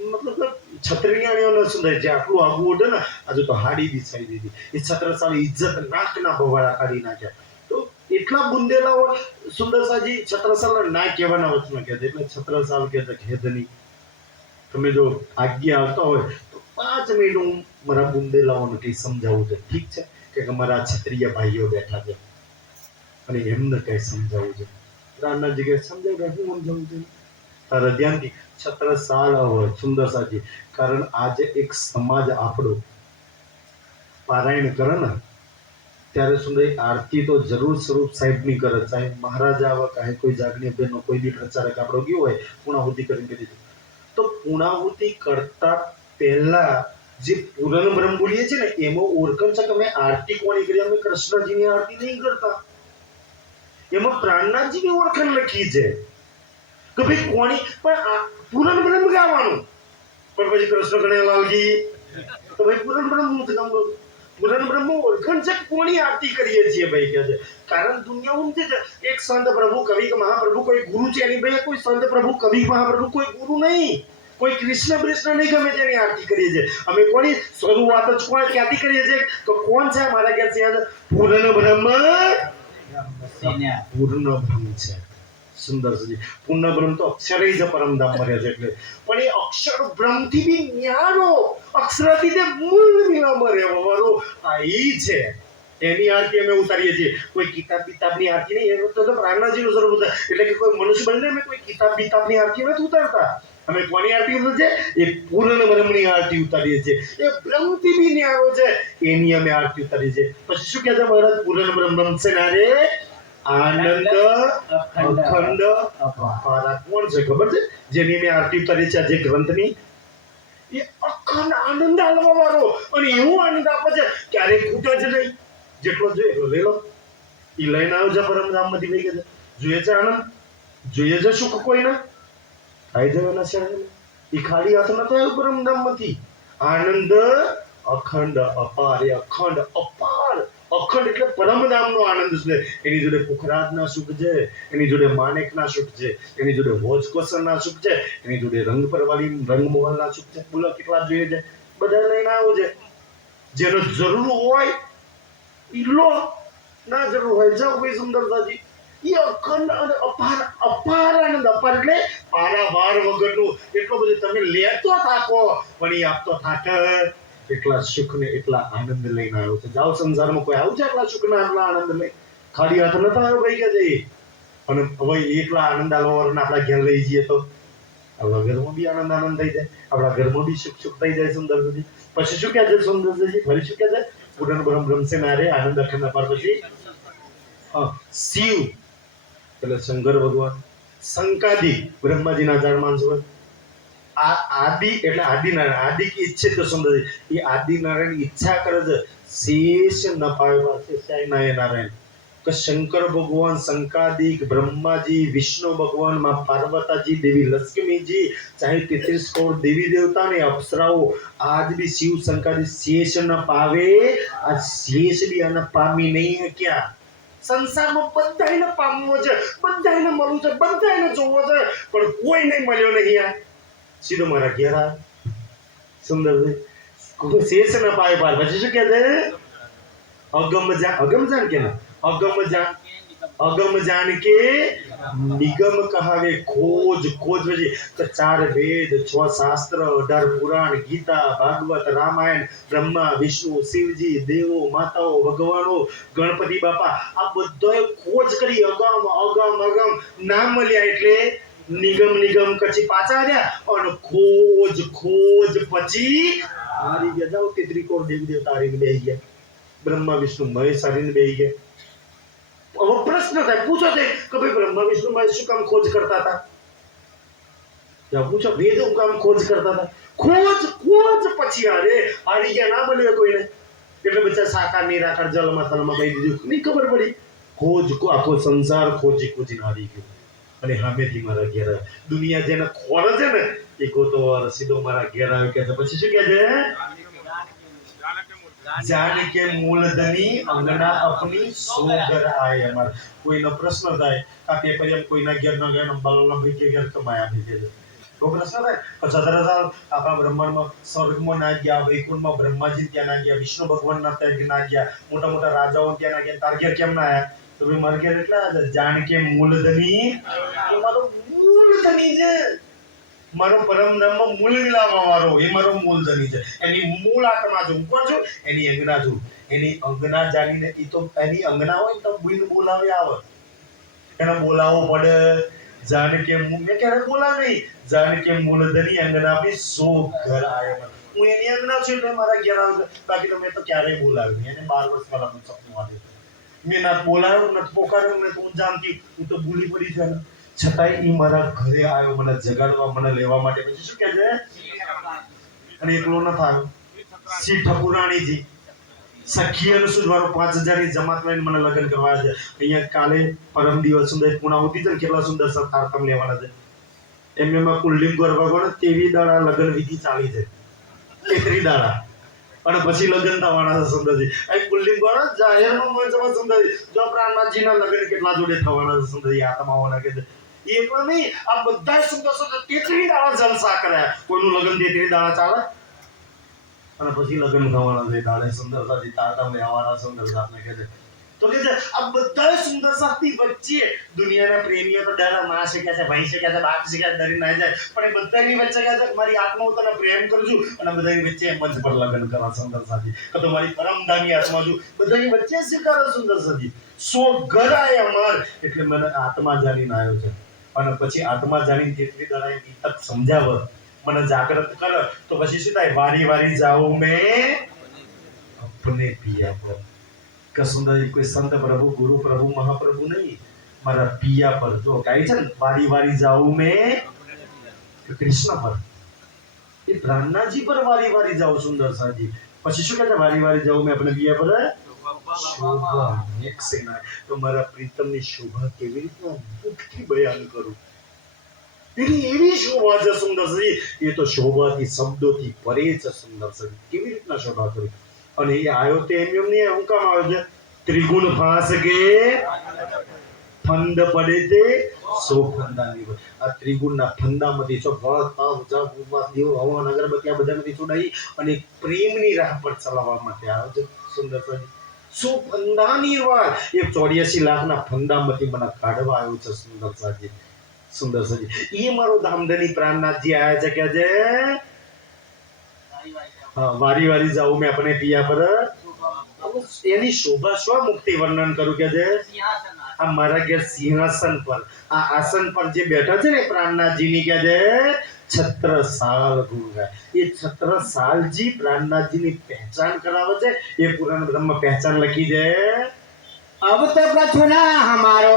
મતલબ છત્રીયાણીઓને સુંદર જે આટલું આગું ઉડે ને આજુ તો હાડી બિછાઈ દીધી એ છત્રસાલે ઇજ્જત નાકના ભવાડા કાઢી નાખ્યા તો એટલા બુંદેલાઓ સુંદર સાજી છત્રસાલ ના કહેવાના વચમાં કહે છે એટલે છત્રસાલ કહે છે ખેદની તમે જો આજ્ઞા આવતા હોય તો 5 મિનિટ હું મારા બુંદેલાઓને કઈ સમજાવું છે ઠીક છે કે મારા ક્ષત્રિય ભાઈઓ બેઠા છે અને એમને કઈ સમજાવવું છે રામનાથજી કે સમજાય હું સમજાવું છું તારા ધ્યાનથી છત્રસાલ હોય સુંદર સાજી કારણ આજે એક સમાજ આપણો પારાયણ કરે ને ત્યારે સુંદર આરતી તો જરૂર સ્વરૂપ સાહેબની કરે ચાહે મહારાજા આવે ચાહે કોઈ જાગની બેનો કોઈ બી પ્રચારક આપણો ગયો હોય પૂર્ણાહુતિ કરીને કરી દીધું તો પૂર્ણાહુતિ કરતા પહેલા જે પૂરણ બ્રહ્મ બોલીએ છે ને એમાં ઓળખણ છે કે અમે આરતી કોની કરી અમે કૃષ્ણજીની આરતી નહીં કરતા એમાં પ્રાણનાથજીની ઓળખણ લખી છે કે ભાઈ કોની પણ પૂરણ બ્રહ્મ ગાવાનું પણ પછી કૃષ્ણ કનૈયાલાલજી તો ભાઈ પૂરણ બ્રહ્મ હું કામ પૂરણ બ્રહ્મ ઓળખણ છે કોની આરતી કરીએ છીએ ભાઈ કે છે કારણ દુનિયા ઊંચી છે એક સંત પ્રભુ કવિ કે મહાપ્રભુ કોઈ ગુરુ છે એની ભાઈ કોઈ સંત પ્રભુ કવિ મહાપ્રભુ કોઈ ગુરુ નહીં કોઈ કૃષ્ણ કૃષ્ણ નહીં ગમે તેની આરતી કરીએ છીએ અમે કોની શરૂઆત જ કોણ ક્યાંથી કરીએ છીએ તો કોણ છે મારા કે છે પૂર્ણ બ્રહ્મ પૂર્ણ બ્રહ્મ છે સુંદર સજી પૂર્ણ બ્રહ્મ તો અક્ષરે જ પરમધામ મર્યા છે એટલે પણ એ અક્ષર બ્રહ્મ થી બી ન્યારો અક્ષરથી તે મૂળ મિલા મર્યા વાળો આ ઈ છે એની આરતી અમે ઉતારીએ છીએ કોઈ કિતાબની આરતી નહીં એ તો પ્રાણનાથજીનું સ્વરૂપ છે એટલે કે કોઈ મનુષ્ય બનને અમે કોઈ કિતાબની આરતી નથી ઉતારતા અમે કોની આરતી ઉતારીએ છીએ એ પૂર્ણ બ્રહ્મની આરતી ઉતારીએ છીએ એ બ્રહ્મથી બી ન્યારો છે એની અમે આરતી ઉતારીએ છીએ પછી શું કહે છે મહારાજ પૂર્ણ બ્રહ્મ છે નારે આનંદ અખંડ અપાર કોણ છે ખબર છે જેની મેં આરતી ઉતારી છે આજે ગ્રંથની એ અખંડ આનંદ આલવા વાળો અને એવું આનંદ આપે છે ક્યારેક ખૂટે જ નહીં જેટલો જોઈએ એટલો લઈ લો એ લઈને આવ્યો છે પરમધામમાંથી લઈ ગયા જોઈએ છે આનંદ જોઈએ છે સુખ કોઈના થાય છે એના શરણે એ ખાલી હાથ નતો આવ્યો પરમધામમાંથી આનંદ અખંડ અપાર એ અખંડ અપાર અખંડ એટલે પરમધામનો આનંદ છે એની જોડે પુખરાજના સુખ છે એની જોડે માણેકના સુખ છે એની જોડે ભોજકોસરના સુખ છે એની જોડે રંગ પરવાળી રંગમોહનના સુખ છે બોલો કેટલા જોઈએ છે બધા લઈને આવો છે જેનો જરૂર હોય એ લો ના જરૂર હોય જાઓ કોઈ સુંદરતાજી એ અખંડ અને અપાર અપાર આનંદ અપાર એટલે પારાવાર વગરનું એટલો બધો તમે લેતો થાકો પણ એ આપતો થાક એટલા સુખ ને એટલા આનંદ લઈને આવ્યો છે જાઓ સંસારમાં કોઈ આવું છે એટલા સુખ ના એટલા આનંદ લઈ ખાલી હાથ નતો આવ્યો ભાઈ કે જઈ અને હવે એટલા આનંદ આલવાના આપણા ઘેર લઈ જઈએ તો આપણા ઘરમાં બી આનંદ થઈ જાય આપણા ઘરમાં બી સુખ થઈ જાય સુંદરજી પછી શું કહે છે સુંદરજી ફરી શું કહે છે પૂર્ણ બ્રહ્મ બ્રહ્મ છે નારે આનંદ અખંડ અપાર પછી શિવ એટલે શંકર ભગવાન, શંકાદિક બ્રહ્માજીના 4 માણસો, આ આદિ એટલે આદિનારાયણ, આદિ की ઈચ્છે તો સુંદર, એ આદિનારાયણ ઈચ્છા કરે છે શેષ ન પાવ્યા શેષાય નારાયણ કે શંકર ભગવાન, શંકાદિક, બ્રહ્માજી, વિષ્ણુ ભગવાન, માં પાર્વતીજી, દેવી લક્ષ્મીજી, ચાહે 33 કરોડ દેવી દેવતા ને અપ્સરાઓ, આજ भी શિવ શંકાદિક શેષ ન પાવે, આ શેષ भी આને પામી નહીં હે ક્યાં? સંસારમાં બધાને પામવો છે, બધાને મળવું છે, બધાને જોવો છે, પણ કોઈ નહીં મળ્યો નહીં. આ સીધો મારા ઘેર આ સુંદર કોઈ શેષ ન પાવે પાર. પછી શું કહે છે? અગમ જાન કે ના, અગમ જાન કે નિગમ કહાવે, ખોજ પછી તો 4 વેદ, 6 શાસ્ત્ર, 18 પુરાણ, ગીતા, ભાગવત, રામાયણ, બ્રહ્મા, વિષ્ણુ, શિવજી, દેવો, માતાઓ, ભગવાનો, ગણપતિ બાપા, આ બધાએ ખોજ કરી. અગમ નામ મળ્યા એટલે નિગમ પછી પાછા આવ્યા અને ખોજ પછી હારી ગયા. જાઓ 33 કરોડ દેવી દેવતા હારીને બેસી ગયા, બ્રહ્મા વિષ્ણુ મહેશ હારીને બેસી ગયા. હવે પ્રશ્ન થાય, પૂછો તે કે ભાઈ બ્રહ્મા વિષ્ણુ મહેશ શું કામ ખોજ કરતા હતા? પૂછો વેદ શું કામ ખોજ કરતા હતા? ખોજ પછી હારી ગયા, ના મળ્યો કોઈને એટલે બચ્ચા સાકાર નિરાકાર જલમાં તલમાં કહી દીધું, નહીં ખબર પડી. આખો સંસાર ખોજીને હારી ગયો. અને સામેથી મારા ઘેર આવ્યો. દુનિયા જેને ખોળે છે ને એ ગોતવાર સીધો મારા ઘેર આવ્યો કે છે. પછી શું કહે છે? જાન કે મૂલધની અંગના અપની સોગર આય અમર. કોઈનો પ્રશ્ન થાય કે પેપરિયમ કોઈના ઘેર ન ગયા, બાલના ભાઈ કે ઘેર કમાયા ભાઈ કે તો પ્રશ્ન થાય 17 સાલ આપણા બ્રહ્માંડમાં સ્વર્ગમાં ના ગયા, વૈકુંઠમાં બ્રહ્માજી ત્યાં ના ગયા, વિષ્ણુ ભગવાન ના ત્યાં ના ગયા, મોટા રાજાઓ ત્યાં ના ગયા, તાર ઘેર કેમ ના આયા? તો ભાઈ મારા ઘેર એટલા જાણ કે મૂલધની, એ મારો મૂલધની છે, મારો પરમ બ્રહ્મ મૂળ વિલાવા વાળો, એ મારો મૂલધની છે. એની મૂળ આત્મા છું, કોણ છું? એની અંગના છું. એની અંગના જાણીને એ તો એની અંગના હોય તો બોલાવે આવે, એને બોલાવવો પડે. જાણ કે મેં ક્યારે બોલા નહીં, જાણ કે મૂલધની અંગના બી સો ઘર આયા. હું એની અંગના છું એટલે મારા ઘેર આવે. બાકી તો મેં તો ક્યારેય બોલાવ્યું નહીં. એને 12 વર્ષ પહેલા સપનું આવ્યું, મેં ના બોલાવ્યો, નથી પોકાર્યો, મેં તો હું જાણતી, હું તો ભૂલી પડી છે. છતાંય એ મારા ઘરે આવ્યો મને જગાડવા, મને લેવા માટે. પછી શું કહે છે? અને એકલો ન થયો, શ્રી ઠકુરાણીજી સખીઓનું શું મારો 5000 ની જમાત લઈને મને લગ્ન કરવા છે. અહીંયા કાલે પરમ દિવસ સુંદર પૂર્ણાહુતિ છે ને, કેટલા સુંદર તારતમ લેવાના છે. એમાં કુલડીમ ગરબા ગણો તેવી દાડા લગ્ન વિધિ ચાલી છે, 33 દાડા, અને પછી લગ્ન થવાના છે. સુંદરજી અહીં કુલડીમ ગણો જાહેરમાં મંચમાં સુંદરજી જો પ્રાણનાથજીના લગ્ન કેટલા જોડે થવાના છે. સુંદરજી આત્માઓના કે એકલા નહીં, આ બધા સુંદર 33 દાડા જલસા કર્યા. કોઈનું લગ્ન 33 દાડા ચાલે? અને પછી લગ્ન થવાના છે દાડે સુંદરતાથી તારતમ લેવાના. સુંદરતાને કહે છે તો કે આ બધા સુંદરતાથી વચ્ચે દુનિયાના પ્રેમીઓ તો ડર માં શીખ્યા છે, ભાઈ શીખ્યા છે, બાપ શીખ્યા, ડરી ના જાય, પણ એ બધાની વચ્ચે કહે છે મારી આત્મા હું તને પ્રેમ કરું છું, અને બધાની વચ્ચે મંચ પર લગ્ન કરવા સુંદરતાથી કે તમારી પરમધામી આત્મા છું, બધાની વચ્ચે સ્વીકારો સુંદરતાથી. સો ગરાય અમર એટલે મને આત્મા જાણીને આવ્યો છે. અને પછી આત્મા જાણીને જેટલી દડાય તક સમજાવ, મને જાગૃત કર, તો પછી શું થાય? વારી જાઉં મેં अपने पिया पर. કે સુંદરજી કોઈ સંત પ્રભુ, ગુરુ પ્રભુ, મહાપ્રભુ નહીં, મારા પિયા પર. જો કાઈ છે ને વારી જાઉં મેં કૃષ્ણ પર, એ પ્રાણનાજી પર વારી જાઉં સુંદરસાજી. પછી શું કહે છે? વારી જાઉં મેં अपने પિયા પર શોભા એક સેના. તો મારા પ્રીતમની શોભા કેવી રીતના મુખથી બયાન કરું? એવી શોભા છે સુંદરજી, એ તો શોભાથી શબ્દોથી પરે છે સુંદરજી. કેવી રીતના શોભા કરું? અને એ આવ્યો તે એમ નહીં, હું કામ આવ્યો છે? ત્રિગુણ ફાંસ કે ફંદ પડે તે સો ફંદાની. આ ત્રિગુણના ફંદામાંથી છો ભળ તાવ જપ ઉપવાસ દેવ હવન અગરબત્તી આ બધામાંથી છોડાઈ અને પ્રેમની રાહ પર ચલાવવા માટે આવ્યો છે સુંદરજી. સો ફંદાની વાર એ 84 લાખના ફંદામાંથી મને કાઢવા આવ્યો છે સુંદરજી. એ મારો ધામધની પ્રાણનાથજી આયા છે કે છે વારી જાઉં મેં अपने પિયા પર. એની શોભા સ્વ મુક્તિ વર્ણન કરું કે છે આ મારા ઘેર સિંહાસન પર, આ આસન પર જે બેઠા છે ને પ્રાણનાથજીની કે છે છત્રસાલ ગુણ ગાય. એ છત્રસાલજી પ્રાણનાથજીની પહેચાન કરાવે છે. એ પુરાણ બ્રહ્મ પહેચાન લખી છે. अब तो कछु ना हमारो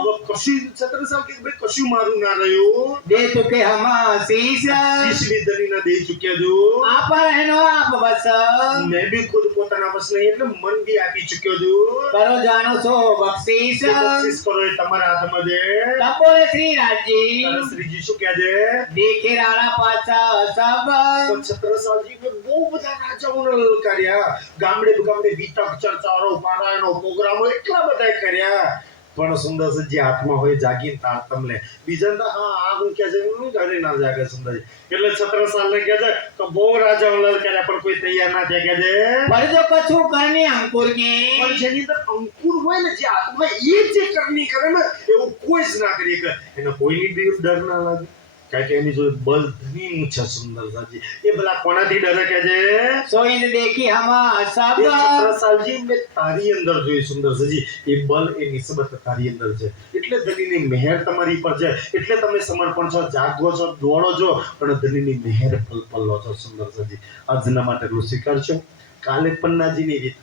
હવે કશું છત્રસાલ કે ભાઈ કશું મારું ના રહ્યું दे चुके हम शीश શીશ બી ધરીને દઈ ચૂક્યા જો आप रहनो आप बस મેં બી ખુદ પોતાના બસ નહીં એટલે મન બી આપી ચૂક્યો છું करो जानो सो बख्शीश જે બક્ષિસ કરો એ તમારા હાથમાં છે तब बोले श्री राज जी ત્યારે શ્રીજી શું કહે છે देखे राणा पाछा सब તો છત્રસાલજી એ બહુ બધા રાજાઓને લલકાર્યા ગામડે ગામડે વિતક ચર્ચાઓ પારાયણો પ્રોગ્રામો એટલા બધા કર્યા પણ સુંદરજી હાથમાં હોય જાગીને તારતમ લે બીજા તો હા આ હું કહે છે હું ઘરે ના જાગે સુંદરજી એટલે છત્રસાલને કહે છે કે બહુ રાજાઓ લલકાર્યા પણ કોઈ તૈયાર ના થયા કહે છે पर जो कछु करनी अंकुर की પણ જેની અંદર અંકુર હોય ને જે આત્મા એ જે કરણી કરે ને એવું કોઈ જ ના કરી શકે એને કોઈની બી ડર ના લાગે કારણ કે એની જોડે બળ ધની છે સુંદરજી એ ભલા કોનાથી ડરે કે છે सोई देखी हम सब એ છત્રસાલજી મેં તારી અંદર જોઈ સુંદરજી એ બલ એ નિસ્બત તારી અંદર છે એટલે ધનીની મહેર તમારી પર છે એટલે તમે સમર્પણ છો જાગો છો દોડો છો પણ ધનીની મહેર પલ પલ લો છો સુંદરજી આજના માટે એટલું સ્વીકારશો કાલે પન્નાજીની રીત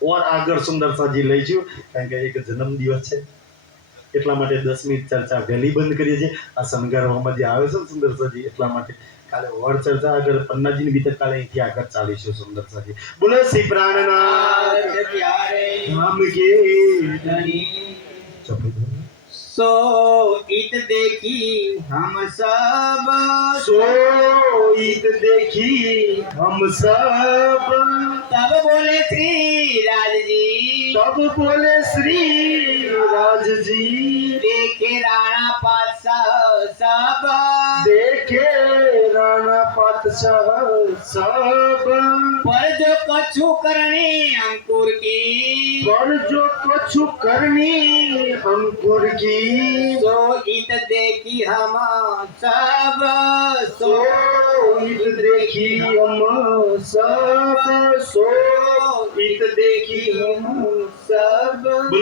ઓર આગળ સુંદરસાજી લઈશું કારણ કે એક જન્મ દિવસ છે એટલા માટે 10 મિનિટ ચર્ચા વહેલી બંધ કરીએ છીએ આ શણગારવામાં જે આવે છે ને સુંદરસાજી એટલા માટે કાલે ઓર ચર્ચા આગળ પન્નાજીની ભીતર કાલે અહીંથી આગળ ચાલીશું સુંદરસાજી બોલો શ્રી પ્રાણનાથ રામ કે धनी ચપી सो इत देखी हम सब सो ईद देखी हम सब तब बोले श्री राज जी तब बोले श्री राज जी देखे राणा पाछा सब देखे राणा पातशाह सब पर जो कछु करनी अंकुर की पर जो कछु करनी अंकुर की सो इत देखी हम सब सो ईद देखी हम सब सो ईद देखी हम सब